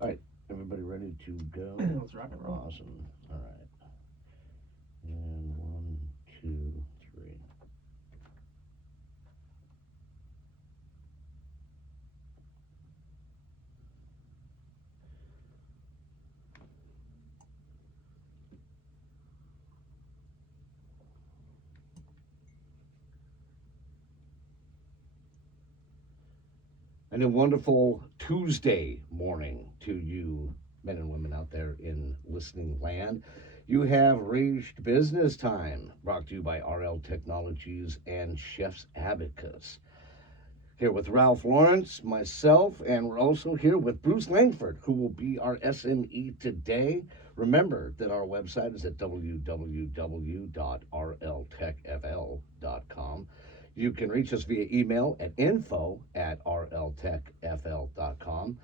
All right, everybody ready to go? Let's rock and roll. Awesome. All right. And one, two, three. And a wonderful Tuesday morning to you, men and women out there in listening land. You have reached business time, brought to you by RL Technologies and Chef's Abacus. Here with Ralph Lawrence, myself, and we're also here with Bruce Langford, who will be our SME today. Remember that our website is at www.rltechfl.com. You can reach us via email at info@rltechfl.com.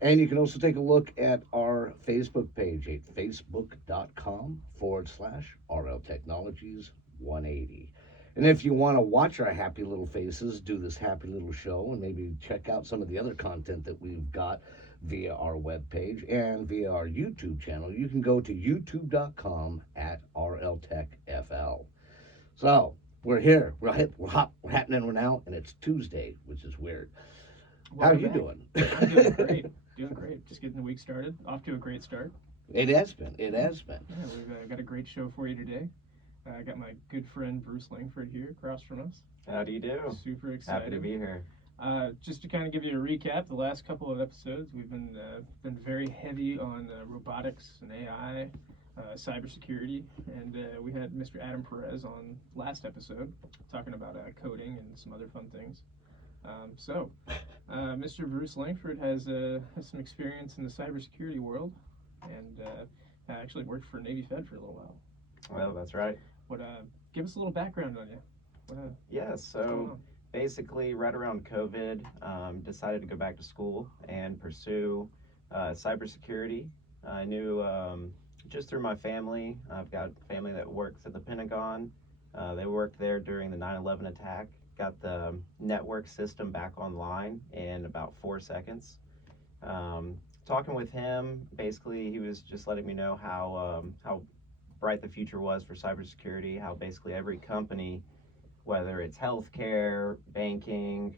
And you can also take a look at our Facebook page at facebook.com/RL Technologies 180. And if you want to watch our happy little faces do this happy little show and maybe check out some of the other content that we've got via our webpage and via our YouTube channel, you can go to youtube.com/RLTechFL. So, we're here. We're hip, we're hot, we're happening now, and it's Tuesday, which is weird. How are you doing? I'm doing great. Doing great. Just getting the week started. Off to a great start. It has been. It has been. Yeah, we've got a great show for you today. I got my good friend Bruce Langford here across from us. How do you do? Super excited. Happy to be here. Just to kind of give you a recap, the last couple of episodes we've been very heavy on robotics and AI, cybersecurity, and we had Mr. Adam Perez on last episode talking about coding and some other fun things. Mr. Bruce Langford has some experience in the cybersecurity world, and actually worked for Navy Fed for a little while. Well, that's right. Give us a little background on you. Yeah, so basically right around COVID, decided to go back to school and pursue cybersecurity. I knew just through my family, I've got family that works at the Pentagon. They worked there during the 9/11 attack, got the network system back online in about 4 seconds. Talking with him, basically he was just letting me know how bright the future was for cybersecurity, how basically every company, whether it's healthcare, banking,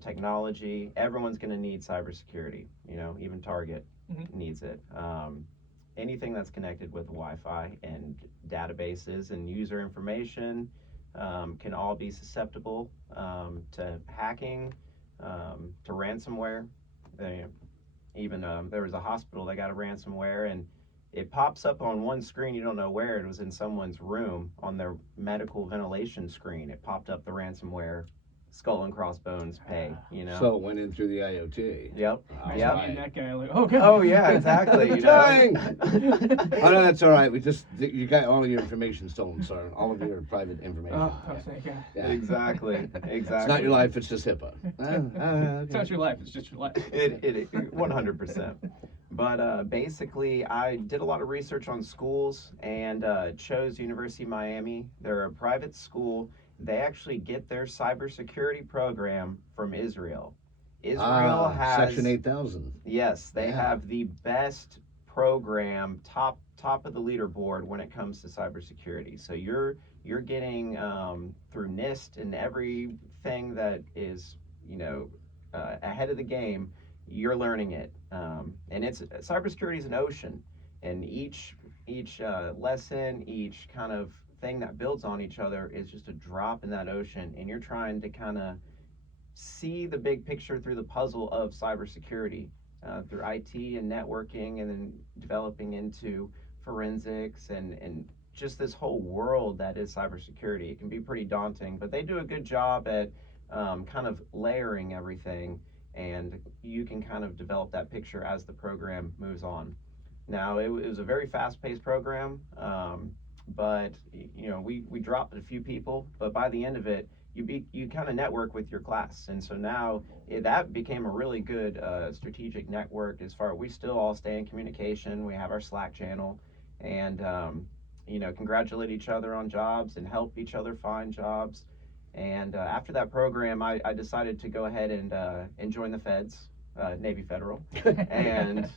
technology, everyone's going to need cybersecurity. You know, even Target needs it. Anything that's connected with Wi-Fi and databases and user information can all be susceptible to hacking, to ransomware. Even there was a hospital that got a ransomware, and it pops up on one screen. You don't know where. It was in someone's room on their medical ventilation screen. It popped up the ransomware, skull and crossbones pay, you know. So it went in through the IoT. Yep. Yep. And that guy, like, oh, God. Oh, yeah, exactly. You know? Dang! Oh, no, that's all right. You got all of your information stolen, sir. All of your private information. Oh, thank God. Yeah. Exactly. It's not your life, it's just HIPAA. It's not your life, it's just your life. It 100%. But basically, I did a lot of research on schools and chose University of Miami. They're a private school. They actually get their cybersecurity program from Israel. Israel has Section 8000. Yes, they have the best program, top of the leaderboard when it comes to cybersecurity. So you're getting through NIST and everything that is ahead of the game. You're learning it, and cybersecurity is an ocean, and each lesson, each kind of thing that builds on each other is just a drop in that ocean, and you're trying to kind of see the big picture through the puzzle of cybersecurity, through IT and networking, and then developing into forensics and just this whole world that is cybersecurity. It can be pretty daunting, but they do a good job at kind of layering everything, and you can kind of develop that picture as the program moves on. Now, it was a very fast-paced program, but we dropped a few people, but by the end of it, you kind of network with your class, and so now that became a really good strategic network. As far we still all stay in communication. We have our Slack channel, and congratulate each other on jobs and help each other find jobs. And after that program, I decided to go ahead and join the feds. Navy Federal, and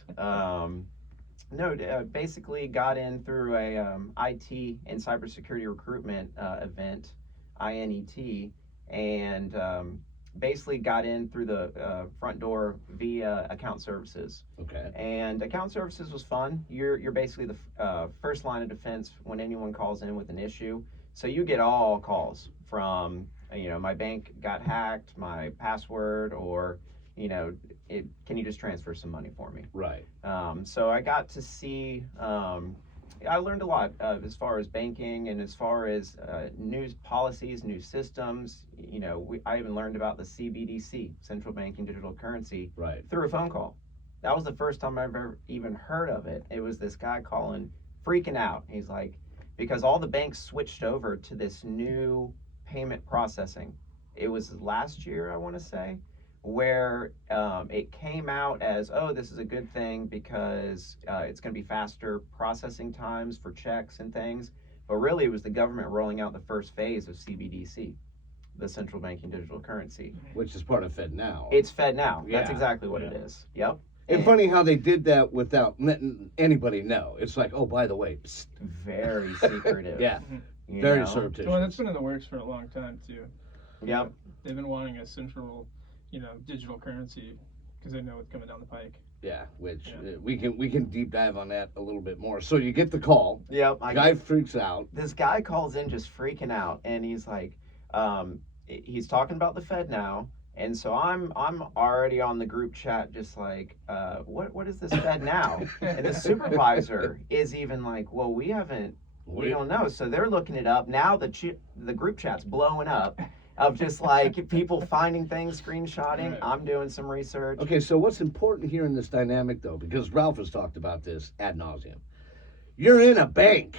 basically got in through a IT and cybersecurity recruitment event, INET, and basically got in through the front door via account services. Okay. And account services was fun. You're basically the first line of defense when anyone calls in with an issue. So you get all calls from, my bank got hacked, my password, or, can you just transfer some money for me? Right. So I got to see, I learned a lot as far as banking and as far as new policies, new systems. I even learned about the CBDC, Central Banking Digital Currency, Right. through a phone call. That was the first time I've ever even heard of it. It was this guy calling, freaking out. He's like, because all the banks switched over to this new payment processing. It was last year, I want to say, where it came out as, oh, this is a good thing because it's going to be faster processing times for checks and things. But really, it was the government rolling out the first phase of CBDC, the Central Banking Digital Currency. Which is part of FedNow. It's FedNow. That's Yeah. exactly what it is. Yep. And funny how they did that without letting anybody know. It's like, oh, by the way, psst. Very secretive. Yeah, you very know? surreptitious. Well, that's been in the works for a long time too. Yep. They've been wanting a central, digital currency because they know it's coming down the pike. Yeah, which Yeah. we can deep dive on that a little bit more. So you get the call. Yep. Guy freaks out. This guy calls in just freaking out, and he's like, he's talking about the Fed now. And so I'm already on the group chat, just like, what is this Fed now? And the supervisor is even like, well, we don't know. So they're looking it up now. The group chat's blowing up of just like people finding things, screenshotting. Right. I'm doing some research. Okay, so what's important here in this dynamic, though, because Ralph has talked about this ad nauseum. You're in a bank.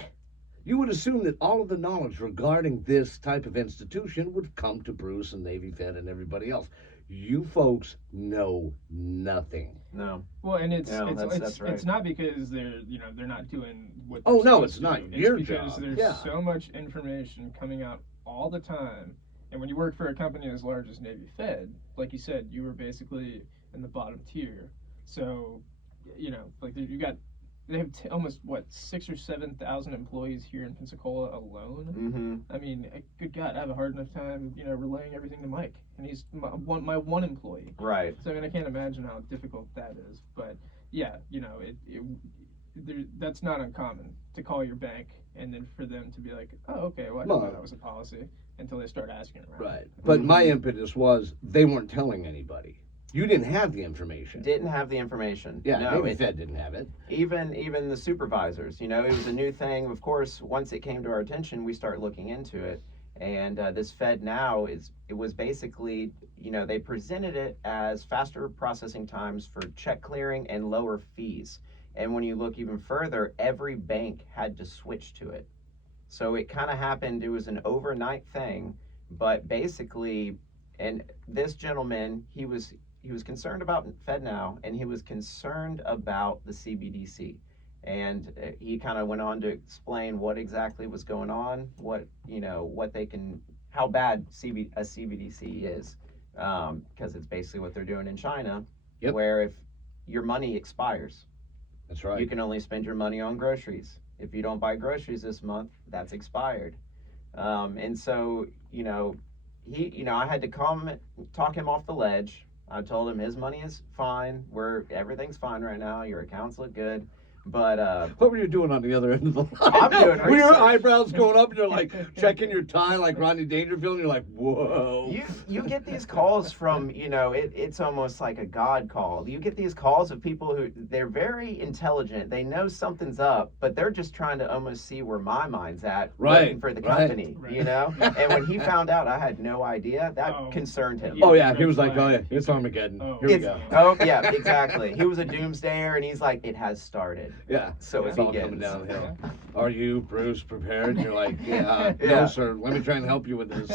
You would assume that all of the knowledge regarding this type of institution would come to Bruce and Navy Fed and everybody else. You folks know nothing. No. Well, and that's right. it's not because they're not doing what. Oh, they're no, supposed it's to not do. your It's because job. there's Yeah. so much information coming out all the time, and when you work for a company as large as Navy Fed, like you said, you were basically in the bottom tier. So, like they have almost 6,000 or 7,000 employees here in Pensacola alone. Mm-hmm. I mean, good God, I have a hard enough time, relaying everything to Mike, and he's my one employee. Right. So I mean, I can't imagine how difficult that is. But yeah, that's not uncommon to call your bank and then for them to be like, oh, okay, well, I didn't know that was a policy until they start asking around. Right. But my impetus was they weren't telling anybody. You didn't have the information. Didn't have the information. Yeah, No, Navy Fed didn't have it. even the supervisors, it was a new thing. Of course, once it came to our attention, we started looking into it. And this Fed now it was basically, they presented it as faster processing times for check clearing and lower fees. And when you look even further, every bank had to switch to it. So it kind of happened, it was an overnight thing, but basically, and this gentleman, he was concerned about FedNow, and he was concerned about the CBDC. And he kind of went on to explain what exactly was going on, how bad a CBDC is, because it's basically what they're doing in China, Yep. where if your money expires, That's right. you can only spend your money on groceries. If you don't buy groceries this month, that's expired. And so, I had to talk him off the ledge. I told him his money is fine. Everything's fine right now. Your accounts look good. But what were you doing on the other end of the line? I'm doing Were your research. eyebrows going up and you're like checking your tie like Rodney Dangerfield and you're like, whoa. you get these calls from, it's almost like a God call. You get these calls of people who, they're very intelligent. They know something's up, but they're just trying to almost see where my mind's at, Right, working for the right. company, Right. And when he found out I had no idea, that Oh. concerned him. Oh, yeah. He Red was like, oh, flag. yeah, it's Armageddon. Oh. Here we It's- go. Oh, yeah, exactly. He was a doomsdayer, and he's like, it has started. Yeah. So It's it all coming begins. downhill. Are you, Bruce, prepared? You're like, Yeah. no, sir. Let me try and help you with this.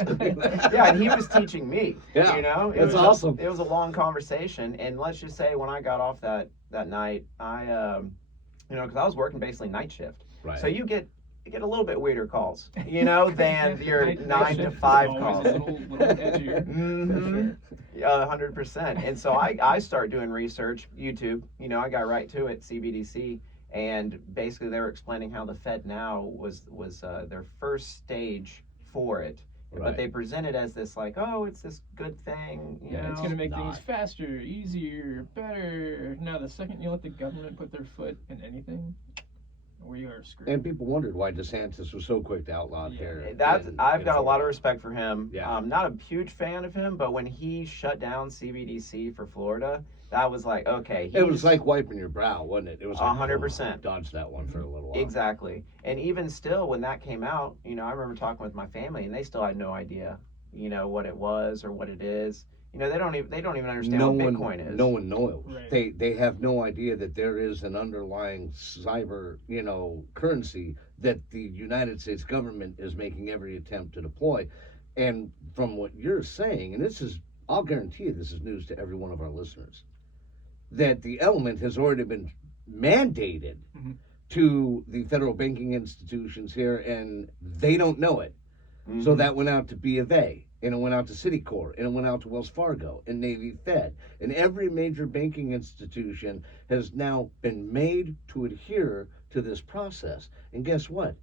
Yeah, and he was teaching me. Yeah, It that's was awesome. It was a long conversation, and let's just say when I got off that night, I, because I was working basically night shift. Right. So you get get a little bit weirder calls, you know, than your Night 9 to shift is 5 always calls. a little edgier. For sure. 100%. And so I start doing research, YouTube. You know, I got right to it, CBDC, and basically they were explaining how the Fed now was their first stage for it. But Right. they present it as this like, oh, it's this good thing. You Yeah, know? it's going to make not. things faster, easier, better. Now, the second you let the government put their foot in anything, we are screwed. And people wondered why DeSantis was so quick to outlaw Yeah. here. I've in got a lot of Florida. respect for him. Yeah. I'm not a huge fan of him, but when he shut down CBDC for Florida, that was like, okay. It was like wiping your brow, wasn't it? It was like, 100%. Dodge that one for a little while. Exactly. And even still, when that came out, you know, I remember talking with my family, and they still had no idea, you know, what it was or what it is. You know, they don't even understand what Bitcoin is. No one knows. Right. They have no idea that there is an underlying cyber, currency that the United States government is making every attempt to deploy. And from what you're saying, and I'll guarantee you this is news to every one of our listeners, that the element has already been mandated Mhm. to the federal banking institutions here, and they don't know it. So Mhm. that went out to B of A, and it went out to Citicorp, and it went out to Wells Fargo and Navy Fed. And every major banking institution has now been made to adhere to this process. And guess what?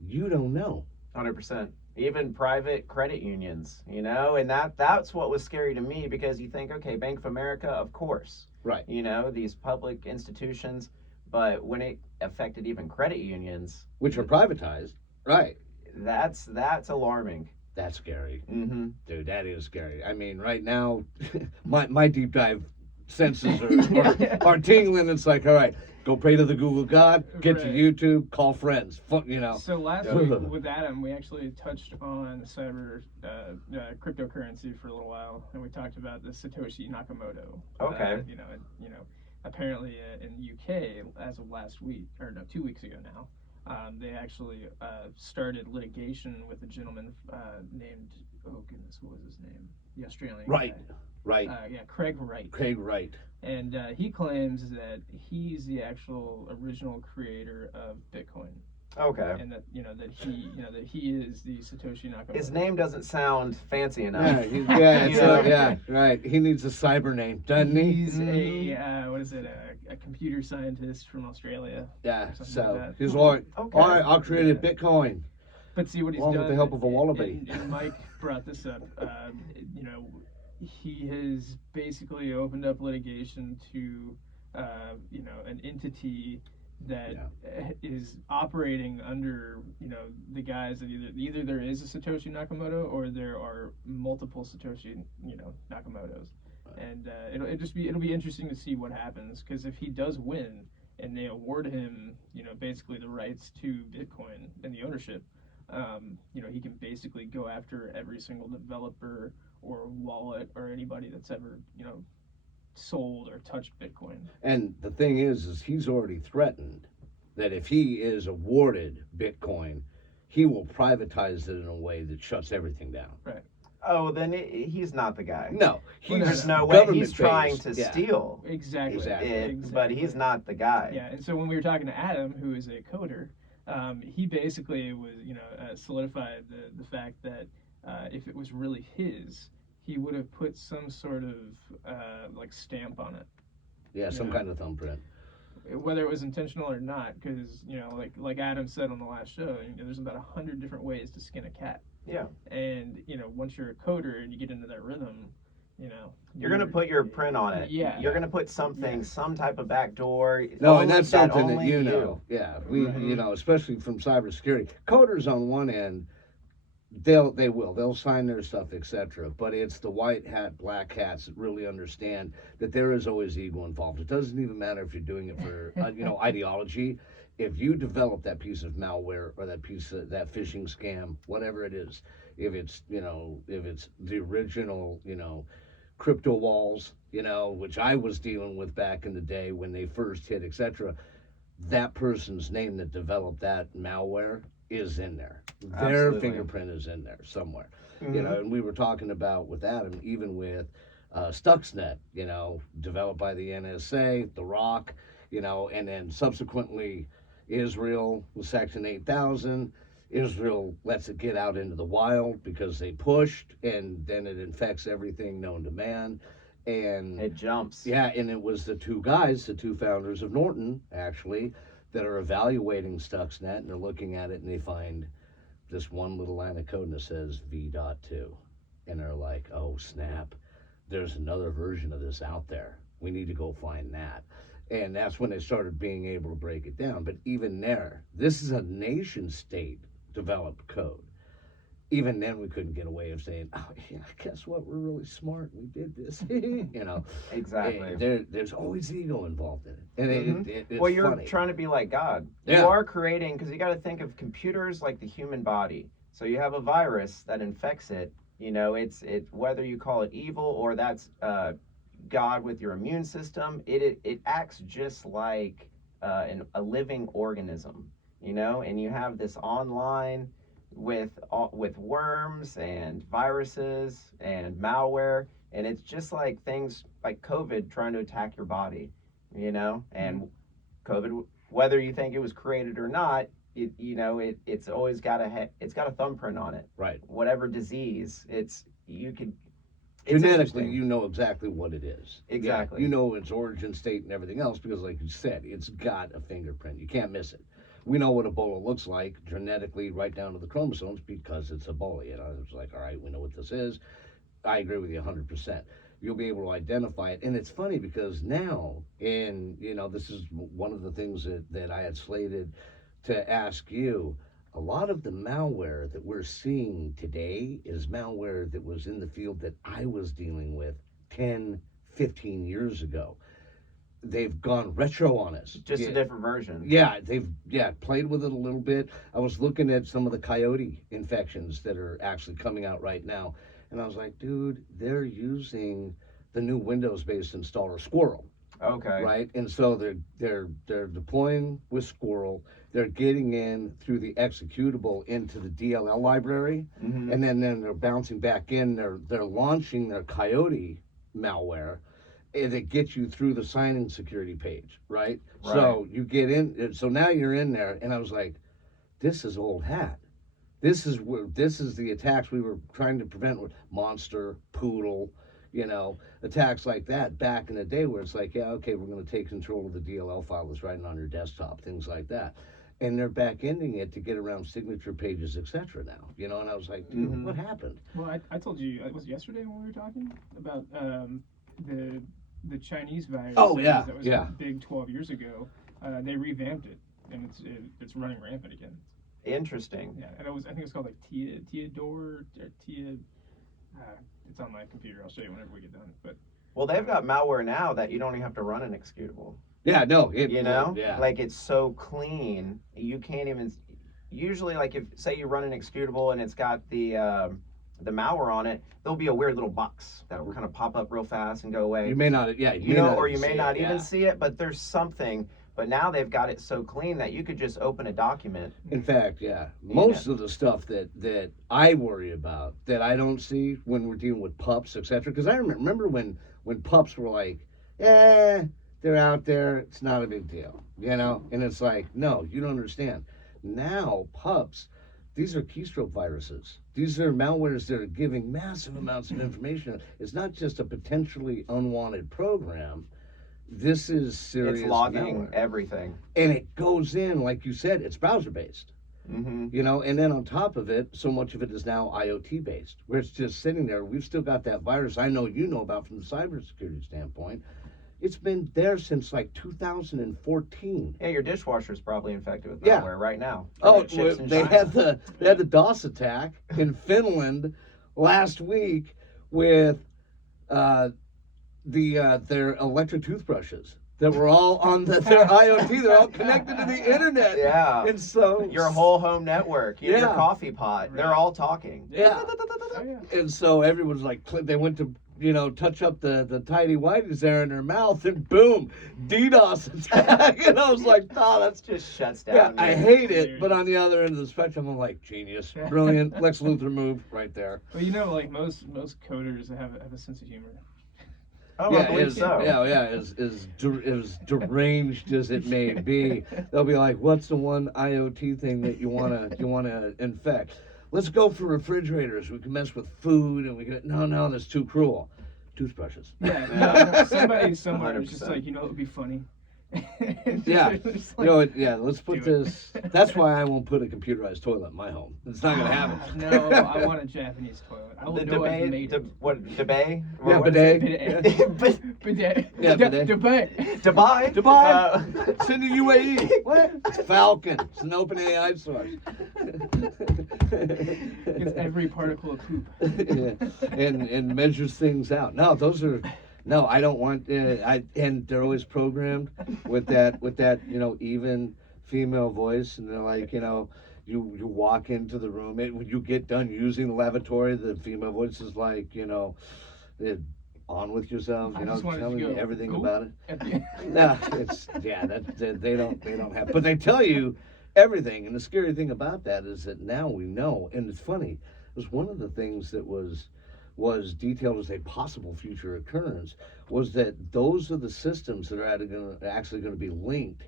You don't know. 100%. Even private credit unions, you know, and that's what was scary to me, because you think, okay, Bank of America, of course, Right. you know, these public institutions, but when it affected even credit unions, Which are privatized. Right. that's alarming. That's scary. Mm-hmm. Dude, that is scary. I mean, right now, my deep dive senses are tingling. It's like, all right, go pray to the Google God, get to Right. YouTube, call friends. So last Yeah. week with Adam, we actually touched on cyber cryptocurrency for a little while, and we talked about the Satoshi Nakamoto. Okay. Apparently in the UK, as of last week, or no, 2 weeks ago now, they actually started litigation with a gentleman named, oh goodness, what was his name? The Australian Right. guy. Right. Craig Wright. Craig Wright. And he claims that he's the actual original creator of Bitcoin, Okay. and that that he is the Satoshi Nakamoto. His name doesn't sound fancy enough. Yeah, right. He needs a cyber name, doesn't he? He's a computer scientist from Australia. Yeah. something So like that. he's like, Okay. all right, I'll create a Yeah. Bitcoin. But see what he's Along done. with the help of a wallaby. And Mike brought this up. He has basically opened up litigation to, an entity that is operating under, the guise that either there is a Satoshi Nakamoto or there are multiple Satoshi, Nakamotos. And it'll be interesting to see what happens, because if he does win and they award him, basically the rights to Bitcoin and the ownership, he can basically go after every single developer or wallet or anybody that's ever, sold or touched Bitcoin. And the thing is he's already threatened that if he is awarded Bitcoin, he will privatize it in a way that shuts everything down. Right. Oh, then he's not the guy. No, Well, There's no way he's government-based. trying to Yeah. steal Exactly. it, but he's not the guy. Yeah, and so when we were talking to Adam, who is a coder, he basically was, solidified the fact that if it was really his, he would have put some sort of stamp on it, Yeah, some Yeah. kind of thumbprint. whether it was intentional or not. Because like Adam said on the last show, there's about 100 different ways to skin a cat. Yeah. And once you're a coder and you get into that rhythm, You're gonna put your print on it. Yeah. You're gonna put something, some type of backdoor. No, only and that's something that only you know. Yeah, we, Right. especially from cybersecurity. Coders on one end, they'll sign their stuff, etc. But it's the white hat, black hats that really understand that there is always ego involved. It doesn't even matter if you're doing it for ideology. If you develop that piece of malware or that piece of that phishing scam, whatever it is, if it's the original crypto walls, which I was dealing with back in the day when they first hit, etc. That person's name that developed that malware is in there. Their Absolutely. fingerprint is in there somewhere. Mhm. And we were talking about with Adam, even with Stuxnet, developed by the NSA, The Rock, and then subsequently, Israel with Section 8000. Israel lets it get out into the wild because they pushed, and then it infects everything known to man. And It jumps. yeah, and it was the two guys, the two founders of Norton, actually, that are evaluating Stuxnet, and they're looking at it, and they find this one little line of code that says V.2. And they're like, oh, snap. There's another version of this out there. We need to go find that. And that's when they started being able to break it down. But even there, this is a nation state developed code. Even then, we couldn't get away of saying, oh, yeah, guess what? We're really smart. We did this. You know, Exactly. there's always ego involved in it. And it's Well, you're funny. trying to be like God. Yeah. You are creating, because you got to think of computers like the human body. So you have a virus that infects it. You know, it's whether you call it evil or that's God with your immune system. It acts just like a living organism. You know, and you have this online with worms and viruses and malware, and it's just like things like COVID trying to attack your body. You know, and COVID, whether you think it was created or not, it's always got it's got a thumbprint on it. Right. Whatever disease, it's Genetically, interesting. you know exactly what it is. Exactly. Yeah, you know its origin state and everything else because, like you said, it's got a fingerprint. You can't miss it. We know what Ebola looks like genetically right down to the chromosomes because it's Ebola. You know, it's like, all right, we know what this is. I agree with you 100%. You'll be able to identify it. And it's funny because now, and, you know, this is one of the things that I had slated to ask you. A lot of the malware that we're seeing today is malware that was in the field that I was dealing with 10, 15 years ago. They've gone retro on us. Just a different version. Yeah, they've played with it a little bit. I was looking at some of the coyote infections that are actually coming out right now, and I was like, dude, they're using the new Windows-based installer Squirrel. Okay. Right, and so they're deploying with Squirrel. They're getting in through the executable into the DLL library, and then they're bouncing back in. They're launching their Coyote malware, and it gets you through the sign-in security page, right? So you get in. So now you're in there, and I was like, this is old hat. This is the attacks we were trying to prevent with Monster, Poodle. You know, attacks like that back in the day where it's like, yeah, okay, we're going to take control of the DLL file that's running on your desktop, things like that. And they're back-ending it to get around signature pages, etc. now. You know, and I was like, dude, what happened? Well, I told you, was it yesterday when we were talking about the Chinese virus? Oh, yeah, That was yeah. big 12 years ago. They revamped it, and it's running rampant again. Interesting. Yeah, and I think it's called like Teodor, or Tia. It's on my computer. I'll show you whenever we get done. But Well, they've got malware now that you don't even have to run an executable. Yeah, no, Like it's so clean, you can't even. Usually, like if say you run an executable and it's got the malware on it, there'll be a weird little box that will kind of pop up real fast and go away. You may not, yeah, Or you may not even see it, but there's something. But now they've got it so clean that you could just open a document. In fact, yeah, most of the stuff that I worry about that I don't see when we're dealing with pups, etc. Because I remember when pups were like, they're out there, it's not a big deal, you know. And it's like, no, you don't understand. Now pups, these are keystroke viruses. These are malwares that are giving massive amounts of information. It's not just a potentially unwanted program. This is serious. It's logging malware. everything. And it goes in, like you said, it's browser based. You know, and then on top of it, so much of it is now IoT based, where it's just sitting there. We've still got that virus I know you know about from the cybersecurity standpoint. It's been there since like 2014. Yeah, your dishwasher's probably infected with Yeah. malware right now. Oh, It ships in they China. had the DOS attack in Finland last week with their electric toothbrushes that were all on their IoT. They're all connected to the internet. Yeah. And so Your whole home network, your Yeah. coffee pot, they're all talking. yeah. oh yeah, And so everyone's like, they went to, you know, touch up the tidy whities there in their mouth, and boom, DDoS attack. And I was like, oh, that's Just shuts yeah, down. I hate it. But on the other end of the spectrum, I'm like, genius, brilliant, Lex Luthor move right there. well, you know, like most coders have a sense of humor. Oh, yeah, I believe so. as deranged as it may be, they'll be like, "What's the one IoT thing that you wanna infect? Let's go for refrigerators. We can mess with food, and we can. No, that's too cruel. Toothbrushes. Yeah, no, somebody somewhere was just 100%. like, it would be funny. Yeah, Just you know what? Yeah, let's put do it. this. That's why I won't put a computerized toilet in my home. It's not gonna happen. No, I want a Japanese toilet. I will The know I've debate, made it. what debate? Yeah, What is it? bidet. Bidet. Yeah, bidet. Debate. Dubai. Dubai. It's in the UAE. What? It's Falcon. It's an open AI source. It's every particle of poop. Yeah, and measures things out. No, those are. No, I don't want. And they're always programmed with that even female voice, and they're like you walk into the room, and when you get done using the lavatory, the female voice is like on with yourself, I just wanted to telling you go, everything "Oop," about it. at the end. No, they don't have, but they tell you everything. And the scary thing about that is that now we know, and it's funny. It was one of the things that was detailed as a possible future occurrence was that those are the systems that are actually going to be linked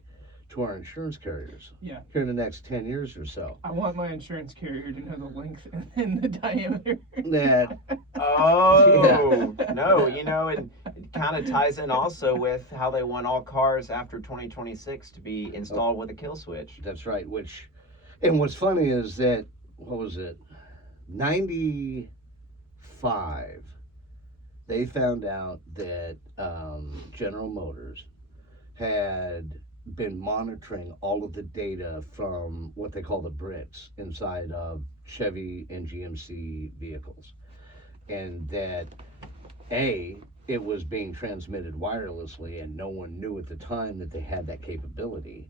to our insurance carriers Yeah. here in the next 10 years or so. I want my insurance carrier to know the length and the diameter. That Oh no, and it kind of ties in also with how they want all cars after 2026 to be installed with a kill switch. That's right. And what's funny is that what was it, 95? They found out that General Motors had been monitoring all of the data from what they call the bricks inside of Chevy and GMC vehicles, and that it was being transmitted wirelessly, and no one knew at the time that they had that capability,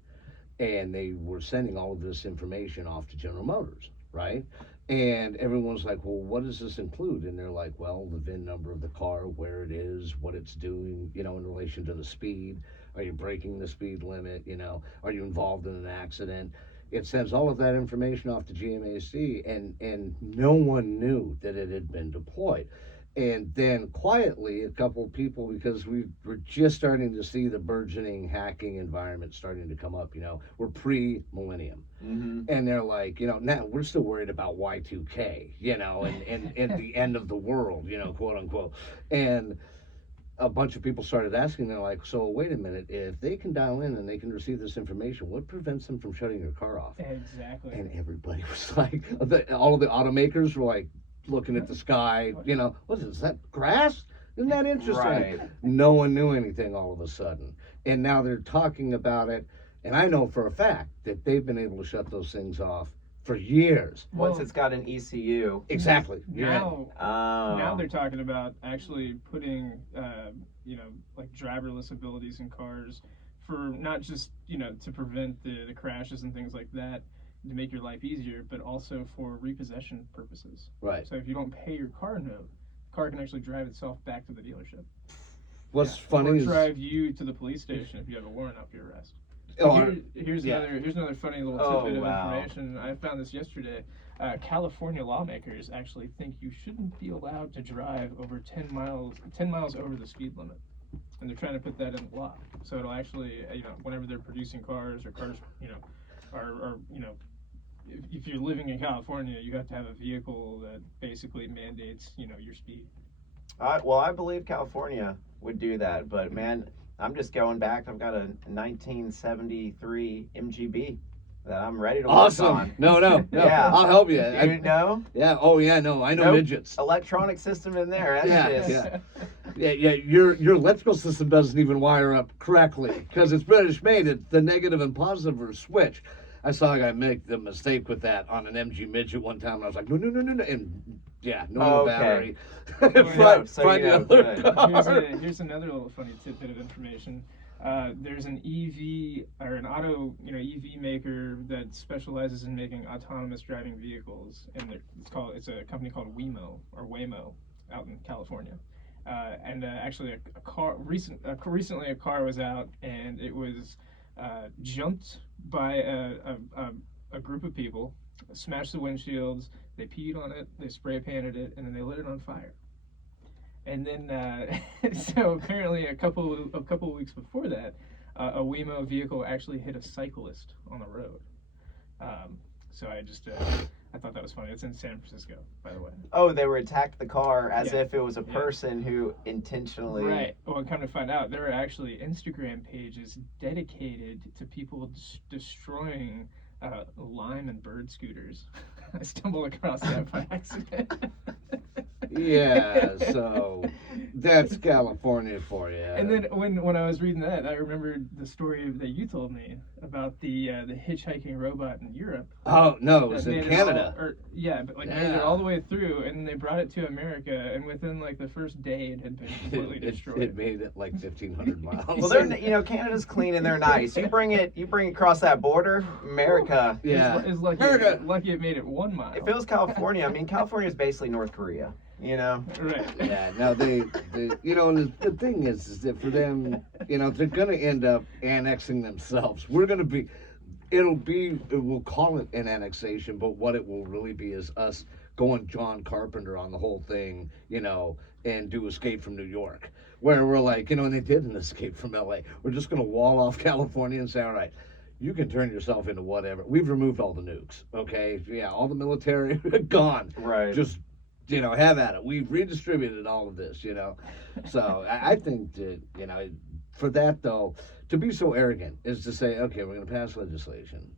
and they were sending all of this information off to General Motors, right? And everyone's like, well, what does this include? And they're like, well, the VIN number of the car, where it is, what it's doing, in relation to the speed. Are you breaking the speed limit? Are you involved in an accident? It sends all of that information off to GMAC, and no one knew that it had been deployed. And then quietly, a couple of people, because we were just starting to see the burgeoning hacking environment starting to come up, we're pre-millennium. Mm-hmm. And they're like, now we're still worried about Y2K, and the end of the world, quote unquote. And a bunch of people started asking, they're like, so wait a minute, if they can dial in and they can receive this information, what prevents them from shutting your car off? Exactly. And everybody was like, all of the automakers were like looking at the sky, what is that, grass? Isn't that interesting? Right. No one knew anything all of a sudden. And now they're talking about it. And I know for a fact that they've been able to shut those things off for years. Once Well, it's got an ECU. Exactly. You're right. now they're talking about actually putting, like driverless abilities in cars for not just, to prevent the crashes and things like that, to make your life easier, but also for repossession purposes. Right. So if you don't pay your car note, the car can actually drive itself back to the dealership. What's Or funny is drive you to the police station if you have a warrant out for your arrest. Here's another funny little tidbit of information. I found this yesterday. California lawmakers actually think you shouldn't be allowed to drive over 10 miles over the speed limit, and they're trying to put that in law. So it'll actually, whenever they're producing cars, are if you're living in California, you have to have a vehicle that basically mandates, your speed. Well, I believe California would do that, but man, I'm just going back. I've got a 1973 MGB that I'm ready to work awesome. on. No. Yeah. I'll help you. You know? Yeah. Oh yeah. No, I know Nope. midgets. Electronic system in there. Yeah. Your electrical system doesn't even wire up correctly because it's British made. It's the negative and positive are switch. I saw a guy make the mistake with that on an MG midget one time. And I was like, no, and no battery. Here's another little funny tidbit of information. There's an EV or an EV maker that specializes in making autonomous driving vehicles, and it's a company called Waymo out in California. Actually, recently a car was out, and it was jumped by a group of people, smashed the windshields, they peed on it, they spray painted it, and then they lit it on fire. And then, so apparently a couple of weeks before that, a Waymo vehicle actually hit a cyclist on the road. So I thought that was funny. It's in San Francisco, by the way. Oh, they were attacked the car as Yeah. if it was a person who intentionally. Right. Well, come to find out, there are actually Instagram pages dedicated to people destroying lime and bird scooters. I stumbled across that by accident. Yeah, so that's California for you. And then when I was reading that, I remembered the story that you told me about the hitchhiking robot in Europe. Oh no, it was that in made it Canada. but made it Yeah. all the way through, and they brought it to America, and within like the first day, it had been completely destroyed. It made it like 1,500 miles. Well, they're Canada's clean and they're nice. You bring it across that border, America. Yeah. It's lucky, America. lucky it made it 1 mile. If it was California, I mean, California is basically North Korea. Right. Yeah, no, they and the thing is that for them, they're gonna end up annexing themselves. We'll call it an annexation, but what it will really be is us going John Carpenter on the whole thing, and do Escape from New York, where we're like, and they did an Escape from LA. We're just gonna wall off California and say, all right, you can turn yourself into whatever. We've removed all the nukes, okay? Yeah, all the military gone. Right. Just have at it. We've redistributed all of this, So I think that, for that though, to be so arrogant is to say, okay, we're going to pass legislation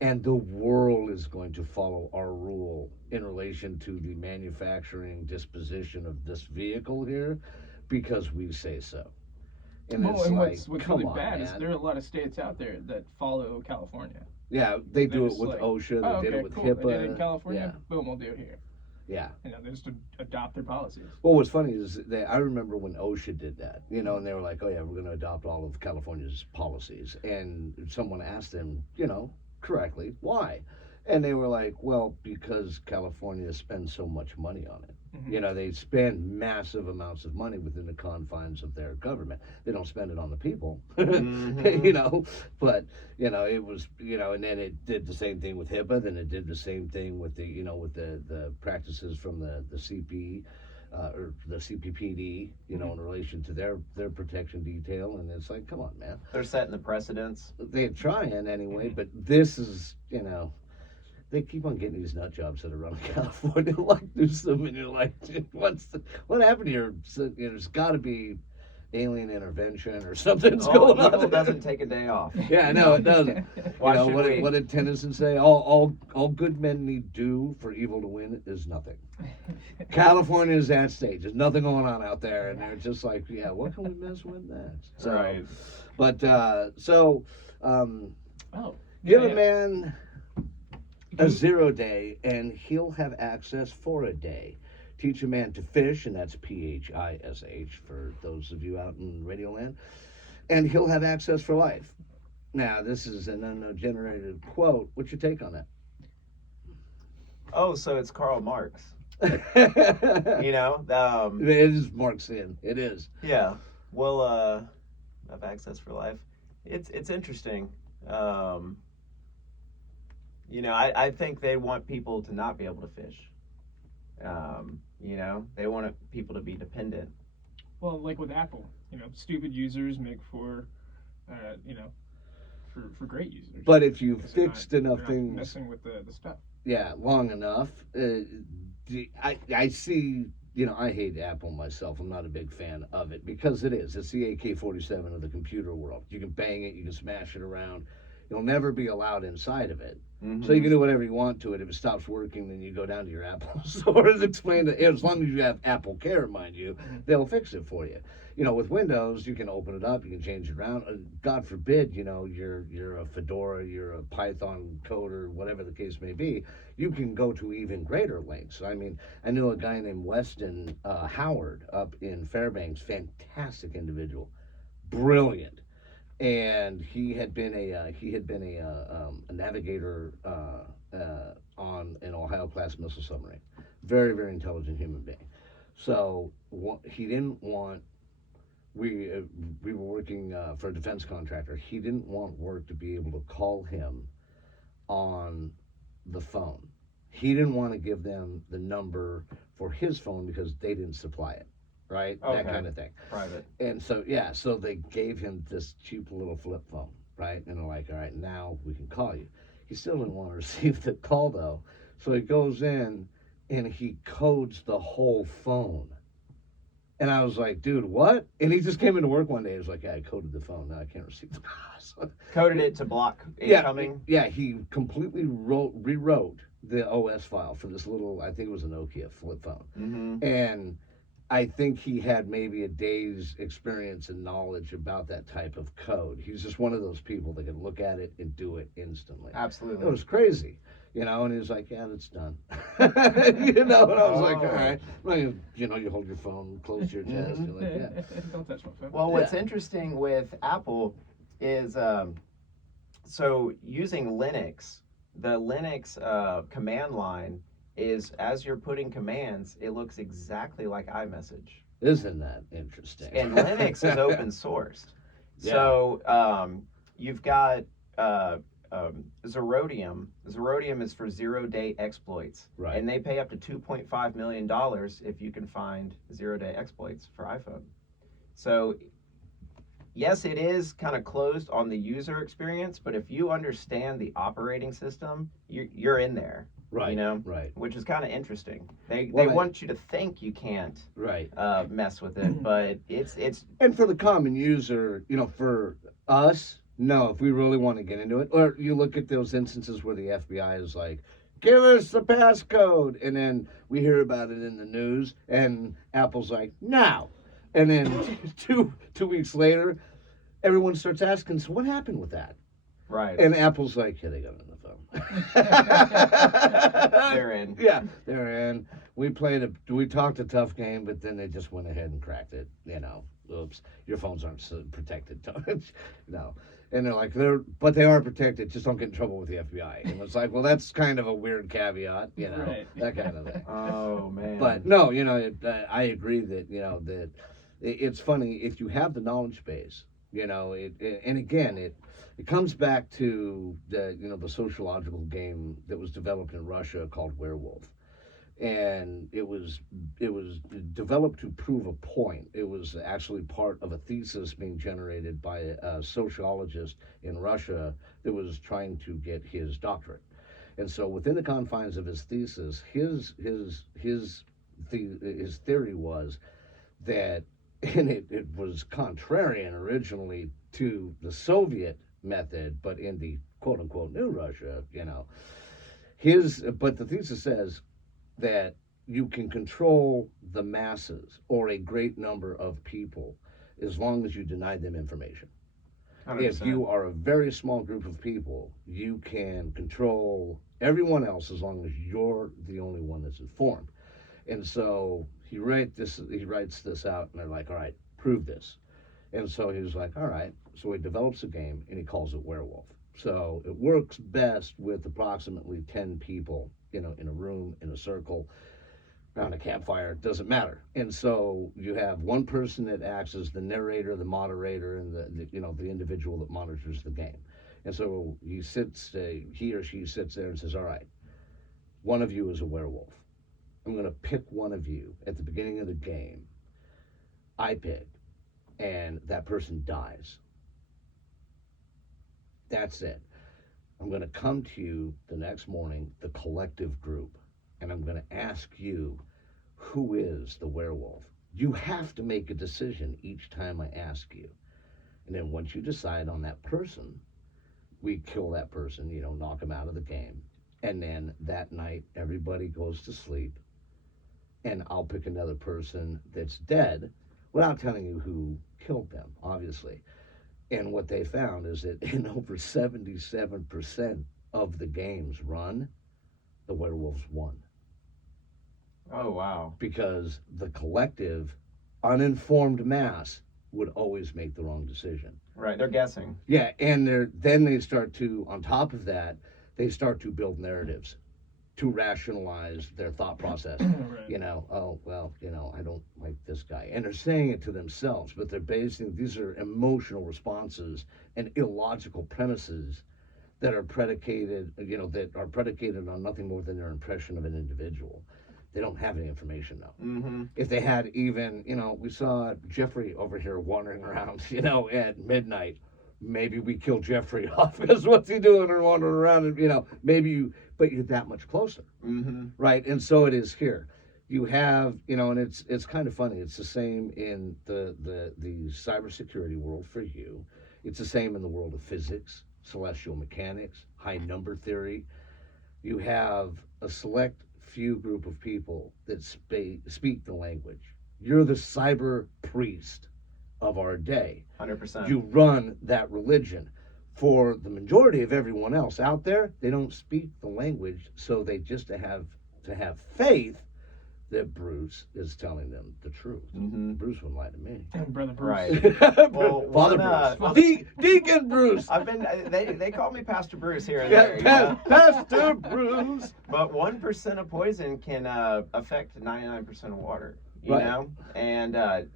and the world is going to follow our rule in relation to the manufacturing disposition of this vehicle here because we say so. And Well, it's and like, what's come really on, bad is man. there are a lot of states out there that follow California. Yeah, they do it just with like, OSHA, Oh, they did okay, it with cool. HIPAA. They did it in California. Yeah. Boom, we'll do it here. Yeah. They just adopt their policies. Well, what's funny is that I remember when OSHA did that, and they were like, oh, yeah, we're going to adopt all of California's policies. And someone asked them, correctly, why? And they were like, well, because California spends so much money on it. Mm-hmm. They spend massive amounts of money within the confines of their government. They don't spend it on the people, Mhm. but, it was, and then it did the same thing with HIPAA, then it did the same thing with the, with the practices from the CP, or the CPPD, in relation to their protection detail. And it's like, come on, man. They're setting the precedents. They're trying anyway, but this is, they keep on getting these nut jobs that are running California like Newsom, and you're like, dude, what happened here? So, there's got to be alien intervention or something's going on. Evil doesn't take a day off. Yeah, no, it doesn't. Why should we? What did Tennyson say? All good men need do for evil to win is nothing. California is that stage. There's nothing going on out there, and they're just like, yeah, what can we mess with next? So, Right. But Yeah, give a man a 0 day, and he'll have access for a day. Teach a man to fish, and that's PHISH for those of you out in Radio Land, and he'll have access for life. Now, this is an ungenerated quote. What's your take on that? Oh, so it's Karl Marx. It is Marxian. It is. Yeah. Well, have access for life. It's interesting. I think they want people to not be able to fish. They want people to be dependent. Well, like with Apple, stupid users make for for great users. But if you Because they're fixed not- enough they're not things, messing with the stuff. yeah, long enough, I see. I hate Apple myself. I'm not a big fan of it because it's the AK-47 of the computer world. You can bang it, you can smash it around. You'll never be allowed inside of it. Mm-hmm. So you can do whatever you want to it. If it stops working, then you go down to your Apple store and explain it. As long as you have Apple Care, mind you, they'll fix it for you. With Windows, you can open it up, you can change it around. God forbid, you're a Fedora, you're a Python coder, whatever the case may be. You can go to even greater lengths. I mean, I knew a guy named Weston Howard up in Fairbanks, fantastic individual, brilliant. And he had been a navigator on an Ohio-class missile submarine. Very, very intelligent human being. So he didn't want. We were working for a defense contractor. He didn't want work to be able to call him on the phone. He didn't want to give them the number for his phone because they didn't supply it. right? Okay. That kind of thing. Private. And so, yeah, so they gave him this cheap little flip phone, right? And they're like, all right, now we can call you. He still didn't want to receive the call, though. So he goes in and he codes the whole phone. And I was like, dude, what? And he just came into work one day. He was like, yeah, I coded the phone. Now I can't receive the call. So, Coded it to block incoming. yeah, he completely rewrote the OS file for this little, I think it was a Nokia flip phone. Mm-hmm. And I think he had maybe a day's experience and knowledge about that type of code. He's just one of those people that can look at it and do it instantly. Absolutely. It was crazy, you know, and he was like, yeah, that's done. You know, and I was like, all right. Well, you hold your phone close to your chest. You're like, yeah. Don't touch my phone. Well, what's interesting with Apple is so using Linux, the Linux command line is, as you're putting commands, it looks exactly like iMessage. Isn't that interesting? And Linux is open sourced. Yeah. So you've got Zerodium. Zerodium is for zero-day exploits. Right. And they pay up to $2.5 million if you can find zero-day exploits for iPhone. So yes, it is kind of closed on the user experience, but if you understand the operating system, you're in there. Right. You know, right. which is kind of interesting. They Well, want you to think you can't Right. mess with it, but it's And for the common user, for us, no, if we really want to get into it, or you look at those instances where the FBI is like, give us the passcode, and then we hear about it in the news, and Apple's like, no. And then two weeks later, everyone starts asking, so what happened with that? right. And Apple's like, yeah, they got it on the phone. They're in. Yeah, they're in. We talked a tough game, but then they just went ahead and cracked it. Oops, your phones aren't so protected. No. And they're like, but they are protected. Just don't get in trouble with the FBI. And it's like, well, that's kind of a weird caveat, Right. that kind of thing. Oh man. But no, I agree that that it's funny if you have the knowledge base. And again, it comes back to the sociological game that was developed in Russia called Werewolf, and it was developed to prove a point. It was actually part of a thesis being generated by a sociologist in Russia that was trying to get his doctorate. And so within the confines of his thesis, his theory was that, and it was contrarian originally to the Soviet method, but in the quote unquote new Russia, but the thesis says that you can control the masses or a great number of people as long as you deny them information. 100%. If you are a very small group of people, you can control everyone else as long as you're the only one that's informed. And so he writes this out, and they're like, all right, prove this. And so he was like, all right. So he develops a game, and he calls it Werewolf. So it works best with approximately 10 people, in a room, in a circle, around a campfire, it doesn't matter. And so you have one person that acts as the narrator, the moderator, and the individual that monitors the game. And so he or she sits there and says, all right, one of you is a werewolf. I'm going to pick one of you at the beginning of the game. I pick, and that person dies. That's it. I'm going to come to you the next morning, the collective group, and I'm going to ask you, who is the werewolf? You have to make a decision each time I ask you. And then once you decide on that person, we kill that person, knock him out of the game. And then that night, everybody goes to sleep, and I'll pick another person that's dead without telling you who killed them, obviously. And what they found is that in over 77% of the games run, the werewolves won. Oh wow. Because the collective, uninformed mass would always make the wrong decision. Right, they're guessing. Yeah, and then they start to, on top of that, they start to build narratives to rationalize their thought process. Right. I don't like this guy. And they're saying it to themselves, but they're these are emotional responses and illogical premises that are predicated on nothing more than their impression of an individual. They don't have any information though. Mm-hmm. If they had even, we saw Jeffrey over here wandering around, at midnight. Maybe we kill Jeffrey off because what's he doing and wandering around? And, but you're that much closer, right? And so it is here. You have, and it's kind of funny. It's the same in the cybersecurity world for you. It's the same in the world of physics, celestial mechanics, high number theory. You have a select few group of people that speak the language. You're the cyber priest of our day. 100%. You run that religion. For the majority of everyone else out there, they don't speak the language, so they just have faith that Bruce is telling them the truth. Bruce wouldn't lie to me. And Brother Bruce. Right. Well, Father Bruce. Deacon Bruce. I've been. They call me Pastor Bruce here and there. Pastor Bruce. But 1% of poison can affect 99% of water. You Right. know, and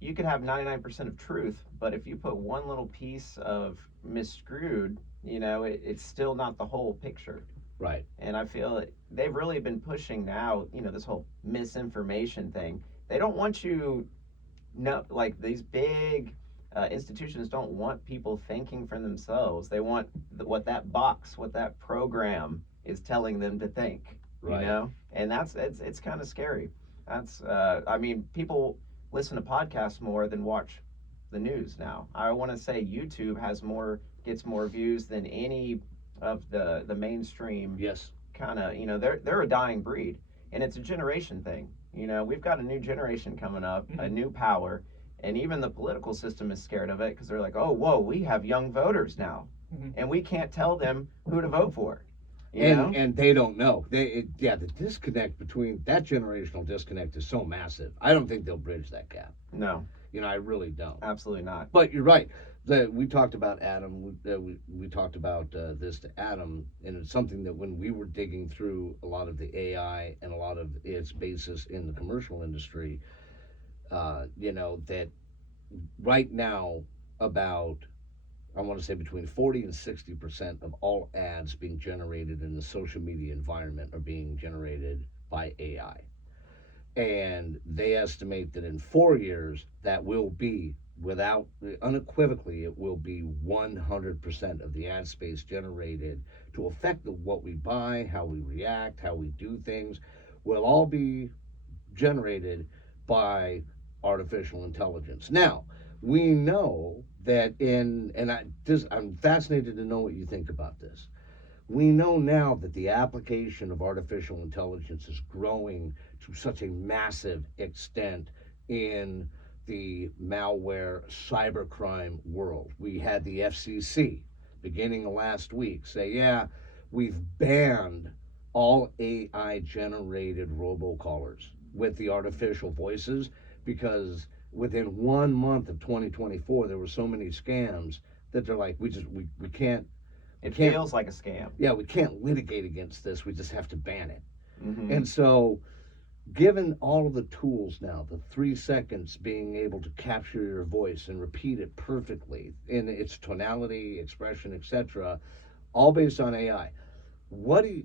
you could have 99% of truth, but if you put one little piece of misscrewed, it's still not the whole picture. Right. And I feel that they've really been pushing now, this whole misinformation thing. They don't want you, like these big institutions don't want people thinking for themselves. They want what that program is telling them to think, Right. And it's kind of scary. That's, people listen to podcasts more than watch the news now. I want to say YouTube gets more views than any of the mainstream. Yes. Kind of, they're a dying breed, and it's a generation thing. We've got a new generation coming up, a new power, and even the political system is scared of it because they're like, oh, whoa, we have young voters now, and we can't tell them who to vote for. And they don't know. The disconnect between that generational disconnect is so massive. I don't think they'll bridge that gap. No. I really don't. Absolutely not. But you're right. We talked about Adam. We talked about this to Adam, and it's something that when we were digging through a lot of the AI and a lot of its basis in the commercial industry, that right now about, I want to say between 40 and 60% of all ads being generated in the social media environment are being generated by AI. And they estimate that in 4 years, that will be, unequivocally, it will be 100% of the ad space generated to affect what we buy, how we react, how we do things, will all be generated by artificial intelligence. Now, we know that I'm fascinated to know what you think about this. We know now that the application of artificial intelligence is growing to such a massive extent in the malware cybercrime world. We had the FCC beginning of last week say, we've banned all AI generated robocallers with the artificial voices because within 1 month of 2024 there were so many scams that they're like, we can't. It feels like a scam. Yeah, we can't litigate against this. We just have to ban it. Mm-hmm. And so, given all of the tools now, the 3 seconds being able to capture your voice and repeat it perfectly in its tonality, expression, etc., all based on AI.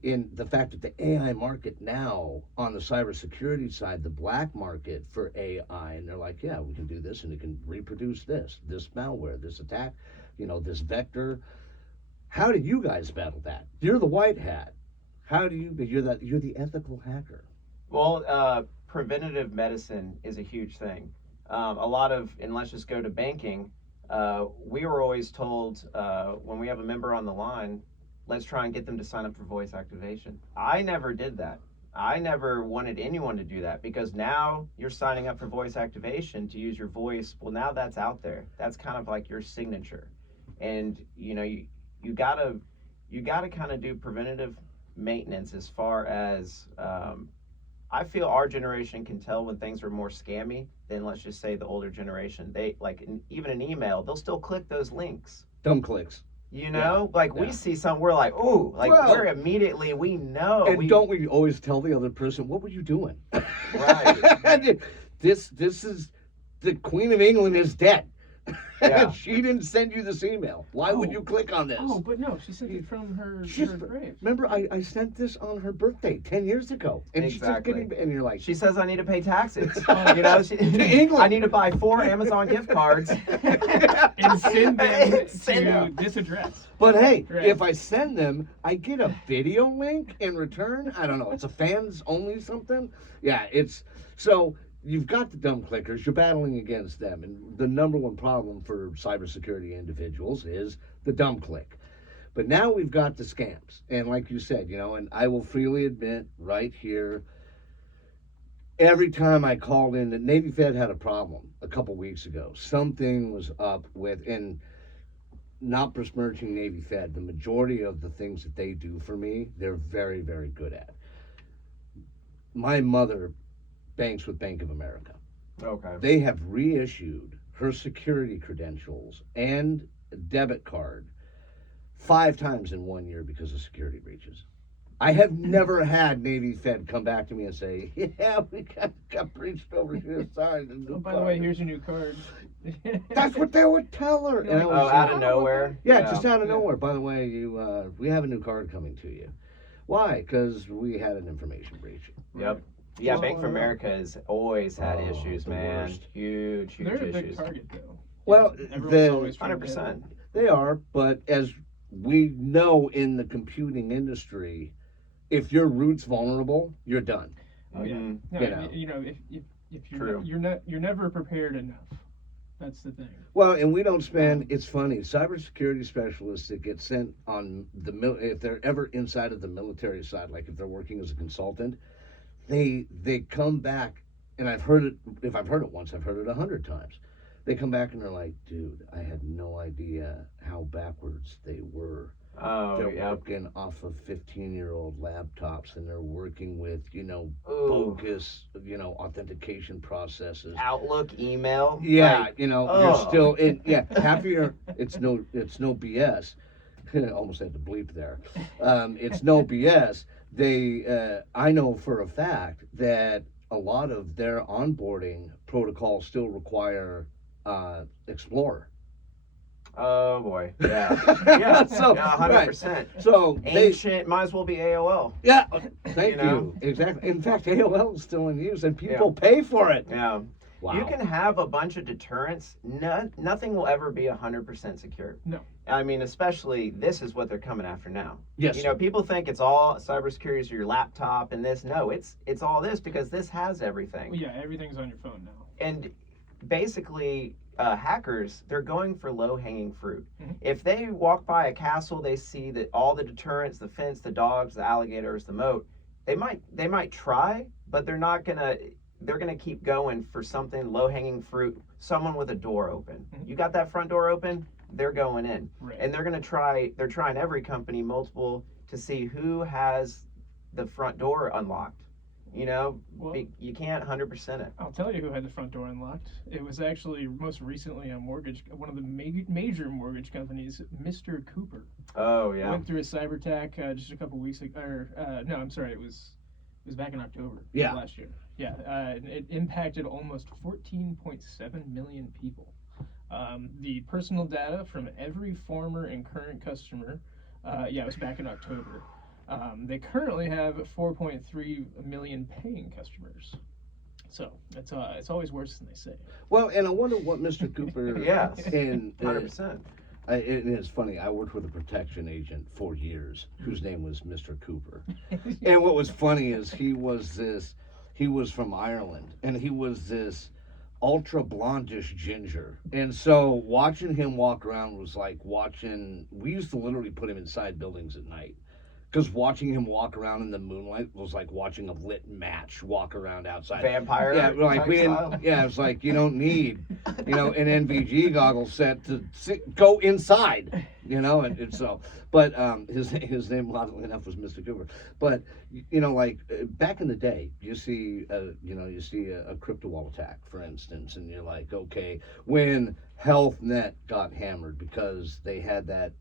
In the fact that the AI market now on the cybersecurity side, the black market for AI, and they're like, yeah, we can do this and it can reproduce this malware, this attack, this vector. How do you guys battle that? You're the white hat. You're the ethical hacker. Well, preventative medicine is a huge thing. And let's just go to banking. We were always told when we have a member on the line, let's try and get them to sign up for voice activation. I never did that. I never wanted anyone to do that because now you're signing up for voice activation to use your voice. Well, now that's out there. That's kind of like your signature. And, you gotta kind of do preventative maintenance as far as I feel our generation can tell when things are more scammy than, let's just say, the older generation. They even an email, they'll still click those links. Dumb clicks. We see something, we're like, ooh, we're immediately, we know. And don't we always tell the other person, what were you doing? Right. This is, the Queen of England is dead. Yeah. She didn't send you this email. Why would Oh. you click on this? Oh, but no, she sent it from her She's- grave. Remember, I sent this on her birthday 10 years ago. And she's just Exactly. getting, and you're like, She says I need to pay taxes. You know, England. I need to buy 4 Amazon gift cards. And send them Send to them. this address. but hey, Right. if I send them, I get a video link in return. I don't know. It's a fans only something. Yeah, it's so you've got the dumb clickers. You're battling against them, and the number one problem for cybersecurity individuals is the dumb click. But now we've got the scams, and like you said, and I will freely admit right here. Every time I called in, the Navy Fed had a problem a couple weeks ago. Something was up with, and not besmirching Navy Fed, the majority of the things that they do for me, they're very, very good at. My mother banks with Bank of America. Okay. They have reissued her security credentials and debit card 5 times in 1 year because of security breaches. I have never had Navy Fed come back to me and say, "Yeah, we got breached over here. Sorry, the new Oh, by the card." way, here's your new card. That's what they would tell her. You're And I like, was Oh, like, out of nowhere. yeah, just out of Yeah. nowhere. By the way, we have a new card coming to you. Why? Because we had an information breach. Yep. Yeah, Well, Bank of America has always had Oh, issues, the man. worst. Huge They're a big issues. target, though. Well, Everyone's always trying to 100%. They are, but as we know in the computing industry, if your root's vulnerable, you're done. Oh yeah. Mhm. No, You know. if True. you're never prepared enough. That's the thing. Well, and we don't spend. It's funny. Cybersecurity specialists that get sent on if they're ever inside of the military side, like if they're working as a consultant, they come back, and I've heard it. If I've heard it once, I've heard it 100 times. They come back and they're like, "Dude, I had no idea how backwards they were. Oh, They're yeah. working off of 15-year-old laptops, and they're working with Ooh. bogus authentication processes." Outlook, email. Yeah, like, you're oh. still in. Yeah, half of your it's no BS. Almost had to bleep there. It's no BS. They I know for a fact that a lot of their onboarding protocols still require Explorer. Oh boy. Yeah. Yeah. So, yeah, right. 100%. So they Ancient might as well be AOL. yeah. Thank You you. know? Exactly. In fact, AOL is still in use, and people pay for it. Yeah. Wow. You can have a bunch of deterrents. Nothing will ever be 100% secure. No. I mean, especially this is what they're coming after now. Yes. You know, people think it's all cybersecurity is your laptop and this. No, it's all this because this has everything. Well, yeah, everything's on your phone now. And basically, hackers, they're going for low-hanging fruit. Mhm. If they walk by a castle, they see that all the deterrents, the fence, the dogs, the alligators, the moat, they might try, but they're not gonna. They're gonna keep going for something low-hanging fruit. Someone with a door open. Mhm. You got that front door open? They're going in, Right. and they're gonna try. They're trying every company, multiple, to see who has the front door unlocked. You know, Well, you can't 100% it. I'll tell you who had the front door unlocked. It was actually most recently one of the major mortgage companies, Mr. Cooper. Oh yeah. Went through a cyber attack just a couple weeks ago. No, I'm sorry, it was back in October Yeah. of last year. Yeah, it impacted almost 14.7 million people. The personal data from every former and current customer, it was back in October. They currently have 4.3 million paying customers. So it's always worse than they say. Well, and I wonder what Mr. Cooper. Yes. And 100%. and it's funny. I worked with a protection agent for years, whose name was Mr. Cooper. And what was funny is he was from Ireland, and he was this ultra blondish ginger. And so watching him walk around was like watching. We used to literally put him inside buildings at night. Because watching him walk around in the moonlight was like watching a lit match walk around outside. Vampire. Yeah, like type we style. didn't. Yeah, it's like you don't need, an NVG goggle set to go inside. And so, but his name, oddly enough, was Mr. Cooper. But back in the day, you see a crypto wall attack, for instance, and you're like, okay, when HealthNet got hammered because they had that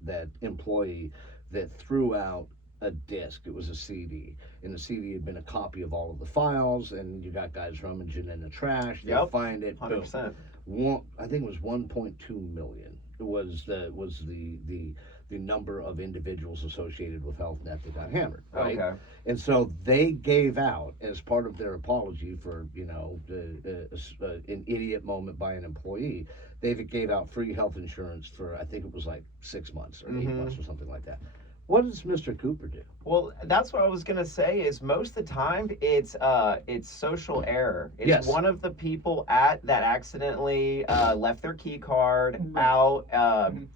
employee that threw out a disc. It was a CD, and the CD had been a copy of all of the files, and you got guys rummaging in the trash. They Yep. find it. Boom. 100%. I think it was 1.2 million. It was the number of individuals associated with HealthNet that got hammered, right? Okay. And so they gave out, as part of their apology for an idiot moment by an employee, they gave out free health insurance for, I think it was like 6 months or 8 months or something like that. What does Mr. Cooper do? Well, that's what I was gonna say. Is most of the time it's social error. It's Yes. one of the people that accidentally left their key card Right. out. Mhm.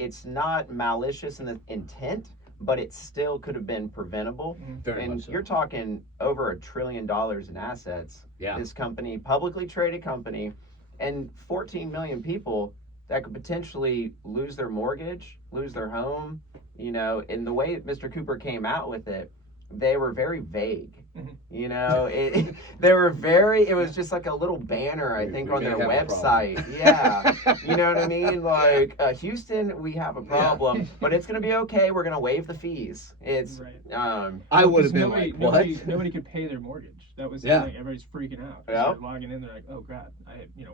It's not malicious in the intent, but it still could have been preventable. Very And much so. you're talking over $1 trillion in assets. Yeah. This company, publicly traded company, and 14 million people that could potentially lose their mortgage, lose their home. And the way Mr. Cooper came out with it, they were very vague. Mhm. It was just like a little banner, I think, we on their may have a website. Yeah. You know what I mean? Like, Houston, we have a problem, but it's going to be okay. We're going to waive the fees. It's, Right. I would have been nobody, like, what? Nobody could pay their mortgage. That was the Yeah. thing. Everybody's freaking out. They Yeah. start logging in. They're like, oh God,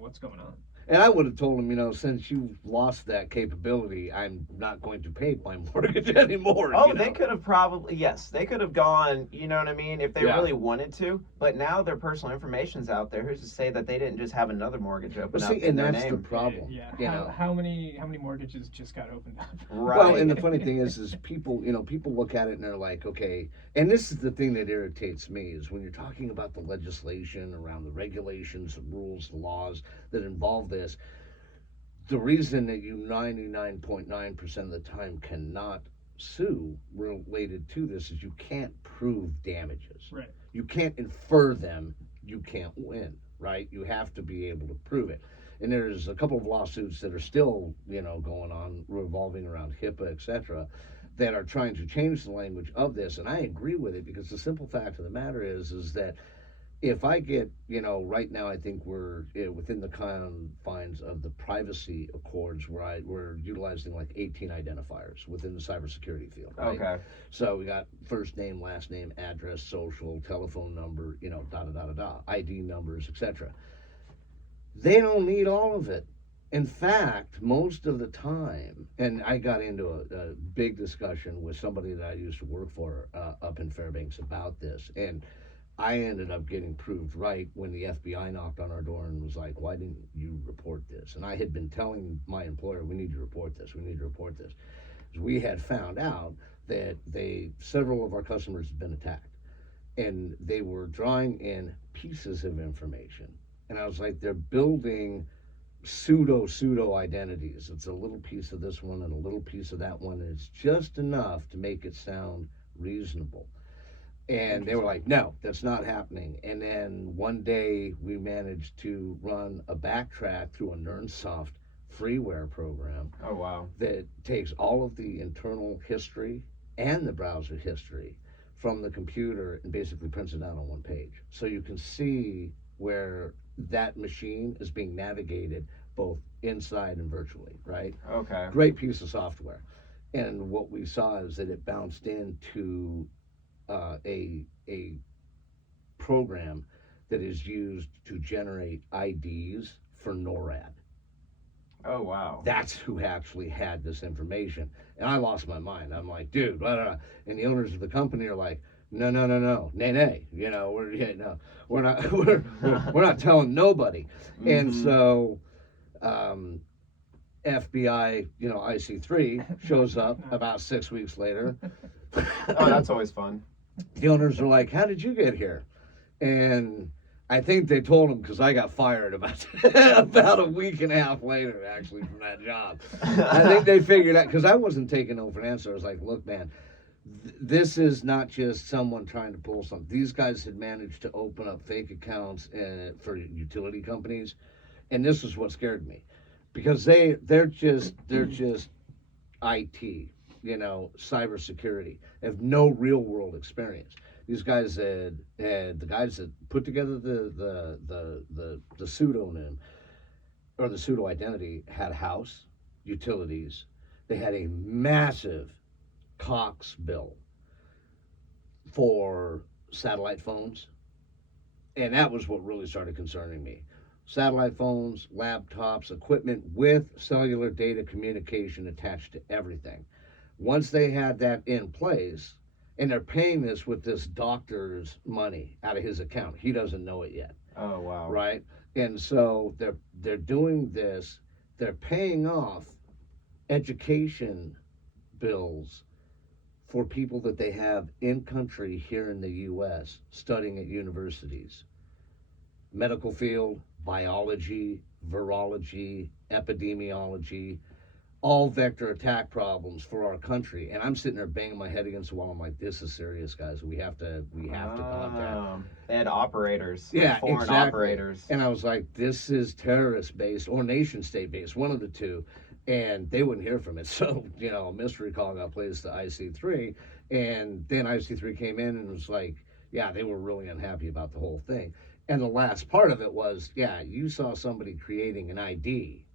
what's going on? And I would have told him, since you've lost that capability, I'm not going to pay my mortgage anymore. Oh, they could have probably, yes, they could have gone, you know what I mean, if they Yeah. really wanted to. But now their personal information's out there. Who's to say that they didn't just have another mortgage open Well, up see, in and their that's the name? problem. Yeah. You How, know? how many mortgages just got opened up? Right. Well, and the funny thing is people look at it and they're like, okay, and this is the thing that irritates me is when you're talking about the legislation around the regulations, the rules, the laws that involve this. The reason that you 99.9% of the time cannot sue related to this is you can't prove damages. Right. You can't infer them. You can't win, right? You have to be able to prove it. And there's a couple of lawsuits that are still, going on revolving around HIPAA, et cetera, that are trying to change the language of this. And I agree with it because the simple fact of the matter is that if I get, right now I think we're within the confines of the privacy accords where we're utilizing like 18 identifiers within the cybersecurity field. Right? Okay. So we got first name, last name, address, social, telephone number, ID numbers, etc. They don't need all of it. In fact, most of the time, and I got into a big discussion with somebody that I used to work for up in Fairbanks about this, and I ended up getting proved right when the FBI knocked on our door and was like, why didn't you report this? And I had been telling my employer, we need to report this. We need to report this. We had found out that several of our customers had been attacked and they were drawing in pieces of information. And I was like, they're building pseudo identities. It's a little piece of this one and a little piece of that one. And it's just enough to make it sound reasonable. And they were like, no, that's not happening. And then one day we managed to run a backtrack through a NernSoft freeware program. Oh, wow. That takes all of the internal history and the browser history from the computer and basically prints it out on one page. So you can see where that machine is being navigated both inside and virtually, right? Okay. Great piece of software. And what we saw is that it bounced into a program that is used to generate IDs for NORAD. Oh, wow. That's who actually had this information. And I lost my mind. I'm like, dude, blah, blah, blah. And the owners of the company are like, no, nay. We're not we're not telling nobody. Mm-hmm. And so FBI, IC3 shows up about 6 weeks later. Oh, that's always fun. The owners are like, how did you get here? And I think they told him because I got fired about a week and a half later, actually, from that job. I think they figured out, because I wasn't taking no for an answer. I was like, look, man, this is not just someone trying to pull something. These guys had managed to open up fake accounts for utility companies. And this is what scared me, because they're just IT. Cybersecurity, have no real world experience. These guys had the guys that put together the pseudonym or the pseudo identity had a house, utilities. They had a massive Cox bill for satellite phones, and that was what really started concerning me. satellite phones, laptops, equipment with cellular data communication attached to everything. Once they had that in place, and they're paying this with this doctor's money out of his account. He doesn't know it yet, Oh wow. right? And so they're doing this. They're paying off education bills for people that they have in country here in the U.S. studying at universities, medical field, biology, virology, epidemiology, all vector attack problems for our country. And I'm sitting there banging my head against the wall. I'm like, this is serious, guys. We have to contact. They had operators. Yeah, foreign exactly. operators. And I was like, this is terrorist based or nation state based, one of the two. And they wouldn't hear from it. So, a mystery call got placed to IC3. And then IC3 came in and was like, yeah, they were really unhappy about the whole thing. And the last part of it was, yeah, you saw somebody creating an ID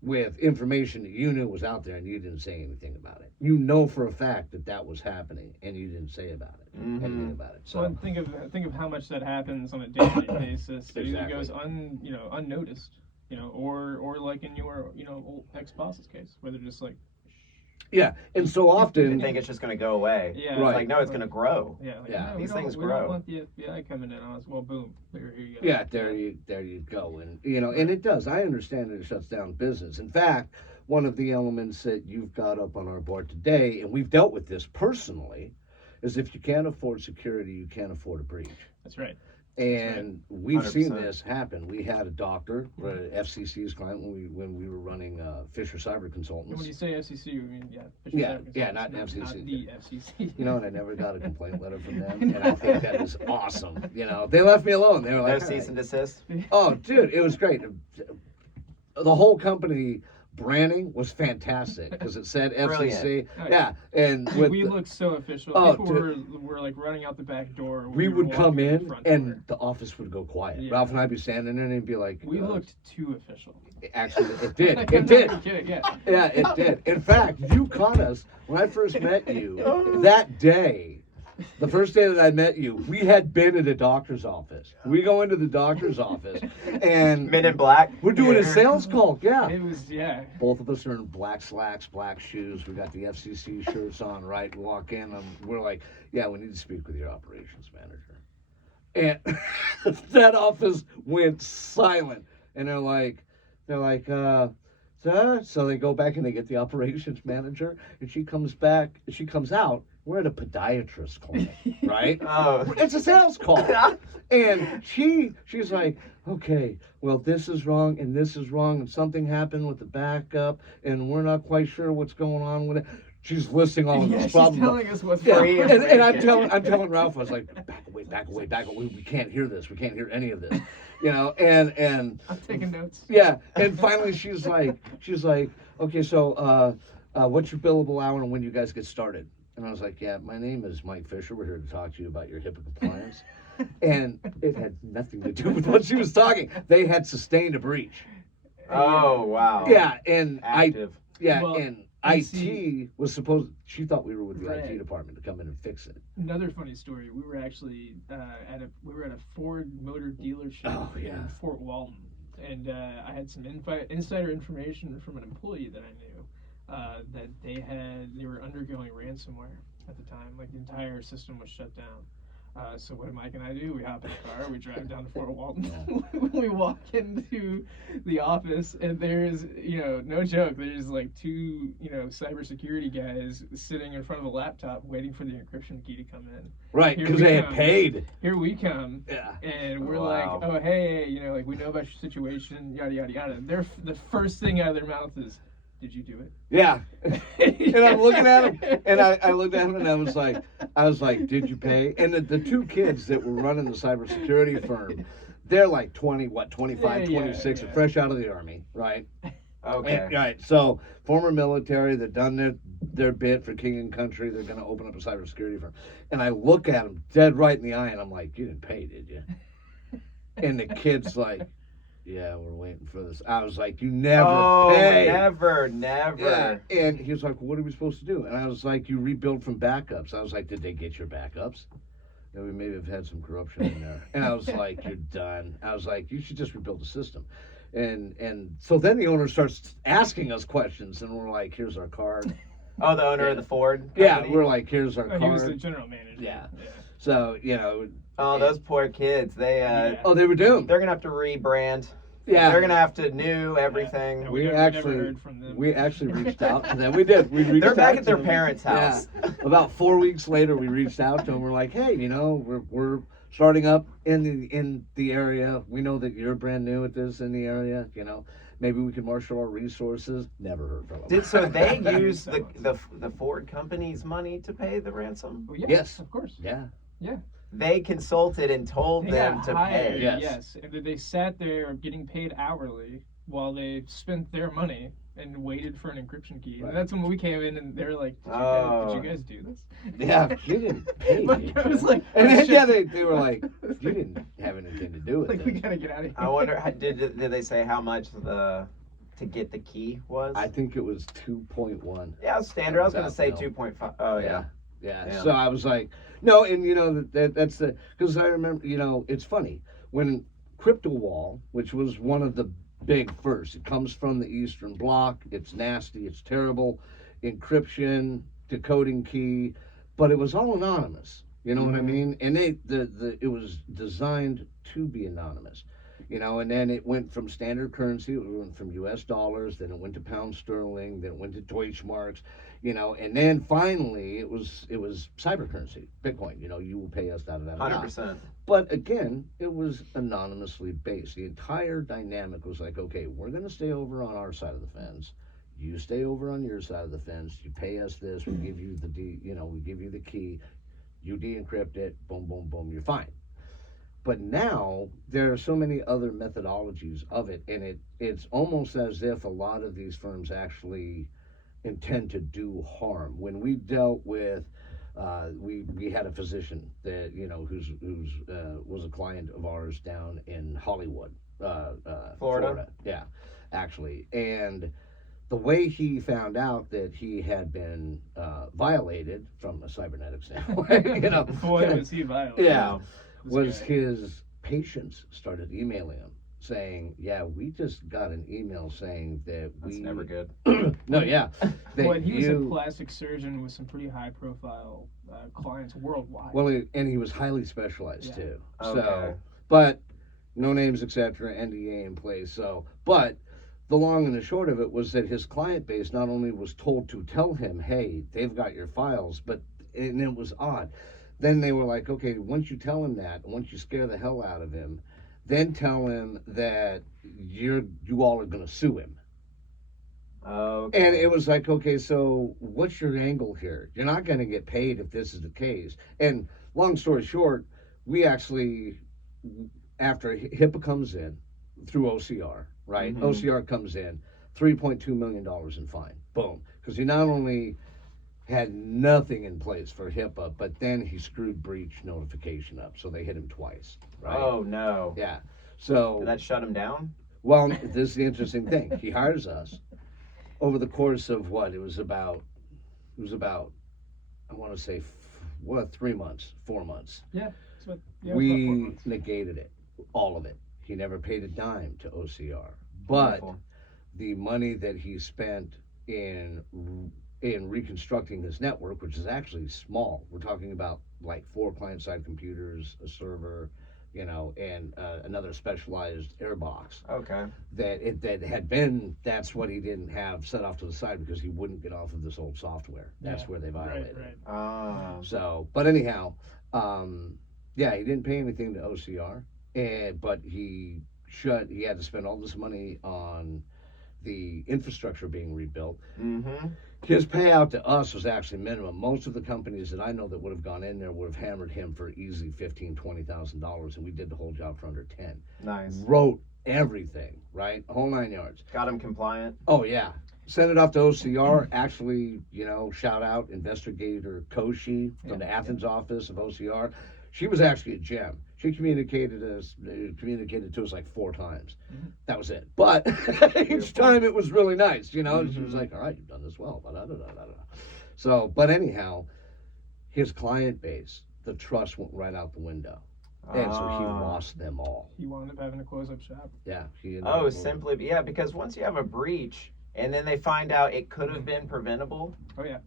with information that you knew was out there and you didn't say anything about it. You know for a fact that that was happening and you didn't say about it, anything about it. So think of how much that happens on a daily basis. Exactly. It goes unnoticed, or like in your old ex-boss's case, where they're just like, yeah, and so You often, think it's just going to go away. yeah, It's Right. like, no, it's going to grow. yeah, like, Yeah. no, These things we grow. don't want the FBI coming in on us. Well, boom, here you go. yeah, there you go, and and it does. I understand that it shuts down business. In fact, one of the elements that you've got up on our board today, and we've dealt with this personally, is if you can't afford security, you can't afford a breach. That's right. And we've seen 100%. this happen. We had a doctor, FCC's client, when we were running Fisher Cyber And Consultants. when you say FCC, you mean Fisher Yeah, Cyber yeah, Consultants, not not FCC. the FCC. And I never got a complaint letter from them, and I think that is awesome. They left me alone. They were No like, cease and desist. oh, dude, it was great. The whole company branding was fantastic because it said FCC. Brilliant. Oh, Yeah, and with we the- looked so official. Oh, People were like running out the back door. we were would come walking the in front and door. the office would go quiet. Yeah. Ralph and I'd be standing there and he'd be like, We looked too official. Actually, it did. I'm It not did. even kidding, yeah. Yeah, it did. In fact, you caught us when I first met you that day. The first day that I met you, we had been at a doctor's office. We go into the doctor's office and Men in Black. we're doing a Yeah. sales call. Yeah. It was, yeah. Both of us are in black slacks, black shoes. We got the FCC shirts on, right? We walk in and we're like, yeah, we need to speak with your operations manager. And that office went silent. And they're like, sir? So they go back and they get the operations manager and she comes out. We're at a podiatrist clinic, right? Oh. It's a sales call. And she's like, okay, well, this is wrong and this is wrong and something happened with the backup and we're not quite sure what's going on with it. She's listing all of Yeah, these she's problems. telling us what's Yeah, Free wrong. and I'm telling Ralph, I was like, back away. We can't hear this. We can't hear any of this. And I'm taking notes. yeah, and finally she's like, okay, so what's your billable hour and when you guys get started? And I was like, yeah, my name is Mike Fisher. We're here to talk to you about your HIPAA compliance. And it had nothing to do with what she was talking. They had sustained a breach. Oh, wow. Yeah, and Active. Well, and and IT see- was supposed. She thought we were with the IT Right. department to come in and fix it. Another funny story. We were actually at a Ford motor dealership Oh, yeah. in Fort Walton, and I had some insider information from an employee that I knew that they were undergoing ransomware at the time. Like the entire system was shut down. So what Mike and I do? We hop in the car, we drive down to Fort Walton. We walk into the office, and there's, no joke, there's like two, cybersecurity guys sitting in front of a laptop waiting for the encryption key to come in. Right, Here because we they had come. paid. Here we come. Yeah. And we're Wow. like, oh, hey, like we know about your situation, yada, yada, yada. The first thing out of their mouth is, did you do it? Yeah. And I'm looking at him, and I looked at him, and I was like, did you pay? And the two kids that were running the cybersecurity firm, they're like 25, Yeah, 26, yeah. fresh out of the army, right? Okay. And, right. So former military, they've done their bit for king and country. They're going to open up a cybersecurity firm. And I look at him dead right in the eye, and I'm like, you didn't pay, did you? And the kid's like, yeah, we're waiting for this. I was like, you never pay. Never. Yeah. And he was like, well, what are we supposed to do? And I was like, you rebuild from backups. I was like, did they get your backups? we maybe have had some corruption in there. And I was like, you're done. I was like, you should just rebuild the system. And so then the owner starts asking us questions, and we're like, here's our card. Oh, the owner of the Ford Yeah, company? we're like, here's our He was the card. general manager. Yeah. So, Oh, those poor kids. oh, they were doomed. They're gonna have to rebrand. Yeah. They're gonna have to new everything. Yeah, We never actually heard from them. we actually reached out to them. We did. We reached They're back out at their to them. parents' house. Yeah. About 4 weeks later, we reached out to them. We're like, hey, we're starting up in the area. We know that you're brand new at this in the area. Maybe we can marshal our resources. Never heard from them. So they use the Ford company's money to pay the ransom? Well, yeah, Yes. of course. Yeah. They consulted and told They them got to hired, pay. Yes. and then they sat there getting paid hourly while they spent their money and waited for an encryption key. Right. And that's when we came in and they were like, did you guys do this? Yeah, you didn't pay. Like, I was like, and then, shit. they were like, you didn't have anything to do with Like, we it. gotta get out of here. I wonder, did they say how much to get the key was? I think it was 2.1. Yeah, standard. I was gonna say Exactly. 2.5. Oh yeah. Yeah. So I was like, no, and that's because I remember, it's funny when CryptoWall, which was one of the big first, it comes from the Eastern Bloc. It's nasty. It's terrible. Encryption, decoding key, but it was all anonymous. You know what I mean? And it was designed to be anonymous. And then it went from standard currency, it went from US dollars, then it went to pound sterling, then it went to Deutschmarks, and then finally it was cyber currency, Bitcoin, you will pay us, da da da da. 100%. But again, it was anonymously based. The entire dynamic was like, okay, we're going to stay over on our side of the fence. You stay over on your side of the fence. You pay us this. We give you we give you the key. You de-encrypt it. Boom, boom, boom. You're fine. But now there are so many other methodologies of it, and it's almost as if a lot of these firms actually intend to do harm. When we dealt with, we had a physician that who's was a client of ours down in Hollywood, Florida. Yeah, actually, and the way he found out that he had been violated from a cybernetic standpoint, Boy, was he violent. yeah. This was guy. his patients started emailing him saying, yeah, we just got an email saying that That's never good. no, yeah. Well, he was a plastic surgeon with some pretty high profile clients worldwide. Well, and he was highly specialized Yeah. too. Okay. So, but no names, etc., NDA in place. So, but the long and the short of it was that his client base not only was told to tell him, hey, they've got your files, and it was odd. Then they were like, okay, once you tell him that, once you scare the hell out of him, then tell him that you all are going to sue him. Okay. And it was like, okay, so what's your angle here? You're not going to get paid if this is the case. And long story short, we actually, after HIPAA comes in through OCR, right? Mhm. OCR comes in, $3.2 million in fine. Boom. Because he not only had nothing in place for HIPAA, but then he screwed breach notification up. So they hit him twice, right? Oh no. Yeah. So, Did that shut him down? well, this is the interesting thing. He hires us over the course of what? It was about, I want to say, 3 months, 4 months. yeah. So, yeah, it was about 4 We months. negated it, all of it. He never paid a dime to OCR. But Wonderful. the money that he spent in reconstructing his network, which is actually small. We're talking about like 4 client-side computers, a server, and another specialized airbox. Okay. That's what he didn't have set off to the side because he wouldn't get off of this old software. That's Yeah, where they violated. Right. Ah. So, but anyhow, he didn't pay anything to OCR, but he had to spend all this money on the infrastructure being rebuilt. Mm-hmm. His payout to us was actually minimum. Most of the companies that I know that would have gone in there would have hammered him for easy $15,000-$20,000, and we did the whole job for under 10. Nice. Wrote everything, right? Whole 9 yards. Got him compliant. Oh yeah. Sent it off to OCR. Actually, shout out investigator Koshi from the Athens office of OCR. She was actually a gem. She communicated to us like 4 times. Mhm. That was it. But each time it was really nice, She was like, "All right, you've done this well." So, but anyhow, his client base the trust went right out the window. And so he lost them all. He wound up having to close up shop. Yeah. Oh, simply, yeah, because once you have a breach and then they find out it could have been preventable, Oh yeah.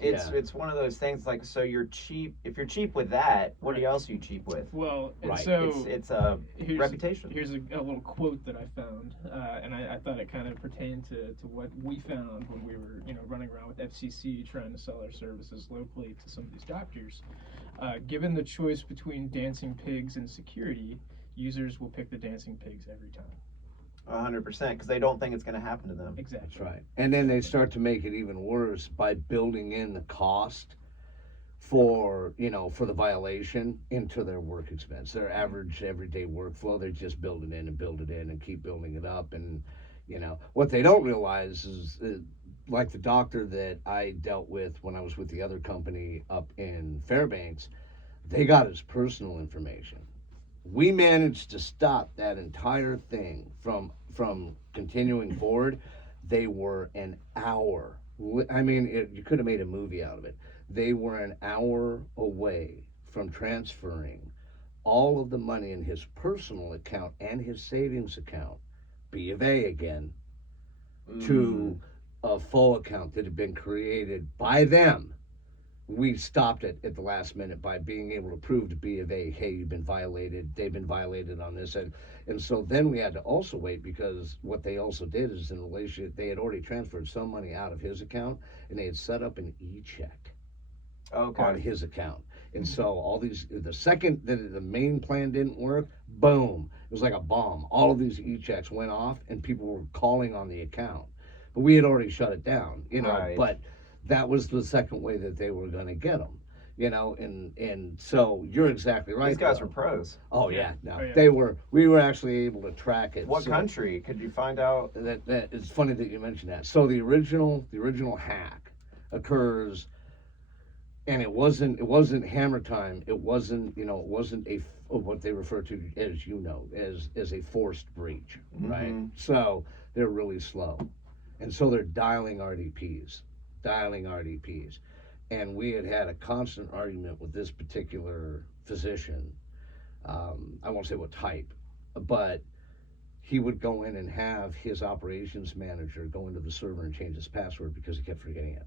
it's one of those things like, so you're cheap. If you're cheap with that, what else are you cheap with? Well, and Right. so It's a reputation. Here's a little quote that I found, and I thought it kind of pertained to what we found when we were running around with FCC trying to sell our services locally to some of these doctors. Given the choice between dancing pigs and security, users will pick the dancing pigs every time. 100%, because they don't think it's going to happen to them. Exactly. That's right. And then they start to make it even worse by building in the cost for the violation into their work expense, their average everyday workflow. They just build it in and keep building it up. And what they don't realize is like the doctor that I dealt with when I was with the other company up in Fairbanks, they got his personal information. We managed to stop that entire thing from continuing forward. They were an hour. I mean, you could have made a movie out of it. They were an hour away from transferring all of the money in his personal account and his savings account, B of A again, to a full account that had been created by them. We stopped it at the last minute by being able to prove to B of A, hey, you've been violated, they've been violated on this. And so then we had to also wait, because what they also did is, in relationship, they had already transferred some money out of his account, and they had set up an e-check on his account. And so all these, the second that the main plan didn't work, boom, it was like a bomb. All of these e-checks went off, and people were calling on the account. But we had already shut it down, Right. But that was the second way that they were going to get them, and so you're exactly right. These guys were pros. Oh yeah, no, Oh, yeah. they were. We were actually able to track it. What So country? Could you find out? That it's funny that you mentioned that. So the original hack occurs, and it wasn't hammer time. It wasn't what they refer to as a forced breach, right? So they're really slow, and so they're dialing RDPs. And we had a constant argument with this particular physician. I won't say what type, but he would go in and have his operations manager go into the server and change his password because he kept forgetting it.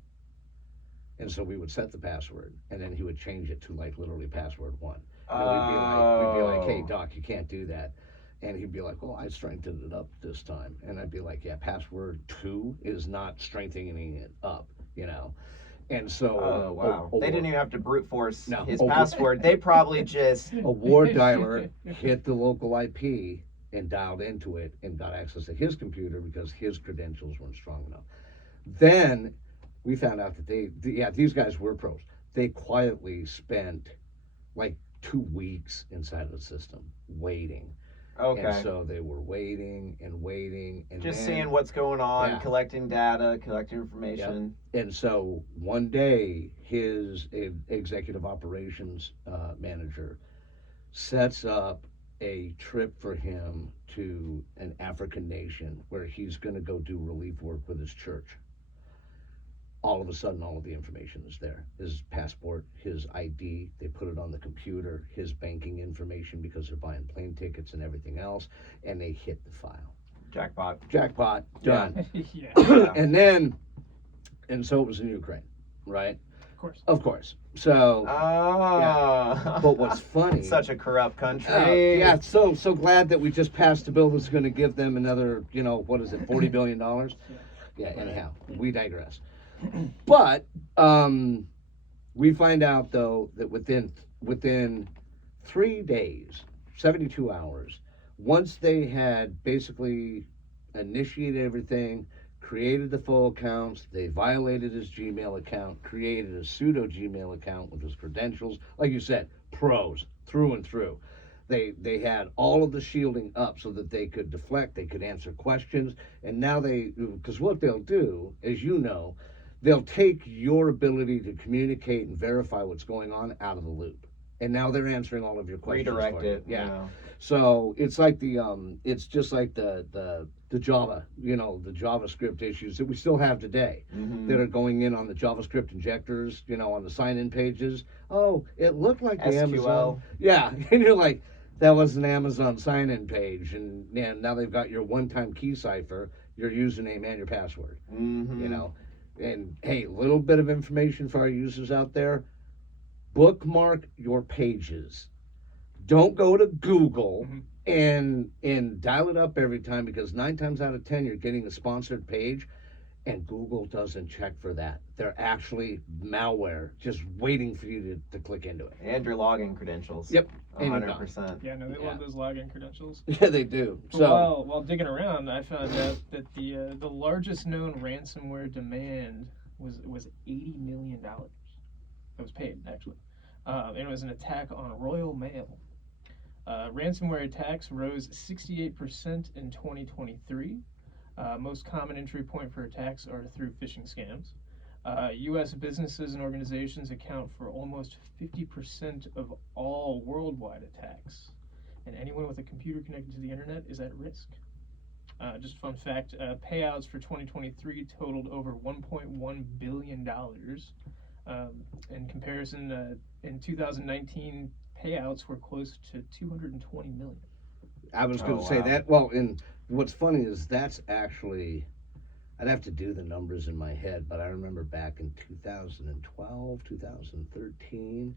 And so we would set the password, and then he would change it to like literally password 1. And we'd be like, hey doc, you can't do that. And he'd be like, well, I strengthened it up this time. And I'd be like, yeah, password 2 is not strengthening it up, And so, wow. They didn't even have to brute force his No. password. They probably just. a ward dialer hit the local IP and dialed into it and got access to his computer because his credentials weren't strong enough. Then we found out that these guys were pros. They quietly spent like 2 weeks inside of the system waiting. Okay. And so they were waiting and Just then, seeing what's going on, Yeah. collecting data, collecting information. And so one day his executive operations manager sets up a trip for him to an African nation where he's going to go do relief work with his church. All of a sudden, all of the information is there. His passport, his ID, they put it on the computer, his banking information because they're buying plane tickets and everything else, and they hit the file. Jackpot. Done. Yeah. And so it was in Ukraine, right? Of course. Of course. So, but what's funny? Such a corrupt country. Yeah, so glad that we just passed a bill that's going to give them another, what is it, $40 billion? Yeah, anyhow, we digress. But we find out, though, that within 3 days, 72 hours, once they had basically initiated everything, created the full accounts, they violated his Gmail account, created a pseudo Gmail account with his credentials, like you said, pros through and through. They had all of the shielding up so that they could deflect, they could answer questions, and now because what they'll do, as you know, they'll take your ability to communicate and verify what's going on out of the loop. and now they're answering all of your questions Redirect for you. it. Yeah. So it's like it's just like the Java, the JavaScript issues that we still have today, Mm-hmm. that are going in on the JavaScript injectors, on the sign-in pages. Oh, it looked like the SQL. Amazon. Yeah, and you're like, that was an Amazon sign-in page, and now they've got your one-time key cipher, your username, and your password. Mm-hmm. And hey, little bit of information for our users out there: bookmark your pages. Don't go to Google and dial it up every time, because 9 times out of 10 you're getting a sponsored page, and Google doesn't check for that. They're actually malware just waiting for you to click into it. And your login credentials. Yep. 100%. Yeah, no, they love those login credentials. Yeah, they do. But So while digging around, I found out that the largest known ransomware demand was $80 million. That was paid, actually. And it was an attack on Royal Mail. Ransomware attacks rose 68% in 2023. Most common entry point for attacks are through phishing scams. U.S. businesses and organizations account for almost 50% of all worldwide attacks, and anyone with a computer connected to the internet is at risk. Just a fun fact, payouts for 2023 totaled over $1.1 billion. In comparison, in 2019, payouts were close to $220 million. I was going to say that. Well, and what's funny is that's actually, I'd have to do the numbers in my head, but I remember back in 2012, 2013,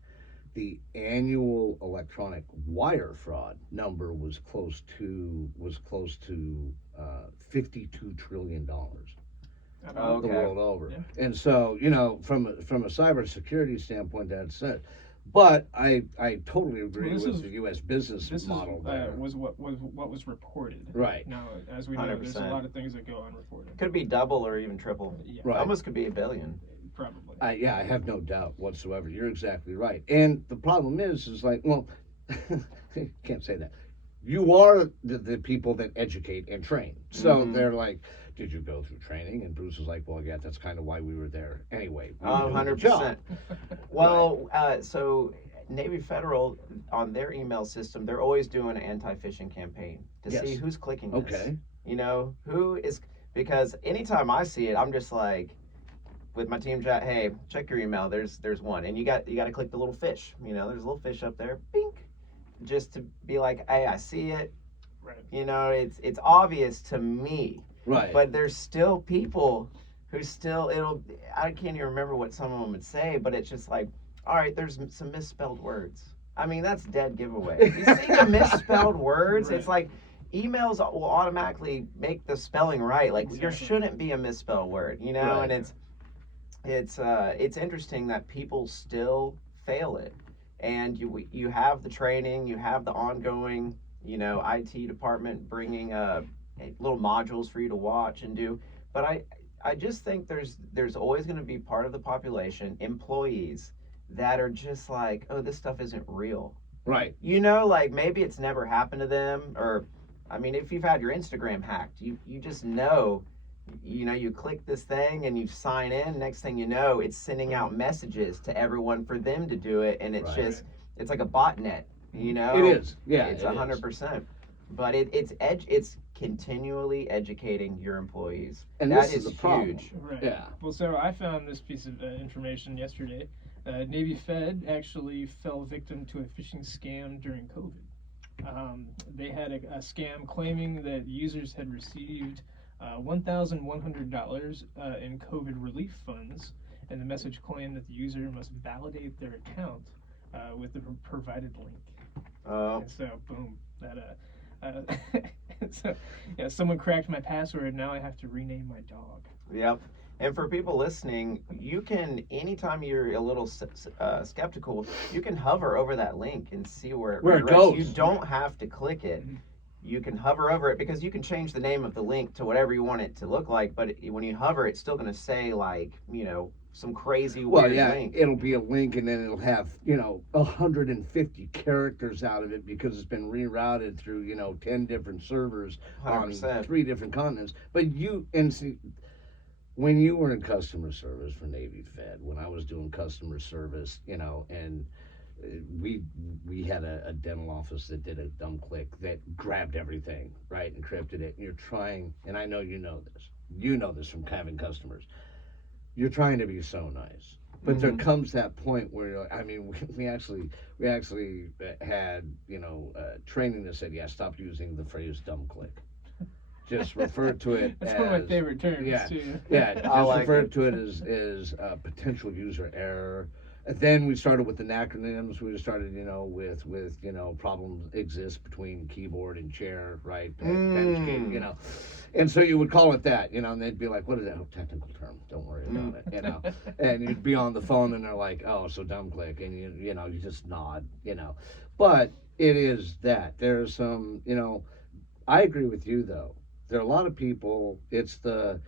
the annual electronic wire fraud number was close to $52 trillion. Okay. The world over. Yeah. And so, from a cybersecurity standpoint, that's it. But I totally agree with the U.S. business model there. Was what was reported. Right. Now, as we know, there's a 100%. lot of things that go unreported. Could be double or even triple. Yeah, Right. Almost could be $1 billion. probably. Yeah, I have no doubt whatsoever. You're exactly right. And the problem is like, well, can't say that. You are the people that educate and train. So they're like, did you go through training? And Bruce is like, well, yeah, that's kind of why we were there anyway. We were doing the job. 100%. Well, so Navy Federal, on their email system, they're always doing an anti-phishing campaign to Yes. see who's clicking this. Okay. Who is, because anytime I see it, I'm just like, with my team chat, hey, check your email. There's one, and you got to click the little fish. There's a little fish up there, bink, just to be like, hey, I see it. Right. It's obvious to me. Right. But there's still people who still, I can't even remember what some of them would say, but it's just like, all right, there's some misspelled words. I mean, that's dead giveaway. You see the misspelled words? Right. It's like emails will automatically make the spelling right. Like, there Exactly. shouldn't be a misspelled word, Right. and it's interesting that people still fail it. And you have the training, you have the ongoing, IT department bringing little modules for you to watch and do. But I just think there's always going to be part of the population, employees, that are just like, oh, this stuff isn't real. Right. Like maybe it's never happened to them, or I mean, if you've had your Instagram hacked, you just know, you click this thing and you sign in, next thing you know, it's sending out messages to everyone for them to do it, and it's Right. it's like a botnet, It is. Yeah. it's it is. 100%. But it's continually educating your employees. And that this is the problem. huge. Right. Yeah. Well, so I found this piece of information yesterday. Navy Fed actually fell victim to a phishing scam during COVID. They had a scam claiming that users had received $1,100 in COVID relief funds, and the message claimed that the user must validate their account with the provided link. Oh, And so, boom, that so yeah, someone cracked my password. Now I have to rename my dog. yep. And for people listening, you can, anytime you're a little skeptical, you can hover over that link and see where it Where it redirects. goes. You don't have to click it. Mhm. You can hover over it, because you can change the name of the link to whatever you want it to look like. But when you hover, it's still going to say, like, some crazy Well, weird yeah, link. it'll be a link, and then it'll have 150 characters out of it, because it's been rerouted through 10 different servers on 100%. 3 different continents. But see, when you were in customer service for Navy Fed, when I was doing customer service, and we had a dental office that did a dumb click that grabbed everything, right, encrypted it. And you're trying, and I know you know this from having customers. You're trying to be so nice, but there comes that point where I mean, we actually had training that said, yeah, stop using the phrase dumb click. Just refer to it That's as one of my favorite terms yeah, too. yeah. Just I like refer it. to it as potential user error. And then we started with the acronyms. We started, with problems exist between keyboard and chair, right? Bench key, and so you would call it that, and they'd be like, "What is that? Oh, technical term. Don't worry about it," And you'd be on the phone, and they're like, "Oh, so dumb click," and you just nod. But it is that there's some, I agree with you though. There are a lot of people. It's the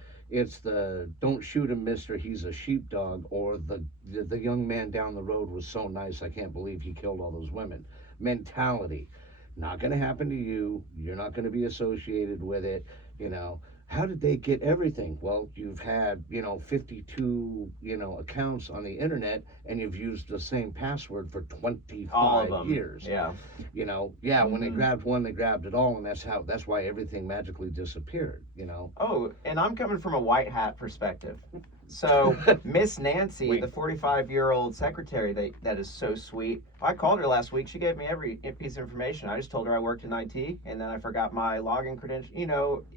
don't shoot him, mister. He's a sheepdog, or the young man down the road was so nice. I can't believe he killed all those women. Mentality, not going to happen to you. You're not going to be associated with it. You know, how did they get everything? Well, you've had 52 accounts on the internet, and you've used the same password for All of 25 them. years. Yeah. When they grabbed one, they grabbed it all, and that's why everything magically disappeared. Oh, and I'm coming from a white hat perspective. So Miss Nancy, Wait. the 45-year-old secretary that is so sweet. I called her last week. She gave me every piece of information. I just told her I worked in IT, and then I forgot my login credential.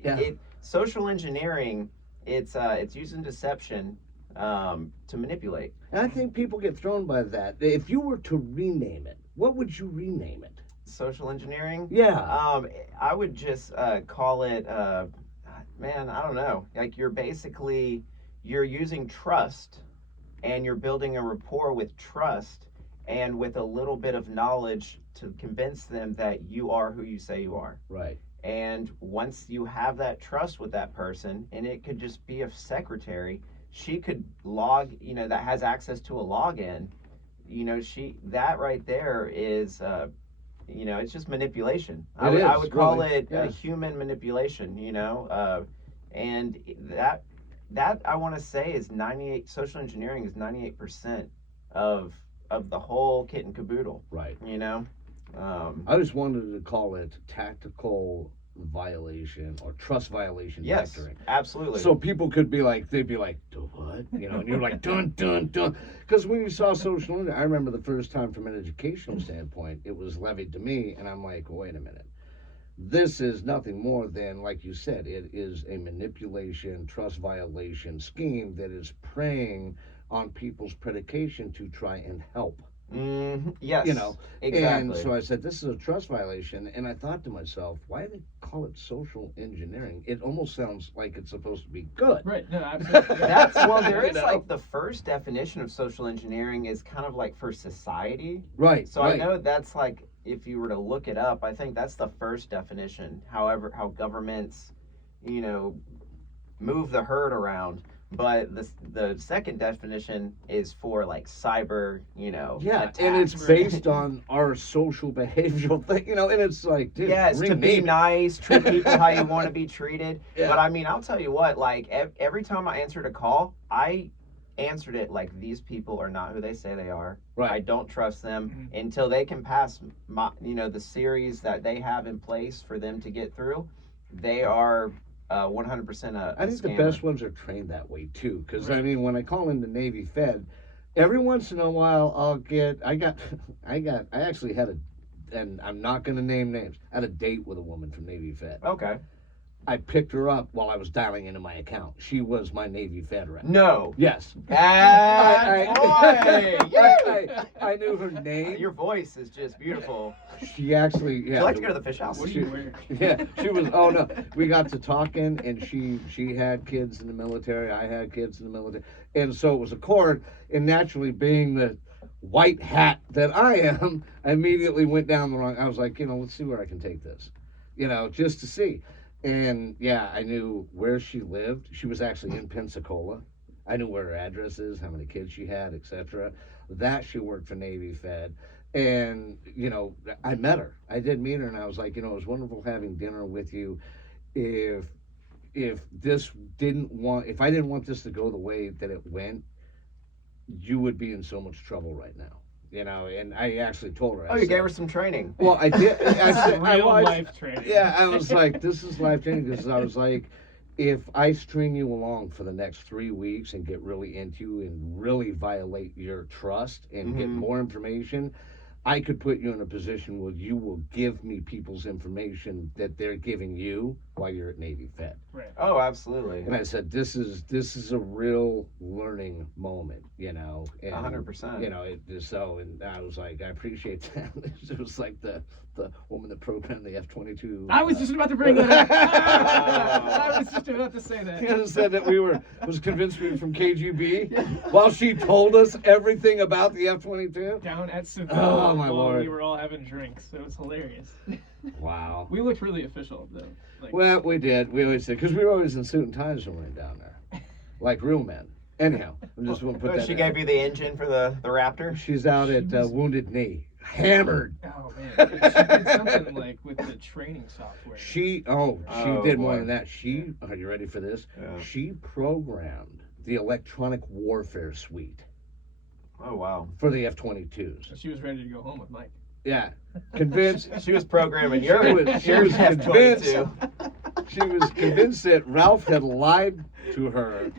Yeah. Social engineering. It's using deception to manipulate. And I think people get thrown by that. If you were to rename it, what would you rename it? Social engineering. Yeah. I would just call it. Man, I don't know. Like you're using trust, and you're building a rapport with trust, and with a little bit of knowledge to convince them that you are who you say you are. Right. And once you have that trust with that person, and it could just be a secretary, she could log, that has access to a login, that right there is, it's just manipulation. I would call really. it Yeah. human manipulation, and that I want to say is 98, social engineering is 98% of the whole kit and caboodle, Right. I I just wanted to call it tactical violation or trust violation Yes, vectoring. absolutely. So people could be like, they'd be like, "Do what?" And you're like, dun, dun, dun. Because when you saw social media, I remember the first time from an educational standpoint, it was levied to me, and I'm like, wait a minute. This is nothing more than, like you said, it is a manipulation, trust violation scheme that is preying on people's predication to try and help. Yes, exactly. And so I said, this is a trust violation. And I thought to myself, why do they call it social engineering? It almost sounds like it's supposed to be good. Right. No, absolutely. There is You know? like the first definition of social engineering is kind of like for society. Right. So right. I know that's like, if you were to look it up, I think that's the first definition. However, how governments, move the herd around. But the second definition is for like cyber, Yeah, attacks. and it's based on our social behavioral thing, and it's like, dude, Yes, to be rename it. nice, treat people how you want to be treated. Yeah. But I mean, I'll tell you what, like every time I answered a call, I answered it like these people are not who they say they are. Right. I don't trust them until they can pass the series that they have in place for them to get through. They are 100% a I think the scammer. best ones are trained that way too, because I mean, when I call in the Navy Fed, every once in a while I actually had and I'm not going to name names. I had a date with a woman from Navy Fed. Okay. I picked her up while I was dialing into my account. She was my Navy Fed rep. No. Yes. Bad boy. I knew her name. Your voice is just beautiful. She actually, Would yeah. you like to go to the fish house? What do you wear? Yeah, she was. Oh no, we got to talking, and she had kids in the military. I had kids in the military, and so it was a chord. And naturally, being the white hat that I am, I immediately went down the wrong. I was like, let's see where I can take this, just to see. And yeah, I knew where she lived. She was actually in Pensacola. I knew where her address is, how many kids she had, etc. That she worked for Navy Fed. And, I met her. I did meet her, and I was like, it was wonderful having dinner with you. If if I didn't want this to go the way that it went, you would be in so much trouble right now. and I actually told her. Oh, you gave her some training. Well, I did. I said, Real life training. Yeah, I was like, this is life training because I was like, if I string you along for the next 3 weeks and get really into you and really violate your trust and get more information, I could put you in a position where you will give me people's information that they're giving you while you're at Navy Fed. Right. Oh, absolutely. And I said, this is a real learning moment, and, 100%. So, and I was like, I appreciate that. It was like the woman that programmed the F-22. I was just about to bring that up. I was just about to say that. Said that was convinced we were from KGB while she told us everything about the F-22. Down at Seville, Oh, my while Lord. we were all having drinks. So it was hilarious. Wow. We looked really official, though. Like, Well, we did. We always did. Because we were always in suit and ties when we went down there. Like real men. Anyhow, I just want to put that She in. gave you the engine for the Raptor? She's out at Wounded Knee. Hammered. Oh, man. She did something like with the training software. She Oh, did more boy. than that. Are you ready for this? Yeah. She programmed the electronic warfare suite Oh, wow. for the F-22s. She was ready to go home with Mike. Yeah. Convinced. She was programming She your was convinced. F-22. She was convinced that Ralph had lied to her.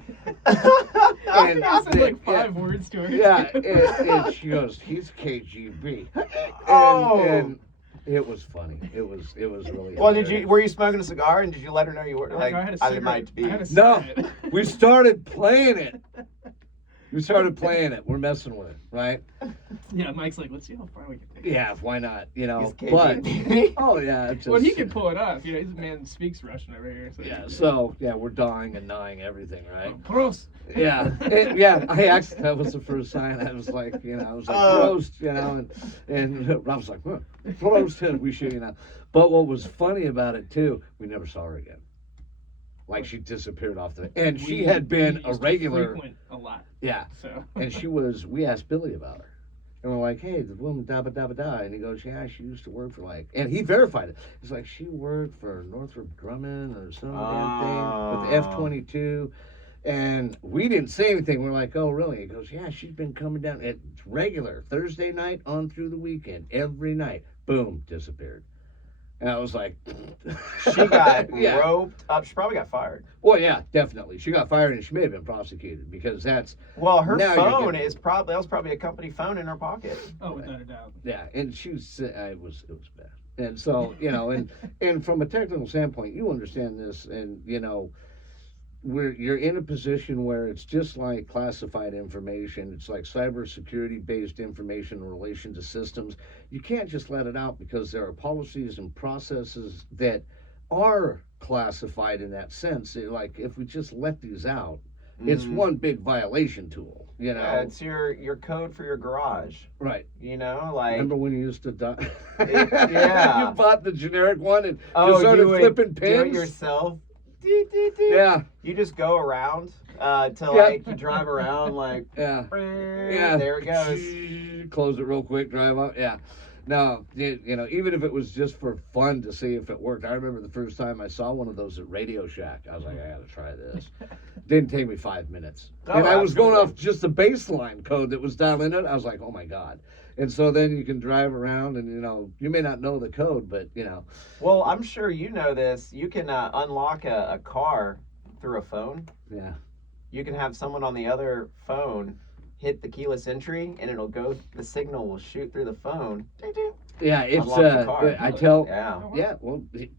I said like yeah, 5 words to her. Yeah, and she goes, he's KGB. Oh. And it was funny. It was really. Well, hilarious. were you smoking a cigar and did you let her know you were like, I had a cigarette. might be? I had a No, cigarette. we started playing it. We're messing with it, right? Yeah, Mike's like, let's see how far we can take it. Yeah, why not? He's But KGB. oh yeah, it's just, Well, he can pull it off. He's a man that speaks Russian over here. So Yeah, so yeah, we're dying and dying everything, right? Prost. Yeah, I actually, that was the first sign. I was like, Prost, and Rob was like, huh, Prost, and we should, But what was funny about it too, we never saw her again. Like she disappeared off and she had been a used to regular. frequent a lot. Yeah, So. and we asked Billy about her. And we're like, hey, the woman, da ba da ba da. And he goes, yeah, she used to work for and he verified it. It's like she worked for Northrop Grumman or some damn thing with the F-22. And we didn't say anything. We're like, oh, really? He goes, yeah, she's been coming down. It's regular, Thursday night on through the weekend, every night. Boom, disappeared. And I was like, She got Yeah. roped up. She probably got fired. Well, yeah, definitely. She got fired and she may have been prosecuted because that's, Well, her Now you're phone getting- that was probably a company phone in her pocket. Oh, without a doubt. yeah, and she was, it was bad. And so, and from a technical standpoint, you understand this, and, you're in a position where it's just like classified information. It's like cybersecurity based information in relation to systems. You can't just let it out because there are policies and processes that are classified in that sense. Like if we just let these out, it's one big violation tool. Yeah, it's your code for your garage. Right. Like. Remember when you used to Yeah. You bought the generic one and Oh, you started you would flipping do pins. it yourself. Yeah. You just go around till Yeah. you drive around like. Yeah. Yeah. There it goes. Close it real quick, drive up. Yeah. No, even if it was just for fun to see if it worked. I remember the first time I saw one of those at Radio Shack. I was like, I gotta try this. Didn't take me 5 minutes. Oh, And I was going absolutely. off just the baseline code that was down in it. I was like, oh my God. And so then you can drive around and, you may not know the code, but, Well, I'm sure you know this. You can unlock a car through a phone. yeah. You can have someone on the other phone hit the keyless entry, and the signal will shoot through the phone. Ding, ding. Yeah, it's, Unlock the car. I tell, Yeah. yeah, well, dude,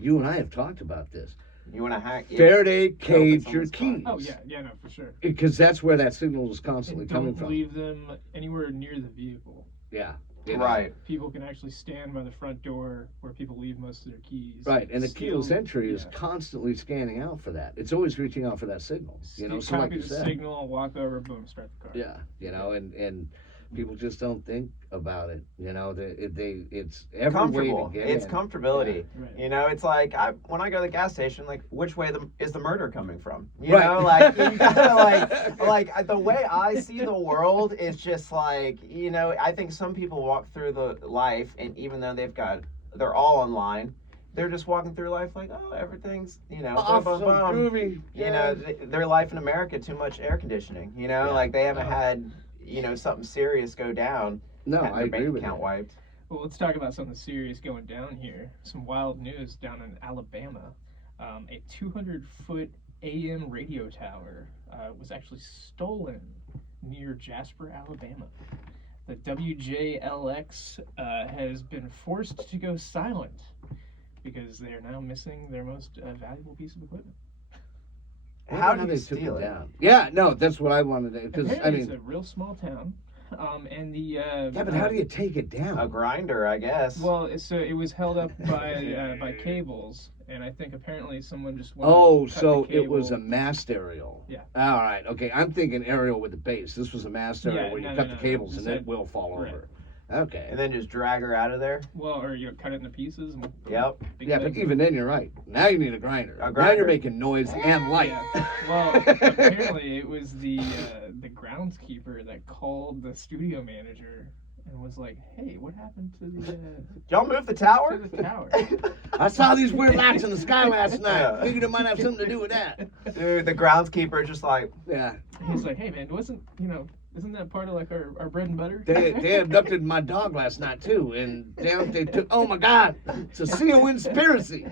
you and I have talked about this. You want to hack? Faraday open cage your someone's keys. car. Oh, yeah, no, for sure. Because that's where that signal is constantly And coming don't from. leave them anywhere near the vehicle. Yeah. Right. People can actually stand by the front door where people leave most of their keys. Right, and the Steal- keyless entry is yeah. constantly scanning out for that. It's always reaching out for that signal. So like Copy you the said. signal, walk over, boom, start the car. Yeah, and people just don't think about it. It's every way to Comfortable. get It's in. comfortability. Yeah, right. It's like when I go to the gas station, like which way is the murder coming from? Right. Like you gotta like the way I see the world is just like I think some people walk through the life, and even though they're all online, they're just walking through life like, oh, everything's Awesome, bum, bum, bum. groovy. Yeah. Their life in America, too much air conditioning. Like they haven't had something serious go down, No, having I their agree bank with account you. wiped. Well, let's talk about something serious going down here. Some wild news down in Alabama. A 200-foot AM radio tower was actually stolen near Jasper, Alabama. The WJLX has been forced to go silent because they are now missing their most valuable piece of equipment. How Wonder do you they took steal it it? down? Yeah, no, that's what I wanted to. Because Apparently, it's a real small town, and the yeah, but how do you take it down? A grinder, I guess. well, so it was held up by cables, and I think apparently someone just went Oh, up, cut so the it was a cable. mast aerial. Yeah. All right. Okay. I'm thinking aerial with the base. This was a mast aerial Yeah, where you no, cut no, the no, cables just and it had- will fall right. over. Okay. And then just drag her out of there. Well, or you cut it into pieces. And Yep. big Yeah, but legs. even then, you're right. Now you need a grinder. A Now grinder. you're making noise and light. Yeah. Well, apparently it was the groundskeeper that called the studio manager and was like, "Hey, what happened to Y'all move the tower? the tower?" I saw these weird lights in the sky last night. Yeah. Figured it might have something to do with that. Dude, the groundskeeper just like, Yeah. He's like, "Hey, man, isn't that part of like our bread and butter?" They abducted my dog last night too, and they took. Oh my God! It's a CO conspiracy.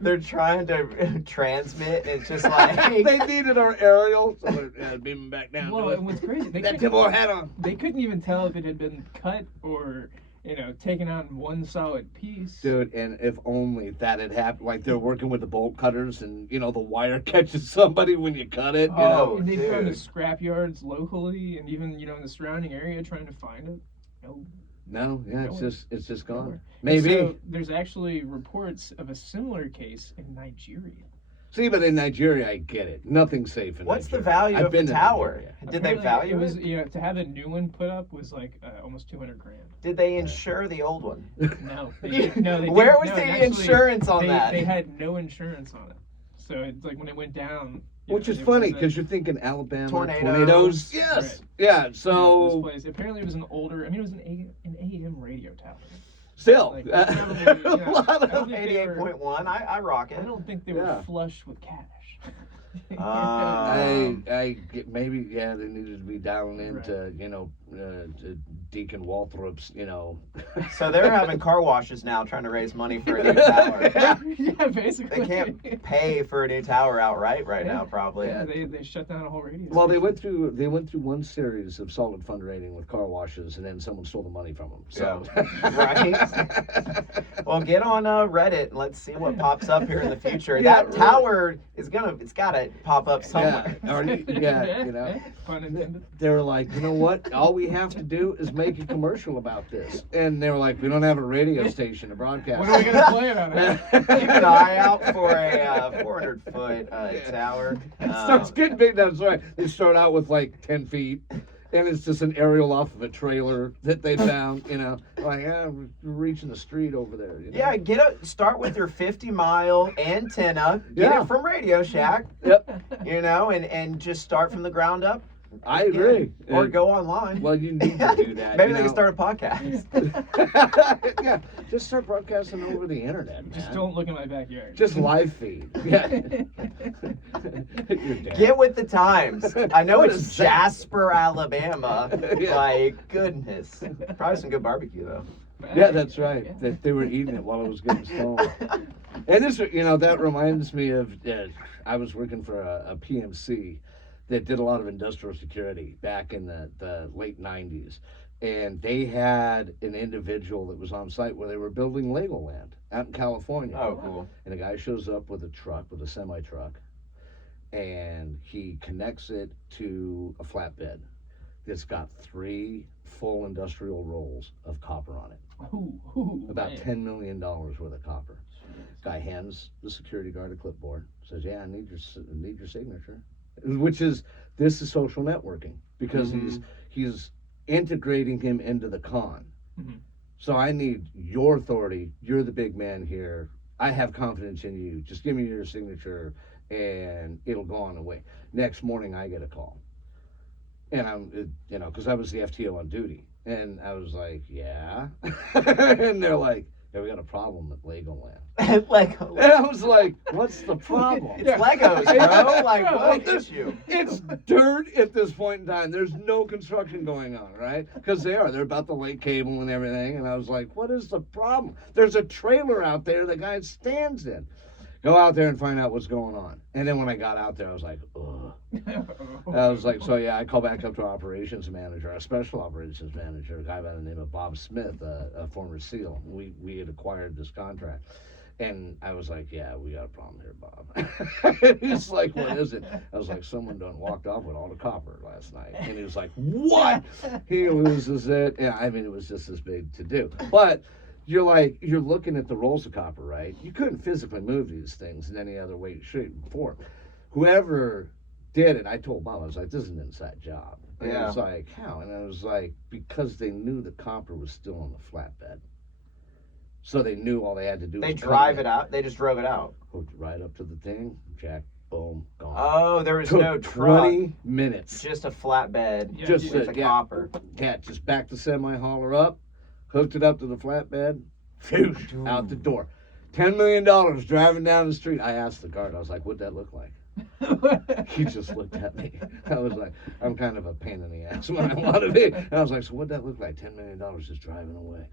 they're trying to transmit. And it's just like, They needed our aerial, so they're beaming back down. Well, to and us. what's crazy, That Timor hat on. they couldn't even tell if it had been cut or taken out in one solid piece. Dude, and if only that had happened. Like they're working with the bolt cutters, and the wire catches somebody when you cut it. Oh, And they've gone to dude. scrap yards locally, and even in the surrounding area trying to find it. No. No, yeah, Nowhere. it's just gone. Nowhere. Maybe. So there's actually reports of a similar case in Nigeria. See, but in Nigeria, I get it. Nothing's safe in what's the Nigeria. value I've of the been to tower? Nigeria. Did they Apparently, value it? Was it? to have a new one put up was like almost $200,000. Did they insure the old one? No, they didn't. No, they Where didn't. was No, the actually, insurance on that? They had no insurance on it. So it's like when it went down. Which is it funny was a- because you're thinking Alabama Tornadoes. Yes. Right. Yeah. this So place. Apparently, it was an older. I mean, it was an AM radio tower. still, Like, a probably, lot I of. don't think they were- 88.1. I rock it. I don't think they Yeah. were flush with cash. Maybe they needed to be dialing into to Deacon Walthrop's So they're having car washes now, trying to raise money for a new tower. Yeah, basically. They can't pay for a new tower outright right now, probably. Yeah, they shut down a whole radio. Well, they station. went through one series of solid fundraising with car washes, and then someone stole the money from them. So, Right. Well, get on Reddit and let's see what pops up here in the future. Yeah, That tower it's got to pop up somewhere. Pun intended. They were like, you know what? All we have to do is make a commercial about this. And they were like, we don't have a radio station to broadcast. When are we gonna play it on? Keep an eye out for a 400-foot tower. It starts getting big. That's right. They start out with like 10 feet. And it's just an aerial off of a trailer that they found, like, we're reaching the street over there. Yeah, start with your 50-mile antenna. Get Yeah. it from Radio Shack. Yep. And just start from the ground up. I agree. Or go online. Well, you need to do that. Maybe they can start a podcast. Yeah, just start broadcasting over the internet, man. Just don't look in my backyard. Just live feed. Yeah. You're dead. Get with the times. I know What it's is that? Jasper, Alabama. Yeah. Like, goodness. Probably some good barbecue, though. Yeah, that's right. That they were eating it while it was getting stolen. And this, that reminds me of. I was working for a PMC that did a lot of industrial security back in the late '90s, and they had an individual that was on site where they were building Legoland out in California. Oh, cool. And a guy shows up with a semi truck, and he connects it to a flatbed that's got 3 full industrial rolls of copper on it. About man. $10 million worth of copper. Guy hands the security guard a clipboard, says, "Yeah, I need your signature," this is social networking because he's integrating him into the con. Mhm. So I need your authority. You're the big man here. I have confidence in you. Just give me your signature, and it'll go on the way. Next morning, I get a call, and I'm, because I was the FTO on duty, and I was like, "Yeah," and they're like, Yeah, we got a problem at Legoland. Lego. And I was like, what's the problem? It's Legos, bro. Like, Yeah, what like issue? It's dirt at this point in time. There's no construction going on, right? Because they're about to lay cable and everything. And I was like, what is the problem? There's a trailer out there the guy stands in. Go out there and find out what's going on. And then when I got out there, I was like, ugh. I was like, so yeah, I call back up to our operations manager, our special operations manager, a guy by the name of Bob Smith, a former SEAL. We had acquired this contract. And I was like, yeah, we got a problem here, Bob. He's like, what is it? I was like, someone done walked off with all the copper last night. And he was like, what? He loses it. Yeah, I mean, it was just as big to do. But you're looking at the rolls of copper, right? You couldn't physically move these things in any other way, shape, or form. Whoever did it, I told Bob, I was like, this is an inside job. And Yeah. I was like, how? And I was like, because they knew the copper was still on the flatbed. So they knew all they had to do They was drive it out. They just drove it out. hooked right up to the thing, jack, boom, gone. Oh, there was Took no truck. 20 minutes. Just a flatbed. Yeah, Just with the yeah. copper. Yeah, just backed the semi-hauler up, hooked it up to the flatbed, whoosh, out the door. $10 million driving down the street. I asked the guard, I was like, what'd that look like? He just looked at me. I was like, I'm kind of a pain in the ass when I want to be. And I was like, so what'd that look like? $10 million just driving away.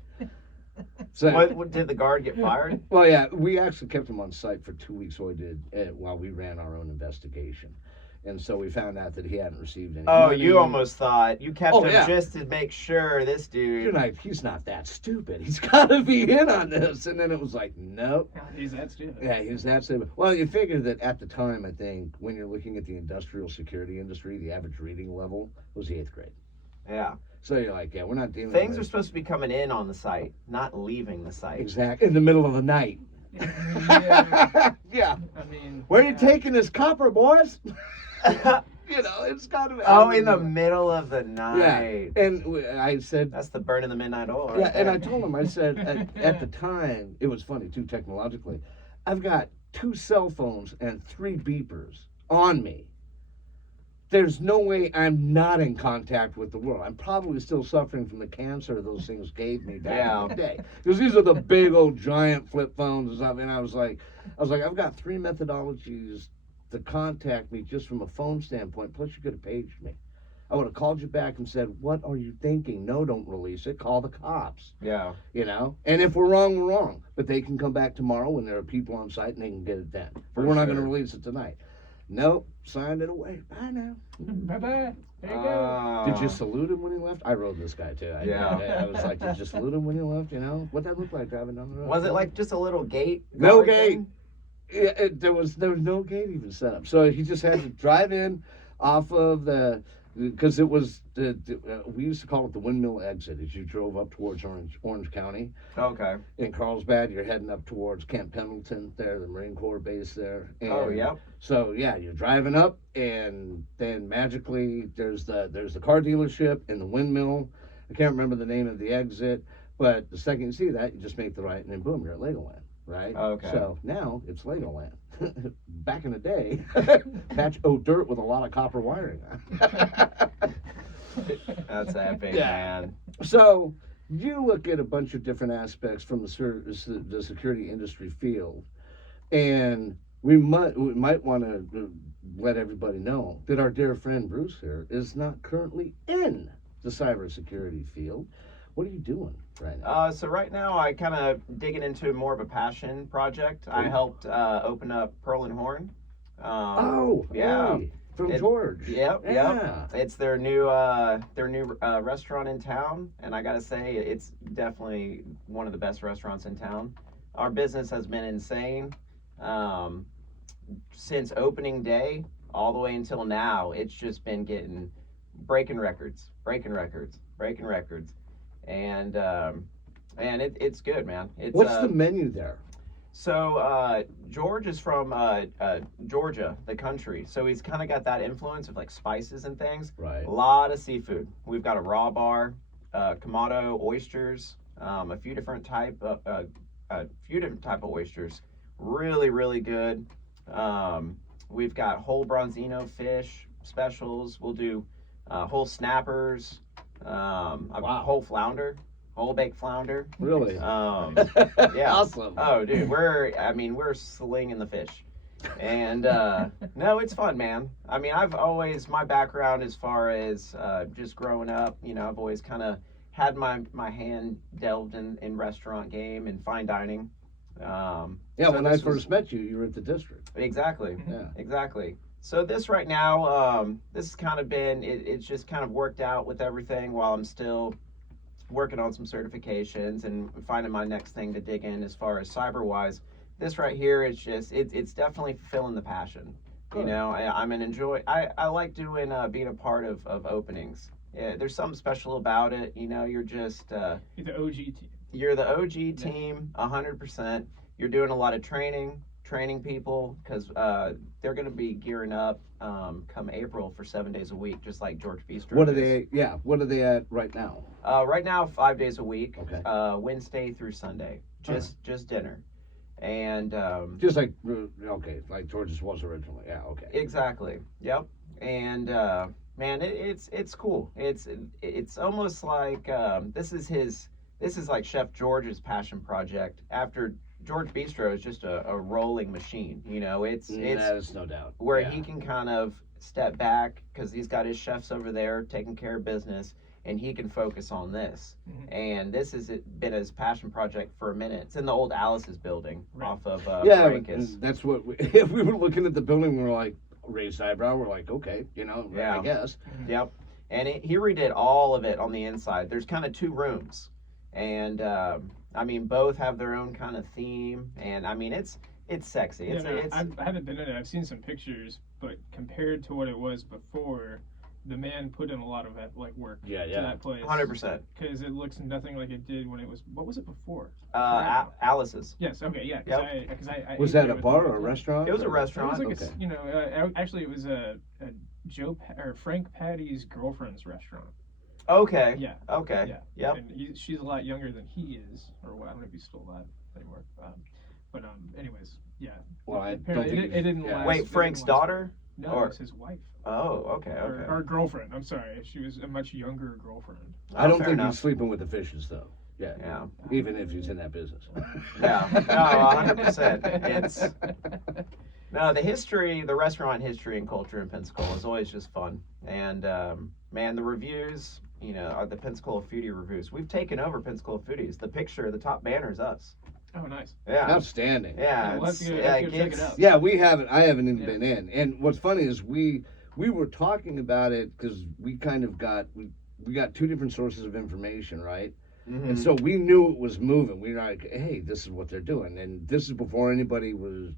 So, What did the guard get fired? well, yeah, we actually kept him on site for 2 weeks while we ran our own investigation. And so we found out that he hadn't received any Oh, money. you almost thought you kept Oh, him yeah. just to make sure this dude. You're like, he's not that stupid. He's got to be in on this. And then it was like, nope. He's that stupid. Yeah, he's that stupid. Well, you figure that at the time, I think, when you're looking at the industrial security industry, the average reading level was the 8th grade. Yeah. So you're like, yeah, we're not dealing Things are with supposed to be coming in on the site, not leaving the site. exactly in the middle of the night. Yeah, Yeah. I mean, Where are you yeah. taking this copper, boys? You know, it's got to be. Oh, in the middle of the night. Yeah. And I said, That's the burn of the midnight oil. Right yeah, and I there. told him, I said, at the time, it was funny too, technologically. I've got 2 cell phones and 3 beepers on me. There's no way I'm not in contact with the world. I'm probably still suffering from the cancer those things gave me back in the day. Because these are the big old giant flip phones and stuff. And I was like, I've got 3 methodologies to contact me just from a phone standpoint. Plus, you could have paged me. I would have called you back and said, what are you thinking? No, don't release it. Call the cops. Yeah. You know? And if we're wrong, we're wrong. But they can come back tomorrow when there are people on site and they can get it then. But For we're not going to sure. release it tonight. Nope. Signed it away. Bye now. Bye bye. There you go. Did you salute him when he left? I rode this guy too. I was like, did you salute him when he left? You know? What'd that look like driving down the road? Was it like just a little gate? No guard gate. thing? Yeah, there was no gate even set up. So he just had to drive in off of because it was we used to call it the windmill exit as you drove up towards Orange County. Okay. In Carlsbad, you're heading up towards Camp Pendleton there, the Marine Corps base there. And Oh, yep. so yeah, you're driving up, and then magically there's the car dealership and the windmill. I can't remember the name of the exit, but the second you see that, you just make the right, and then boom, you're at Legoland, right? Okay. So now it's Legoland. Back in the day, patch dirt with a lot of copper wiring on. That's epic, Yeah. man. So you look at a bunch of different aspects from the security industry field, and we might want to let everybody know that our dear friend Bruce here is not currently in the cybersecurity field. What are you doing right now? So right now I kind of digging into more of a passion project. I Ooh. helped open up Pearl and Horn. Yeah, yeah. from It- George. Yep, Yeah. yep. It's their new restaurant in town, and I gotta say, it's definitely one of the best restaurants in town. Our business has been insane since opening day all the way until now. It's just been breaking records, and it's good, man. It's What's the menu there? So George is from Georgia, the country. So he's kind of got that influence of like spices and things. Right. A lot of seafood. We've got a raw bar, Kamado oysters, a few different type of oysters. Really, really good. We've got whole bronzino fish specials. We'll do whole snappers, Wow. whole flounder. whole baked flounder. Really? Yeah. Awesome. Oh, dude, we're slinging the fish. And no, it's fun, man. I mean, my background as far as just growing up, I've always kind of had my hand delved in restaurant game and fine dining. Yeah, when I first met you, you were at the district. Exactly. Yeah. Exactly. So this right now, this has kind of been, it's just kind of worked out with everything while I'm still working on some certifications and finding my next thing to dig in as far as cyber-wise. This right here is just, it's definitely fulfilling the passion. Good. I like doing, being a part of openings. Yeah, there's something special about it. You're just, You're the OG team. you're the OG team, 100%. You're doing a lot of training people, because they're going to be gearing up come April for 7 days a week, just like George Bistro. What are they at right now? Right now, 5 days a week. Okay. Wednesday through Sunday, just dinner, and Just like like George's was originally. Yeah. Okay. exactly. Yep. And man, it's cool. It's almost like this is like Chef George's passion project. After George Bistro is just a rolling machine. It's That is no doubt. where Yeah. he can kind of step back because he's got his chefs over there taking care of business, and he can focus on this. Mhm. And this has been his passion project for a minute. It's in the old Alice's building Right. off of Yeah, Frankus. and that's what if we were looking at the building, we were like raised eyebrow. We're like, okay, Yeah. I guess. Yep. And he redid all of it on the inside. There's kind of two rooms, and both have their own kind of theme, and it's sexy. I haven't been in it. I've seen some pictures, but compared to what it was before, the man put in a lot of work to that place. 100%. Because it looks nothing like it did when it was. What was it before? Alice's. Yes. Okay. Yeah. Yep. Because I Was ate that there a with bar my or a wife. restaurant? It was a It restaurant. was like Okay. actually it was a Frank Patty's girlfriend's restaurant. Okay. Yeah. Okay. Yeah. Yep. And she's a lot younger than he is, or I don't know if he's still alive anymore. Anyways, yeah. Well, I Apparently don't think it didn't last. Wait, it Frank's didn't last. daughter? No, Or- it was his wife. Oh, okay. Okay. Or girlfriend. I'm sorry. She was a much younger girlfriend. I don't fair think enough. he's sleeping with the fishes though. Yeah. Yeah. Even if he's in that business. Yeah. No, 100%. It's no the restaurant history and culture in Pensacola is always just fun. And man, the reviews, are the Pensacola Foodie reviews. We've taken over Pensacola Foodies. The picture, the top banner is us. Oh, nice. Yeah. Outstanding. Yeah. We'll have to it's- go, yeah, have to it go check it gets- out. Yeah, we haven't. I haven't even Yeah. been in. And what's funny is we were talking about it because we kind of got we got two different sources of information, right? Mhm. And so we knew it was moving. We were like, hey, this is what they're doing, and this is before anybody was.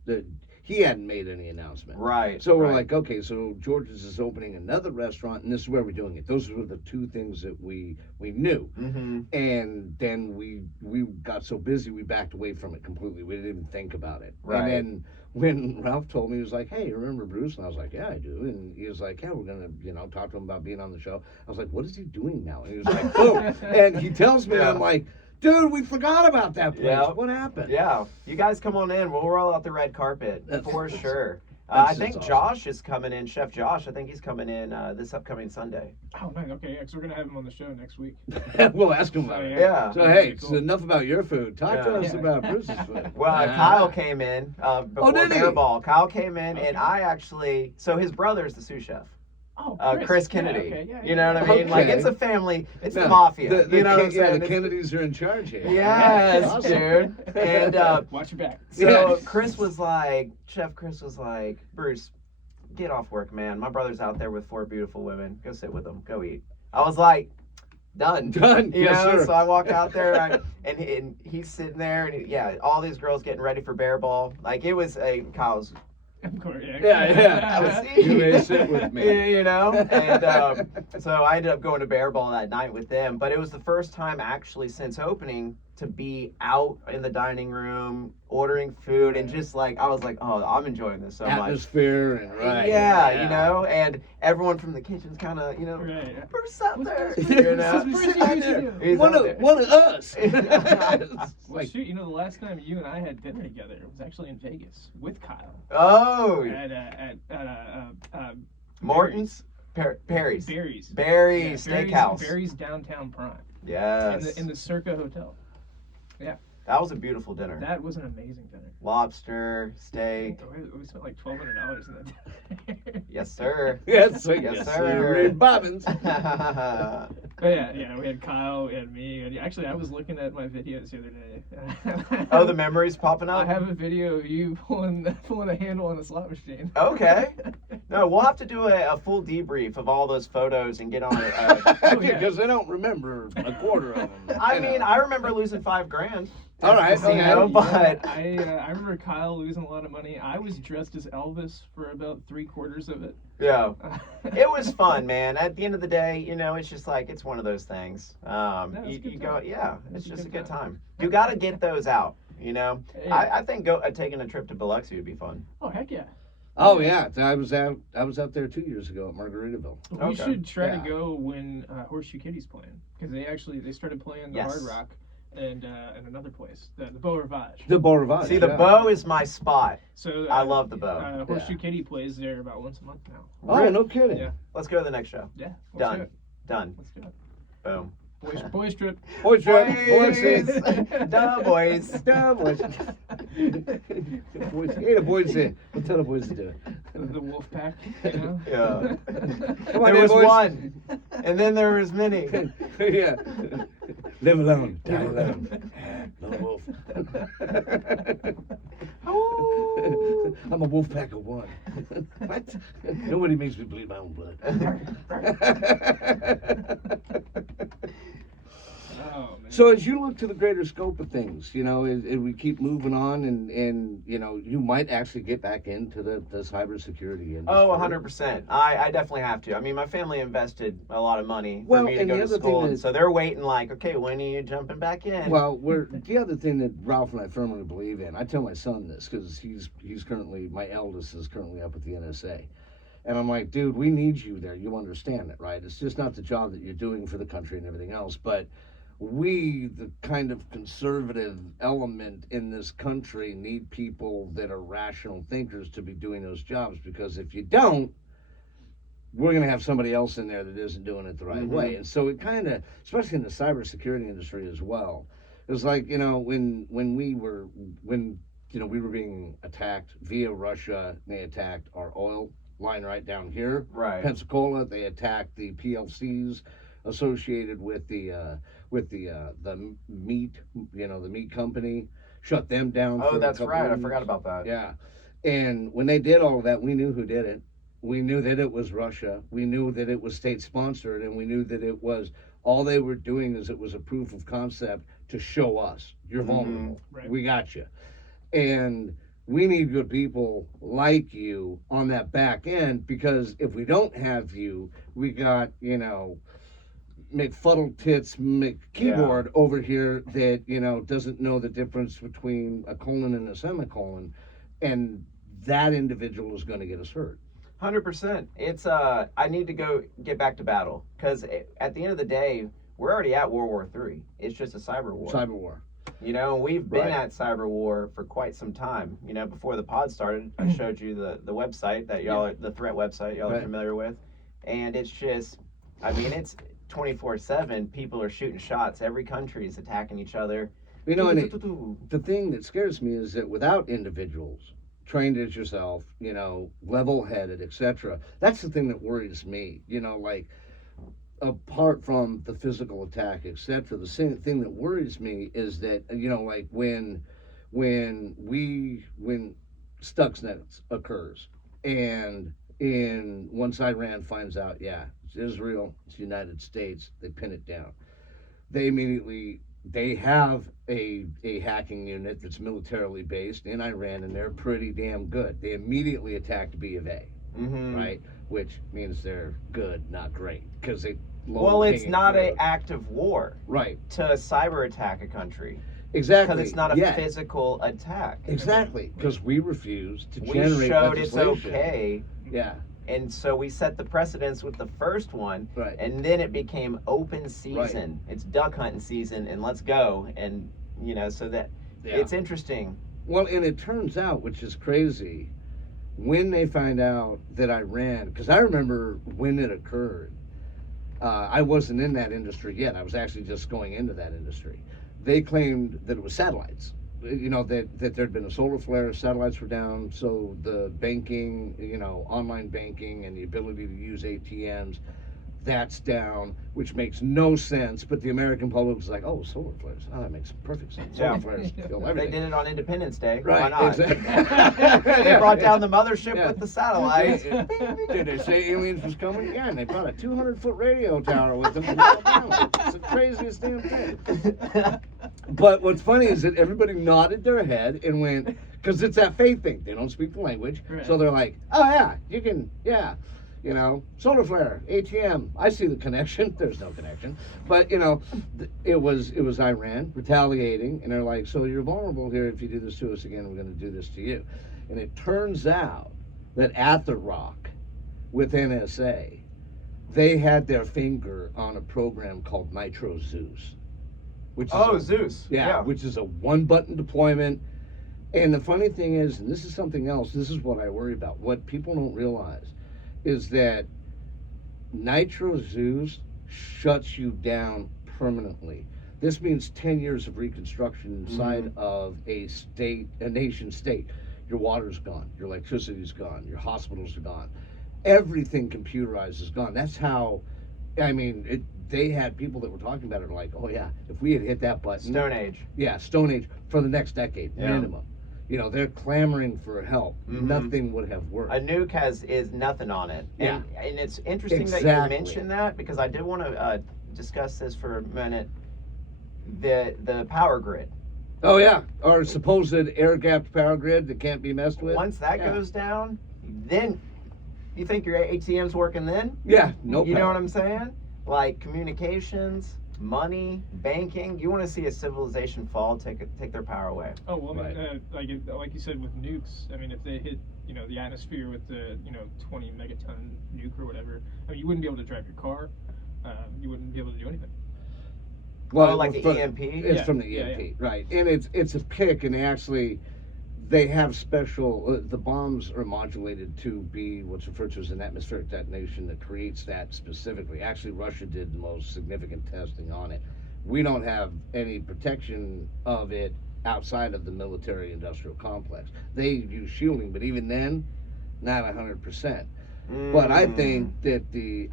He hadn't made any announcement. Right. So we're right. like, okay, so George's is opening another restaurant, and this is where we're doing it. Those were the two things that we knew. Mm-hmm. And then we got so busy we backed away from it completely. We didn't even think about it. Right. And then when Ralph told me, he was like, hey, you remember Bruce? And I was like, yeah, I do. And he was like, yeah, we're gonna talk to him about being on the show. I was like, what is he doing now? And he was like, boom. And he tells me, Yeah. I'm like, dude, we forgot about that place. Yeah. What happened? Yeah, you guys come on in. We'll roll out the red carpet for sure. that's I think awesome. Josh is coming in. Chef Josh, I think he's coming in this upcoming Sunday. Oh, nice. Okay, yeah, because we're gonna have him on the show next week. We'll ask him about it. Yeah. So hey, it's enough about your food. Talk to Yeah. us about Bruce's food. Well, Kyle came in before did he? Bear Ball. Kyle came in, Okay. and I actually. So his brother is the sous chef, Oh, Chris Yeah, Kennedy. okay, yeah, You know what I mean? Okay. Like it's a family. It's the Now, mafia. The, you know what I'm yeah, saying? the It's- Kennedys are in charge here. Yes, Awesome. dude. And Watch your back. so Yeah. Chef Chris was like, Bruce, get off work, man. My brother's out there with 4 beautiful women. Go sit with them. Go eat. I was like, done. Done. You Yes, know, sir. so I walk out there and he's sitting there and all these girls getting ready for Bear Ball. Like it was Kyle's. Of course, yeah. Yeah. You may sit with me. You know? And so I ended up going to Bear Ball that night with them. But it was the first time actually since opening to be out in the dining room, ordering food, and just like, I was like, oh, I'm enjoying this so much. Atmosphere and right. Yeah, and everyone from the kitchen's kind of, Right. Bruce out What's there. Bruce? You know? What's Bruce used to do? He's One out of there. one of us. Well, Like, shoot, the last time you and I had dinner together, it was actually in Vegas with Kyle Oh, at Morton's? Perry's. Barry's. Barry's Steakhouse. Barry's downtown Prime. Yes. in the Circa Hotel. That was a beautiful dinner. That was an amazing dinner. Lobster, steak. We spent like $1,200 in that dinner. Yes, sir. Yes, sir. Yes, Yes, sir. sir. Red Bobbins. But yeah, we had Kyle, we had me. And actually, I was looking at my videos the other day. Oh, the memories popping I up? have a video of you pulling a handle on a slot machine. Okay. No, we'll have to do a full debrief of all those photos and get on it. Oh, yeah. Because I don't remember a quarter of them. I mean, I remember losing $5,000. All right, You know, okay. but I remember Kyle losing a lot of money. I was dressed as Elvis for about 3/4 of it. yeah, it was fun, man. At the end of the day, you know, it's just like it's one of those things. it's a You good go, time. yeah, It's it's a just a good good time. time. You got to get those out. You know, Yeah. I think taking a trip to Biloxi would be fun. Oh heck yeah! Oh yeah, I was out there 2 years ago at Margaritaville. We Okay. should try to Yeah. go when Horseshoe Kitty's playing, because they started playing the Yes. Hard Rock and another place, the Beau Rivage. The Beau Rivage. See, the yeah. Beau is my spot. So I love the Beau. Horseshoe Yeah. Kitty plays there about once a month now. Oh, no kidding. Yeah. Let's go to the next show. Yeah, let's Done. do it. Done. Let's do it. Boom. Boys trip. Boys, Boys. boys, Duh, boys. Duh, boys. Boys. Hey, the boys say. We'll tell the boys to do it. The wolf pack, you know? Yeah. Come on, There was boys. one, and then there was many. Yeah. Live alone, die alone. Lone wolf. I'm a wolf pack of one. What? Nobody makes me bleed my own blood. Oh, man. So as you look to the greater scope of things, you know, as we keep moving on, and you know, you might actually get back into the cybersecurity industry. Oh, 100%. I definitely have to. I mean, my family invested a lot of money for Well, me to and go the to other school, thing and is- so they're waiting like, okay, when are you jumping back in? Well, the other thing that Ralph and I firmly believe in, I tell my son this because he's currently, my eldest is currently up at the NSA. And I'm like, dude, we need you there. You understand it, right? It's just not the job that you're doing for the country and everything else, but we, the kind of conservative element in this country, need people that are rational thinkers to be doing those jobs, because if you don't, we're going to have somebody else in there that isn't doing it the right Mhm. way. And so it kind of, especially in the cybersecurity industry as well, it was like, you know, when we were being attacked via Russia, they attacked our oil line right down here. Right. Pensacola, they attacked the PLCs associated with the meat, the meat company, shut them down. Oh, for a that's couple right. I weeks. forgot about that. Yeah, and when they did all of that, we knew who did it. We knew that it was Russia. We knew that it was state sponsored, and we knew that it was, all they were doing is it was a proof of concept to show us you're vulnerable. Right. We got you, and we need good people like you on that back end, because if we don't have you, we got, McFuddle Tits McKeyboard over here that, doesn't know the difference between a colon and a semicolon, and that individual is going to get us hurt. 100%. It's I need to get back to battle, because at the end of the day, we're already at World War III. It's just a cyber war. Cyber war. You know, we've been Right. at cyber war for quite some time. You know, before the pod started, I showed you the website that y'all are, the threat website y'all are Right. familiar with, and it's just, I mean, it's 24/7. People are shooting shots. Every country is attacking each other. And the thing that scares me is that without individuals trained as yourself, level-headed, etc., that's the thing that worries me. Like, apart from the physical attack, etc., the thing that worries me is that, like when Stuxnet occurs, and once Iran finds out, it's Israel, it's the United States, they pin it down. They have a hacking unit that's militarily based in Iran, and they're pretty damn good. They immediately attacked B of A, Mm-hmm. right? Which means they're good, not great, because they. Well, it's not an act of war Right. to cyber attack a country, Exactly. because it's not a Yeah. physical attack. Exactly, because we refuse to We generate showed it's legislation. okay. Yeah. And so we set the precedence with the first one, Right. and then it became open season. It's duck hunting season, and let's go. And so that Yeah. it's interesting. Well, and it turns out, which is crazy, when they find out that Iran, because I remember when it occurred, I wasn't in that industry yet. I was actually just going into that industry. They claimed that it was satellites. That there'd been a solar flare, satellites were down, so the banking, online banking and the ability to use ATMs, that's down, which makes no sense. But the American public was like, "Oh, solar flares. Oh, that makes perfect sense. Solar Yeah. flares kill They everything." did it on Independence Day. Why Right, not? exactly. They brought down the mothership Yeah. with the satellites. Did they say aliens was coming? Yeah, and they brought a 200-foot radio tower with them. It's the craziest damn thing. But what's funny is that everybody nodded their head and went, because it's that faith thing. They don't speak the language, Right. so they're like, "Oh yeah, you can, yeah." Solar flare, ATM. I see the connection. There's no connection, but it was Iran retaliating, and they're like, "So you're vulnerable here. If you do this to us again, we're going to do this to you." And it turns out that at the Rock, with NSA, they had their finger on a program called Nitro Zeus, which is Zeus. which is a one-button deployment. And the funny thing is, and this is something else. This is what I worry about. What people don't realize is that Nitro Zeus shuts you down permanently. This means 10 years of reconstruction inside of a nation state. Your water's gone, your electricity's gone, your hospitals are gone. Everything computerized is gone. That's how, they had people that were talking about it like, "Oh yeah, if we had hit that button." Stone Age. Yeah, Stone Age for the next decade, Yeah. minimum. They're clamoring for help. Mhm. Nothing would have worked. A nuke is nothing on it. Yeah. And it's interesting that Exactly. you mentioned that, because I did want to discuss this for a minute. The power grid. Oh yeah, our supposed air-gapped power grid that can't be messed with. Once that Yeah. goes down, then you think your ATM's working then? Yeah, no You know power. what I'm saying? Like communications, money, banking. You want to see a civilization fall, take their power away. Oh well, Right. like you said with nukes. I mean, if they hit the atmosphere with the 20 megaton nuke or whatever, you wouldn't be able to drive your car. You wouldn't be able to do anything. Well, like the from- EMP? It's Yeah, from the yeah, EMP, right? And it's a pick, and they have special. The bombs are modulated to be what's referred to as an atmospheric detonation that creates that specifically. Actually, Russia did the most significant testing on it. We don't have any protection of it outside of the military-industrial complex. They use shielding, but even then, not 100%. But I think that the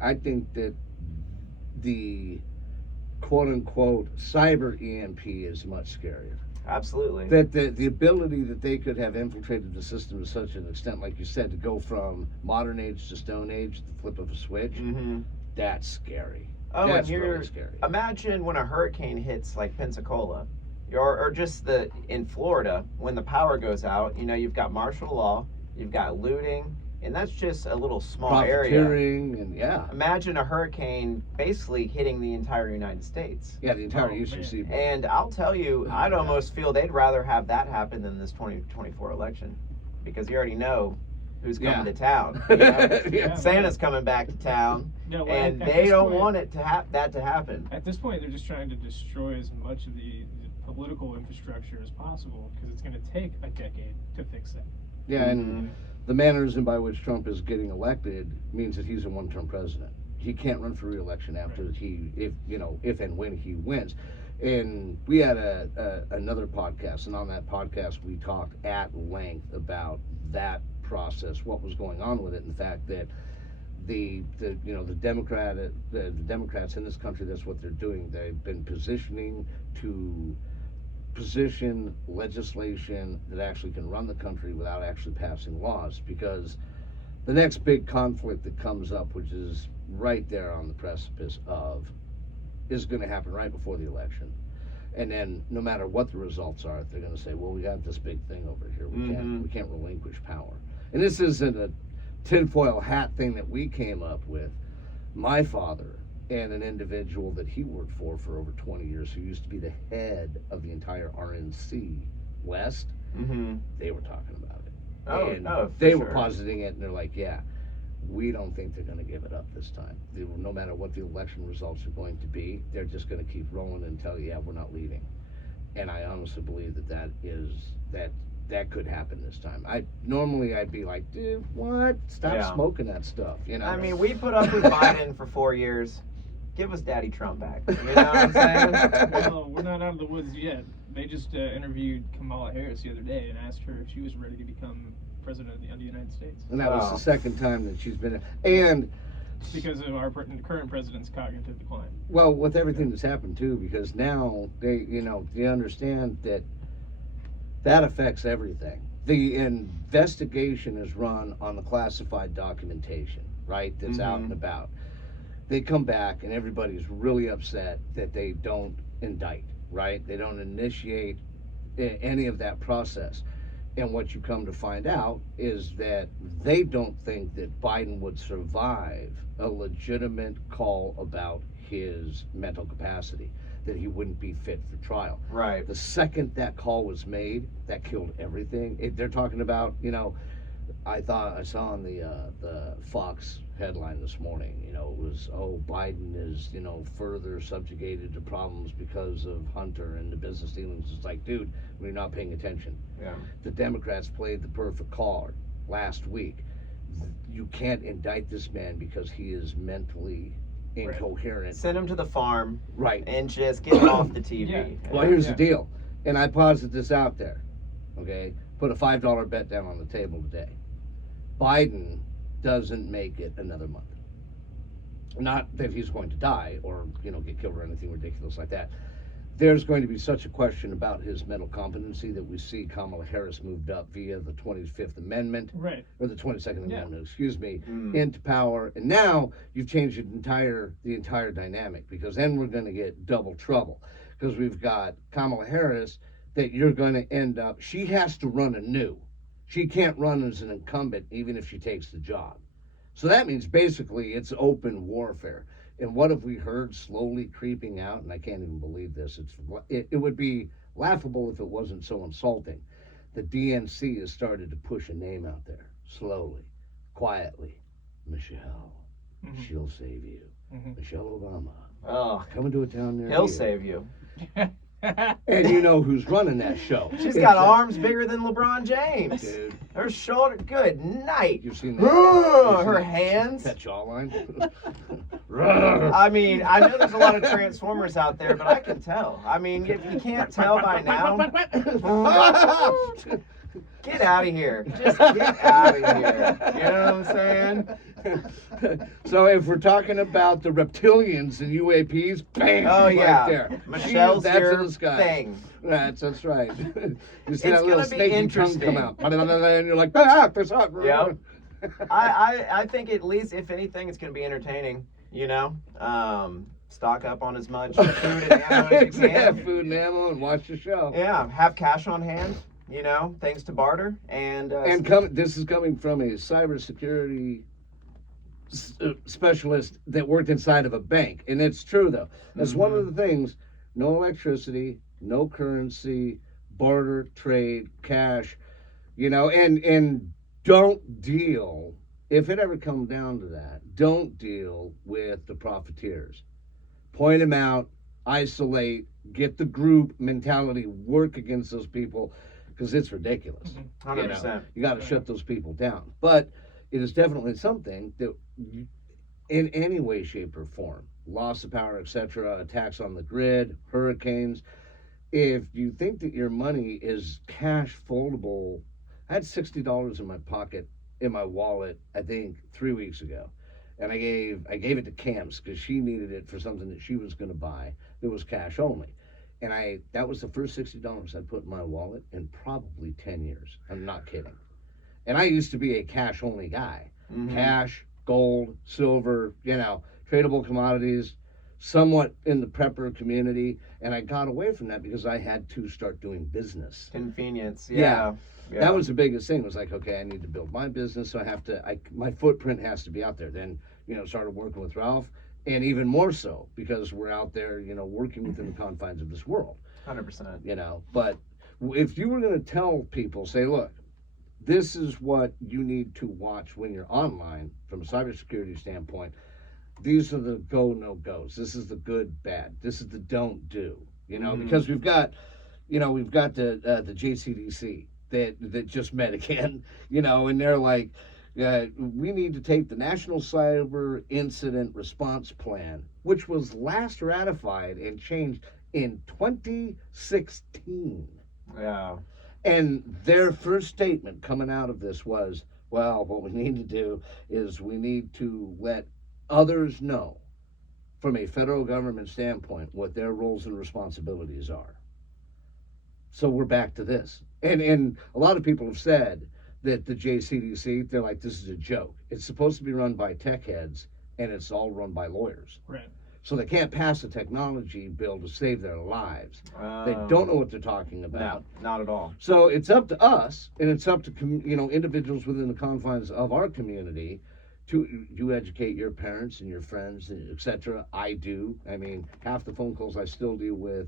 quote-unquote cyber EMP is much scarier. Absolutely. That the ability that they could have infiltrated the system to such an extent, like you said, to go from modern age to stone age, the flip of a switch, Mm-hmm. that's scary. Oh, That's and really scary. imagine when a hurricane hits like Pensacola, or just in Florida, when the power goes out. You've got martial law, you've got looting, and that's just a little small area. Profiteering and Imagine a hurricane basically hitting the entire United States. the entire Oh, eastern man. seaboard. And I'll tell you, Oh, I'd yeah. almost feel they'd rather have that happen than this 2024 election, because you already know who's coming Yeah. to town. You know? Yeah. Santa's coming back to town, Yeah, well, and at they this don't point- want it that to happen. At this point, they're just trying to destroy as much of the political infrastructure as possible, because it's going to take a decade to fix that. Yeah, and Mhm. the mannerism by which Trump is getting elected means that he's a one-term president. He can't run for re-election after if and when he wins. And we had another podcast, and on that podcast we talked at length about that process, what was going on with it, and the fact that the Democrats in this country, that's what they're doing. They've been position legislation that actually can run the country without actually passing laws, because the next big conflict that comes up, which is right there on the precipice of, is going to happen right before the election. And then no matter what the results are, they're going to say, well, we got this big thing over here. We can't relinquish power. And this isn't a tinfoil hat thing that we came up with. My father and an individual that he worked for over 20 years, who used to be the head of the entire RNC West, Mm-hmm. they were talking about it. Oh, And no, for they were sure. positing it, and they're like, yeah, we don't think they're going to give it up this time. No matter what the election results are going to be, they're just going to keep rolling and tell you, yeah, we're not leaving. And I honestly believe that could happen this time. I'd be like, dude, what? Stop Yeah. smoking that stuff, I mean, we put up with Biden for 4 years. give us Daddy Trump back. You know what I'm saying? Well, we're not out of the woods yet. They just interviewed Kamala Harris the other day and asked her if she was ready to become president of the United States. And that was the second time that she's been. And because of our current president's cognitive decline. well, with everything that's happened too, because now they understand that affects everything. The investigation is run on the classified documentation, right? That's out and about. They come back and everybody's really upset that they don't indict, right? They don't initiate any of that process. And what you come to find out is that they don't think that Biden would survive a legitimate call about his mental capacity, that he wouldn't be fit for trial. Right. The second that call was made, that killed everything. They're talking about, I saw on the Fox headline this morning, it was, Biden is, further subjugated to problems because of Hunter and the business dealings. It's like, dude, we're not paying attention. Yeah. The Democrats played the perfect card last week. You can't indict this man because he is mentally incoherent. Send him to the farm. Right. And just get him off the TV. Yeah. Well, here's the deal, and I posited this out there, okay? Put a $5 bet down on the table today. Biden doesn't make it another month. Not that he's going to die or, get killed or anything ridiculous like that. There's going to be such a question about his mental competency that we see Kamala Harris moved up via the 25th Amendment, Right. or the 22nd Amendment, excuse me, into power. And now you've changed the entire dynamic, because then we're going to get double trouble, because we've got Kamala Harris that you're going to end up, she has to run anew. She can't run as an incumbent even if she takes the job. So that means basically it's open warfare. And what have we heard slowly creeping out? And I can't even believe this. It would be laughable if it wasn't so insulting. The DNC has started to push a name out there, slowly, quietly. Michelle. She'll save you. Michelle Obama. Oh, Coming to a town near he'll you. save you. And you know who's running that show. She's got arms bigger than LeBron James. Dude. Her shoulder, good night. You've seen that? Her hands. That jawline. I mean, I know there's a lot of Transformers out there, but I can tell. I mean, if you can't tell by now, get out of here. Just get out of here. You know what I'm saying? So if we're talking about the reptilians and UAPs, bam, Oh yeah, right there. Michelle's That's your in the sky. thing. That's right. You see It's that little gonna be snaky tongue interesting. come out, and you're like, that's hot. Yep. I think at least, if anything, it's going to be entertaining. Stock up on as much food and ammo as you Have can. food and ammo and watch the show. Yeah, have cash on hand. Things to barter and This is coming from a cybersecurity specialist that worked inside of a bank, and it's true though. That's one of the things. No electricity, no currency, barter, trade, cash. And don't deal, if it ever comes down to that, don't deal with the profiteers. Point them out, isolate, get the group mentality, work against those people, because it's ridiculous. 100%. You got to shut those people down. But it is definitely something that, in any way, shape, or form, loss of power, etc., attacks on the grid, hurricanes, if you think that your money is cash foldable, I had $60 in my pocket, in my wallet, I think 3 weeks ago, and I gave it to Cam's because she needed it for something that she was going to buy that was cash only, and that was the first $60 I put in my wallet in probably 10 years. I'm not kidding. And I used to be a cash only guy. Cash, gold, silver, tradable commodities, somewhat in the prepper community, and I got away from that because I had to start doing business. Convenience. Yeah. That was the biggest thing. It was like, okay, I need to build my business, so my footprint has to be out there. Then, started working with Ralph, and even more so because we're out there, working within the confines of this world. 100%. But if you were going to tell people, say, look, this is what you need to watch when you're online from a cybersecurity standpoint. These are the go, no goes. This is the good, bad. This is the don't do. Because we've got the JCDC that just met again. And they're like, We need to take the National Cyber Incident Response Plan, which was last ratified and changed in 2016. Yeah. And their first statement coming out of this was, well, what we need to do is we need to let others know from a federal government standpoint what their roles and responsibilities are. So we're back to this. And a lot of people have said that the JCDC, they're like, this is a joke. It's supposed to be run by tech heads, and it's all run by lawyers. Right. So they can't pass a technology bill to save their lives. They don't know what they're talking about. No, not at all. So it's up to us, and it's up to individuals within the confines of our community to you educate your parents and your friends, etc. I do. I mean, half the phone calls I still deal with,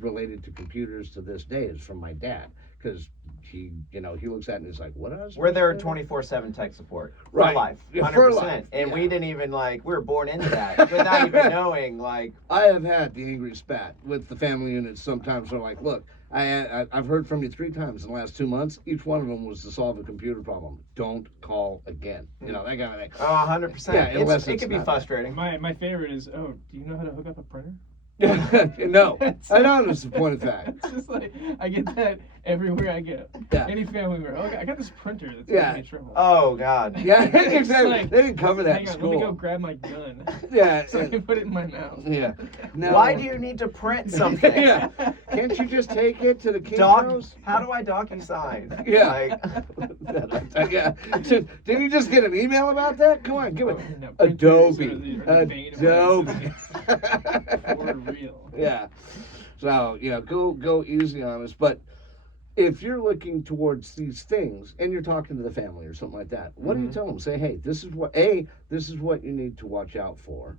related to computers to this day is from my dad, because he looks at it and is like, what else? We're there 24/7 tech support for Right. life, Yeah, 100%. for life, And yeah. we didn't even we were born into that without even knowing. I have had the angry spat with the family units. Sometimes they're like, look, I've heard from you 3 times in the last 2 months. Each one of them was to solve a computer problem. Don't call again. That kind of thing. Oh, 100%. Yeah, unless it it's can be not frustrating. My favorite is, oh, do you know how to hook up a printer? No, I know it's the point of fact. It's just like I get that everywhere I go. Yeah. Any family member, oh, I got this printer that's Yeah. giving me trouble. Oh, God. Yeah, It's exactly. like, They didn't cover that Hang in on, school. let me go grab my gun Yeah, so I can put it in my mouth. yeah. No. Why do you need to print something? Yeah. Can't you just take it to the Kinko's? How do I DocuSign? Yeah. Yeah. Did you just get an email about that? Come on, give it. No, Adobe. printers are the bane of my Adobe. existence. For real. Yeah. So, go easy on us. But if you're looking towards these things and you're talking to the family or something like that, what do you tell them? Say, hey, this is what you need to watch out for,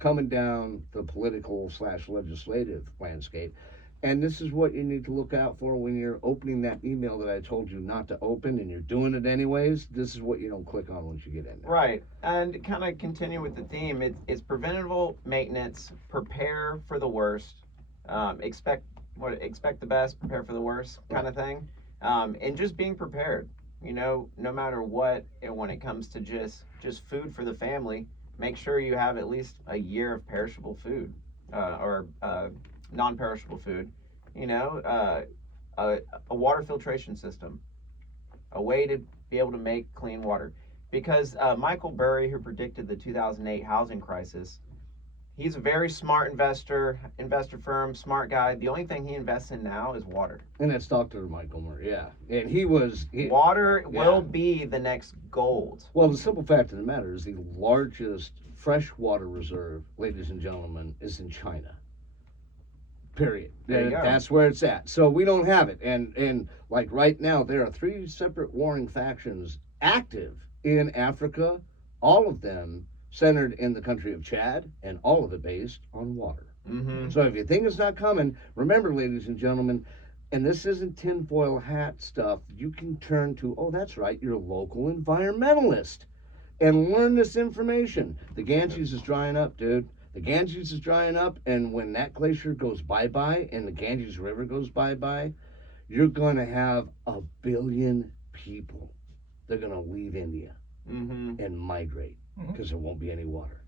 coming down the political/legislative landscape. And this is what you need to look out for when you're opening that email that I told you not to open and you're doing it anyways. This is what you don't click on once you get in there. Right. And kind of continue with the theme. It's preventable maintenance. Prepare for the worst. Expect the best. Prepare for the worst, kind of thing. And just being prepared. No matter what. And when it comes to just food for the family, make sure you have at least a year of perishable food, or non-perishable food. A water filtration system, a way to be able to make clean water. Because Michael Burry, who predicted the 2008 housing crisis, he's a very smart investor firm, smart guy. The only thing he invests in now is water. And that's Dr. Michael Murray, yeah. And Water will be the next gold. Well, the simple fact of the matter is the largest freshwater reserve, ladies and gentlemen, is in China. Period. There you go. That's where it's at. So we don't have it. And like right now, there are 3 separate warring factions active in Africa, all of them centered in the country of Chad, and all of it based on water. Mm-hmm. So if you think it's not coming, remember, ladies and gentlemen, and this isn't tinfoil hat stuff, you can turn to, oh, that's right, your local environmentalist and learn this information. The Ganges is drying up, dude. The Ganges is drying up, and when that glacier goes bye-bye and the Ganges River goes bye-bye, you're going to have 1 billion people. They're going to leave India and migrate because there won't be any water.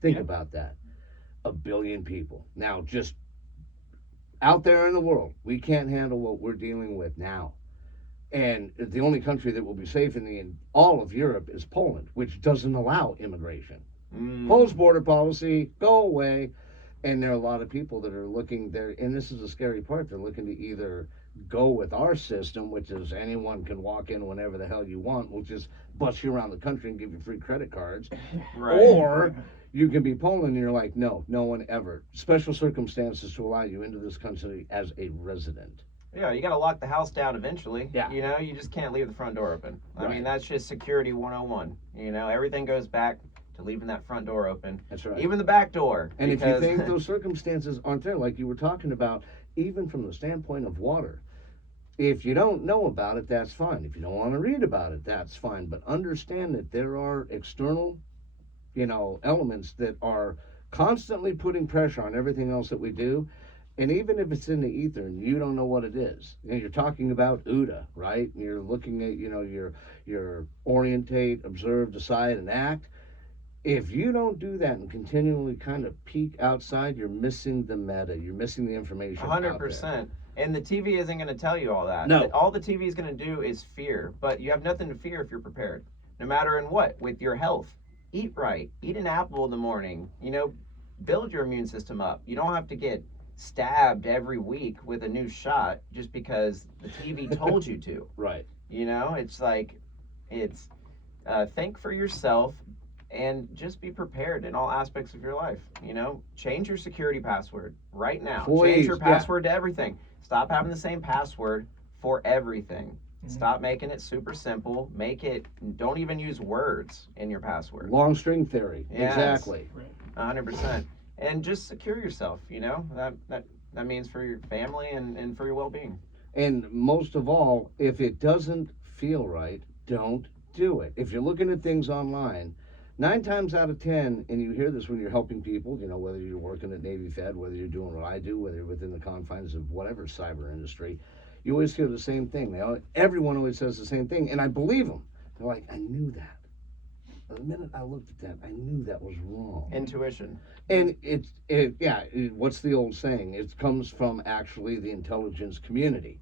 Think about that. 1 billion people. Now, just out there in the world, we can't handle what we're dealing with now. And the only country that will be safe in all of Europe is Poland, which doesn't allow immigration. Poland's border policy, go away. And there are a lot of people that are looking there, and this is the scary part, they're looking to either go with our system, which is anyone can walk in whenever the hell you want, we'll just bust you around the country and give you free credit cards. Right. Or you can be Poland and you're like, no one ever. Special circumstances to allow you into this country as a resident. Yeah, you got to lock the house down eventually. Yeah. You just can't leave the front door open. I Right. mean, that's just security 101. Everything goes back to leaving that front door open. That's right. Even the back door. And because... if you think those circumstances aren't there, like you were talking about, even from the standpoint of water, if you don't know about it, that's fine. If you don't want to read about it, that's fine. But understand that there are external, elements that are constantly putting pressure on everything else that we do. And even if it's in the ether and you don't know what it is, you're talking about UDA, right? And you're looking at, your orientate, observe, decide, and act. If you don't do that and continually kind of peek outside, you're missing the meta. You're missing the information. 100%. And the TV isn't going to tell you all that. No. All the TV is going to do is fear. But you have nothing to fear if you're prepared. No matter in what, with your health. Eat right. Eat an apple in the morning. Build your immune system up. You don't have to get stabbed every week with a new shot just because the TV told you to. Right. It's like, think for yourself. And just be prepared in all aspects of your life. Change your security password right now. Please, Change your password to everything. Stop having the same password for everything. Mm-hmm. Stop making it super simple. Don't even use words in your password. Long string theory. Yes. Exactly. Right. 100%. And just secure yourself. That means for your family and for your well-being. And most of all, if it doesn't feel right, don't do it. If you're looking at things online, 9 times out of 10, and you hear this when you're helping people, whether you're working at Navy Fed, whether you're doing what I do, whether you're within the confines of whatever cyber industry, you always hear the same thing. Everyone always says the same thing, and I believe them. They're like, I knew that. The minute I looked at that, I knew that was wrong. Intuition. And what's the old saying? It comes from actually the intelligence community.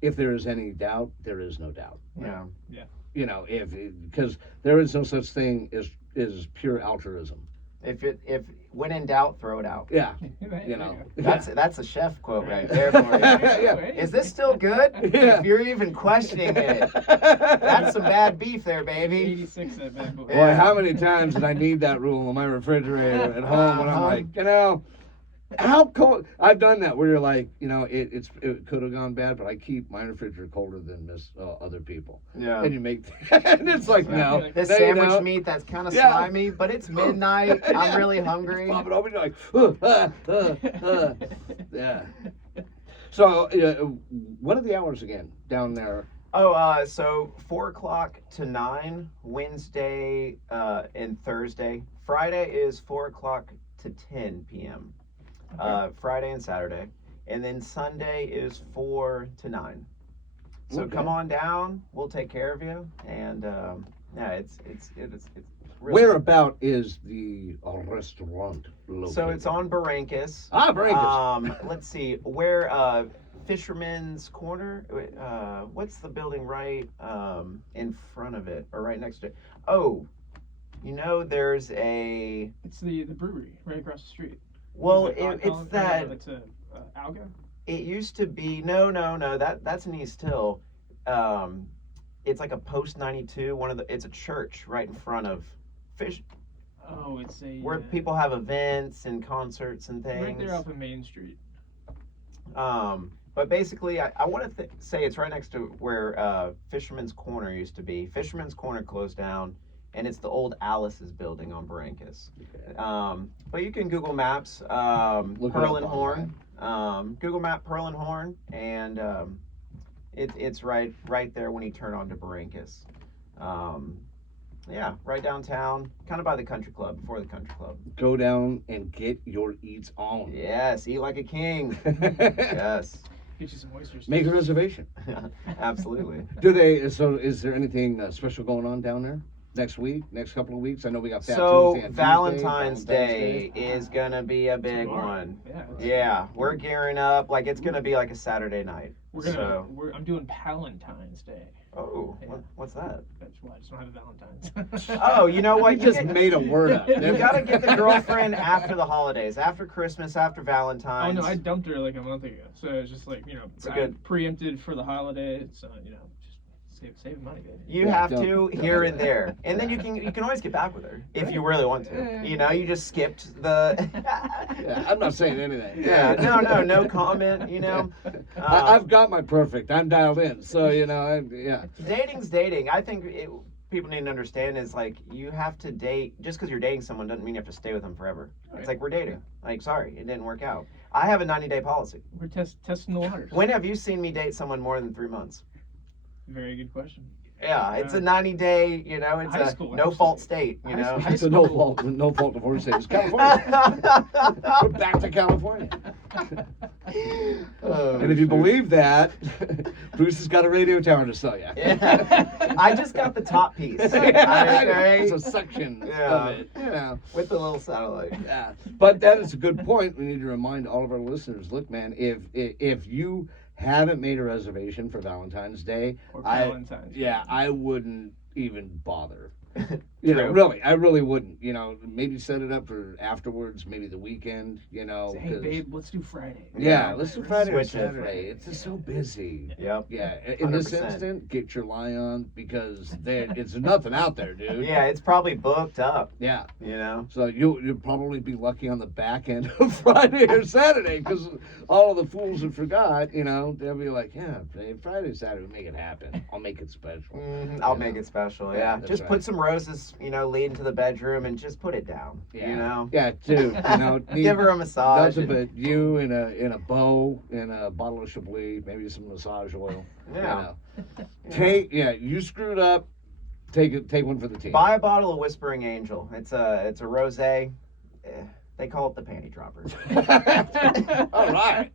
If there is any doubt, there is no doubt. Yeah. Yeah. Because there is no such thing as pure altruism. If when in doubt, throw it out. Yeah. That's a chef quote right there for you. Yeah. Is this still good? Yeah. If you're even questioning it, that's some bad beef there, baby. 86 that bad boy. Boy, how many times did I need that rule on my refrigerator at home when I'm like, how cold? I've done that where you're like, it could have gone bad, but I keep my refrigerator colder than other people. Yeah. And you make, and it's like, no. This no, you sandwich don't. meat that's kind of Yeah. slimy, but it's midnight. I'm really hungry. Pop it open, you're like, yeah. So, what are the hours again down there? So 4 o'clock to 9, Wednesday and Thursday. Friday is 4 o'clock to 10 p.m. Friday and Saturday. And then Sunday is 4 to 9. So Okay. come on down. We'll take care of you. And it's really Whereabout is the restaurant located? So it's on Barrancas. Barrancas. Let's see, where Fisherman's Corner. What's the building right in front of it or right next to it? Oh, there's a. It's the brewery right across the street. Well, Is it it's that. It's a Alga. It used to be no. That's in East Hill. It's like a post 92. It's a church right in front of Fish. Oh, it's a Where people have events and concerts and things. right there off of Main Street. But basically, I want to say it's right next to where Fisherman's Corner used to be. Fisherman's Corner closed down, and it's the old Alice's building on Barrancas. Okay. But you can Google Maps Pearl and Horn. Google Map Pearl and Horn, and it's right there when you turn onto Barrancas. Right downtown, kind of by the country club, before the country club. Go down and get your eats on. Yes, eat like a king. Yes. Get you some oysters. Make a reservation. Absolutely. So is there anything special going on down there next week, next couple of weeks? I know we got Fat So Tuesday and Valentine's Tuesday, Day is gonna be a big Tomorrow. one. Yeah. Yeah, we're gearing up. Like it's gonna be like a Saturday night. I'm doing Palentine's Day. Oh, Yeah. what's that? That's why I just don't have a Valentine's. Oh, you know what? You just made a word up. You gotta get the girlfriend after the holidays, after Christmas, after Oh Valentine's. no, I dumped her like a month ago. So it's just like It's I good. preempted for the holidays. So just save money, baby. You Yeah, have to don't- here and there, and then you can always get back with her if you really want to. You just skipped the. Yeah, I'm not saying anything. Yeah, no comment. I've got my perfect. I'm dialed in. So yeah. Dating's dating. I think people need to understand is like you have to date. Just because you're dating someone doesn't mean you have to stay with them forever. Right. It's like we're dating. Like sorry, it didn't work out. I have a 90-day policy. We're testing the waters. When have you seen me date someone more than 3 months? Very good question. Yeah, it's a 90-day. It's High a school, no-fault absolutely. state. High It's a no fault divorce state. It's California. We're back to California. Oh, And if you shoot. believe that, Bruce has got a radio tower to sell you. Yeah. I just got the top piece. Okay? It's a section Yeah. of it, With the little satellite. Yeah, but that is a good point. We need to remind all of our listeners. Look, man, if you haven't made a reservation for Valentine's Day, Or Valentine's. I wouldn't even bother. True. Really, I really wouldn't. Maybe set it up for afterwards, maybe the weekend. Say, hey, 'cause- babe, let's do Friday. Yeah, let's do Friday or Switch it. Saturday. It's just so busy. Yep. Yeah, in this 100%. instant, get your lie on because it's nothing out there, dude. Yeah, it's probably booked up, Yeah. you know? So you'll probably be lucky on the back end of Friday or Saturday because all of the fools who forgot, they'll be like, yeah, Friday, Saturday, make it happen. I'll make it special. I'll You make know? it special, Yeah, yeah. that's Just right. put some roses, leading to the bedroom and just put it down, Yeah. you know? Yeah, dude. Need Give her a massage. nothing and- but you in a bow and a bottle of Chablis, maybe some massage oil. Yeah. You screwed up. Take one for the team. Buy a bottle of Whispering Angel. It's a rosé. They call it the panty dropper. All right.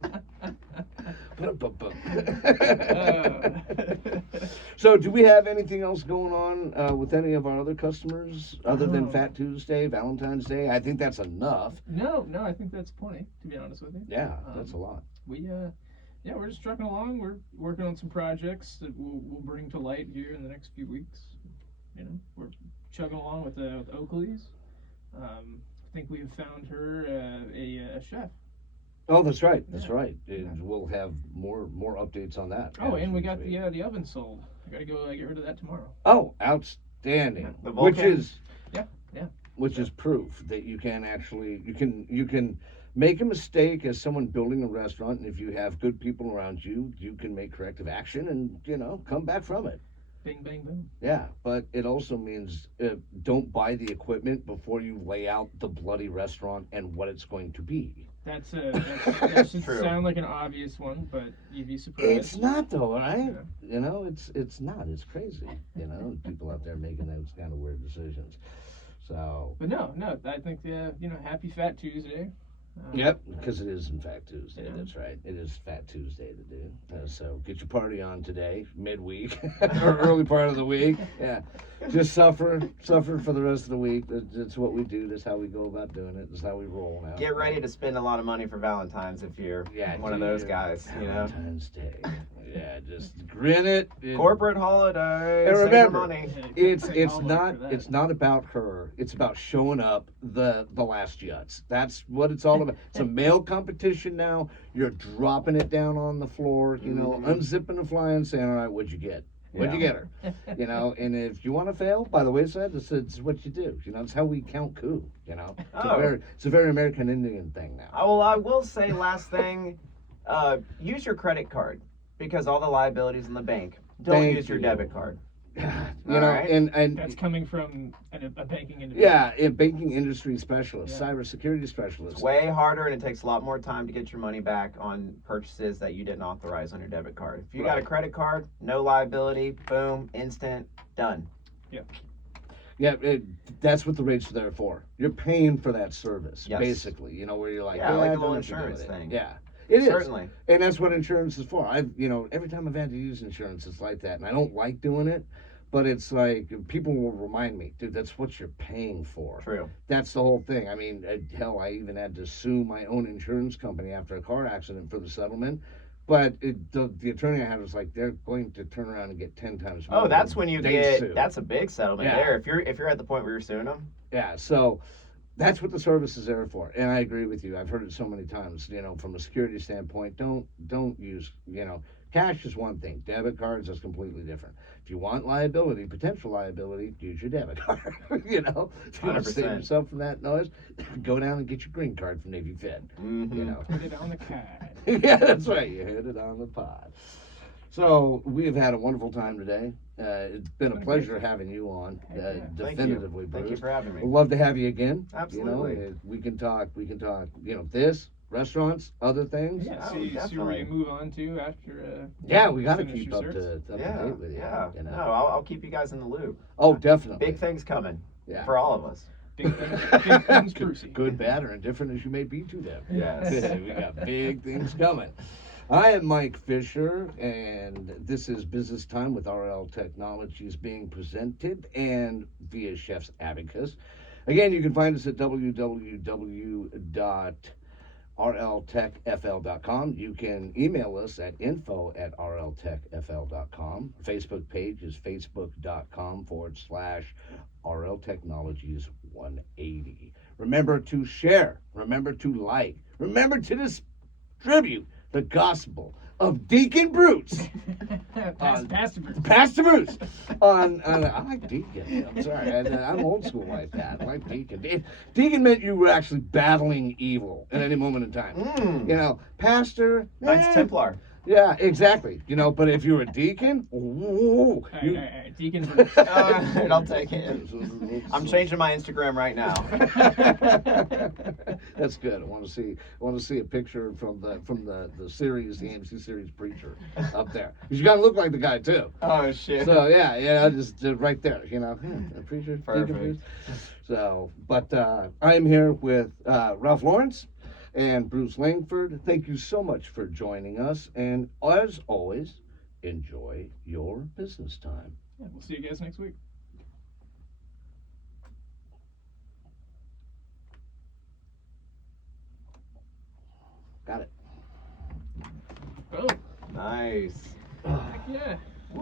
So, do we have anything else going on with any of our other customers other than Oh. Fat Tuesday, Valentine's Day? I think that's enough. No, I think that's plenty, to be honest with you. Yeah, that's a lot. We're just trucking along. We're working on some projects that we'll bring to light here in the next few weeks. We're chugging along with Oakley's. I think we have found her a chef. Oh, that's right. That's Yeah. right. And we'll have more updates on that. Oh, as and we we got speak. the oven sold. I gotta go get rid of that tomorrow. Oh, outstanding. The Which Vulcan? is Yeah. which is proof that you can actually you can make a mistake as someone building a restaurant, and if you have good people around you, you can make corrective action and come back from it. Bing, bang, boom. Yeah, but it also means don't buy the equipment before you lay out the bloody restaurant and what it's going to be. That should True. sound like an obvious one, but you'd be surprised. It's not though, right? Yeah. It's not. It's crazy. People out there making those kind of weird decisions. So. But no, I think Happy Fat Tuesday. Yep, because it is in fact Tuesday. Yeah. That's right. It is Fat Tuesday to do. So get your party on today, midweek or early part of the week. Yeah, just suffer for the rest of the week. That's what we do. That's how we go about doing it. That's how we roll now. Get ready to spend a lot of money for Valentine's if you're one of do those your guys, Valentine's Day. Yeah, just grin it. Corporate holiday. And save your remember, money. It's not about her. It's about showing up the last yuts. That's what it's all about. It's a male competition now. You're dropping it down on the floor, unzipping the fly and saying, all right, what'd you get? What'd you get her? And if you want to fail, by the wayside, it's what you do. It's how we count coup. It's a very American Indian thing now. Oh, well, I will say last thing, use your credit card because all the liabilities in the bank. Don't Thank use your you. debit card. Right. and That's coming from a banking individual. yeah, a banking industry specialist, Yeah. cybersecurity specialist. It's way harder and it takes a lot more time to get your money back on purchases that you didn't authorize on your debit card. If you got a Right. credit card, no liability, boom, instant, done. Yeah, that's what the rates are there for. You're paying for that service, Yes. basically. Where you're like, Yeah, like I a don't little have to deal insurance with it. thing. Yeah, it is. Certainly. And that's what insurance is for. Every time I've had to use insurance, it's like that, and I don't like doing it. But it's like people will remind me, dude, that's what you're paying for. True. That's the whole thing. I mean, hell, I even had to sue my own insurance company after a car accident for the settlement. But the attorney I had was like, they're going to turn around and get 10 times more. Oh, that's when you they sue. get. That's a big settlement Yeah. there. If you're at the point where you're suing them. Yeah, so that's what the service is there for. And I agree with you. I've heard it so many times, from a security standpoint, don't use, cash is one thing. Debit cards is completely different. If you want liability, potential liability, use your debit card. If you want to save 100%. yourself from that noise, go down and get your green card from Navy Fed. Mm-hmm. Put it on the card. Yeah, that's right. You hit it on the pod. So we have had a wonderful time today. It's been a pleasure having you on. Yeah. Definitively, Thank you Bruce. for having me. We'd love to have you again. Absolutely. We can talk. This restaurants, other things. Yeah, Oh, see where definitely. you move on to after. Yeah, we got to finish keep your up certs. to Yeah, date with you. yeah. you know? No, I'll keep you guys in the loop. Oh, definitely. Big things coming Yeah. for all of us. Big things, Brucey. Good, bad, or indifferent as you may be to them. Yes. We got big things coming. I am Mike Fisher, and this is Business Time with RL Technologies being presented and via Chef's Abacus. Again, you can find us at www.rltechfl.com. You can email us at info@rltechfl.com. Facebook page is facebook.com/RL Technologies 180. Remember to share, remember to like, remember to distribute the gospel of Deacon Bruce. Pastor Bruce. Pastor Bruce. I like Deacon. I'm sorry. I'm old school like that. I like Deacon. Deacon meant you were actually battling evil at any moment in time. You know, Pastor. Knights Templar. Yeah, exactly. You know, but if you're a deacon, All right, Deacon Bruce. I'll take it. I'm changing my Instagram right now. That's good. I want to see a picture from the series, the AMC series Preacher, up there. 'Cause you gotta look like the guy too. Oh shit. So yeah, just right there. You know, Preacher, Perfect. Deacon Bruce. So, but I am here with Ralph Lawrence and Bruce Langford. Thank you so much for joining us, and as always, enjoy your business time. Yeah, we'll see you guys next week. Got it. Oh, Nice. heck yeah.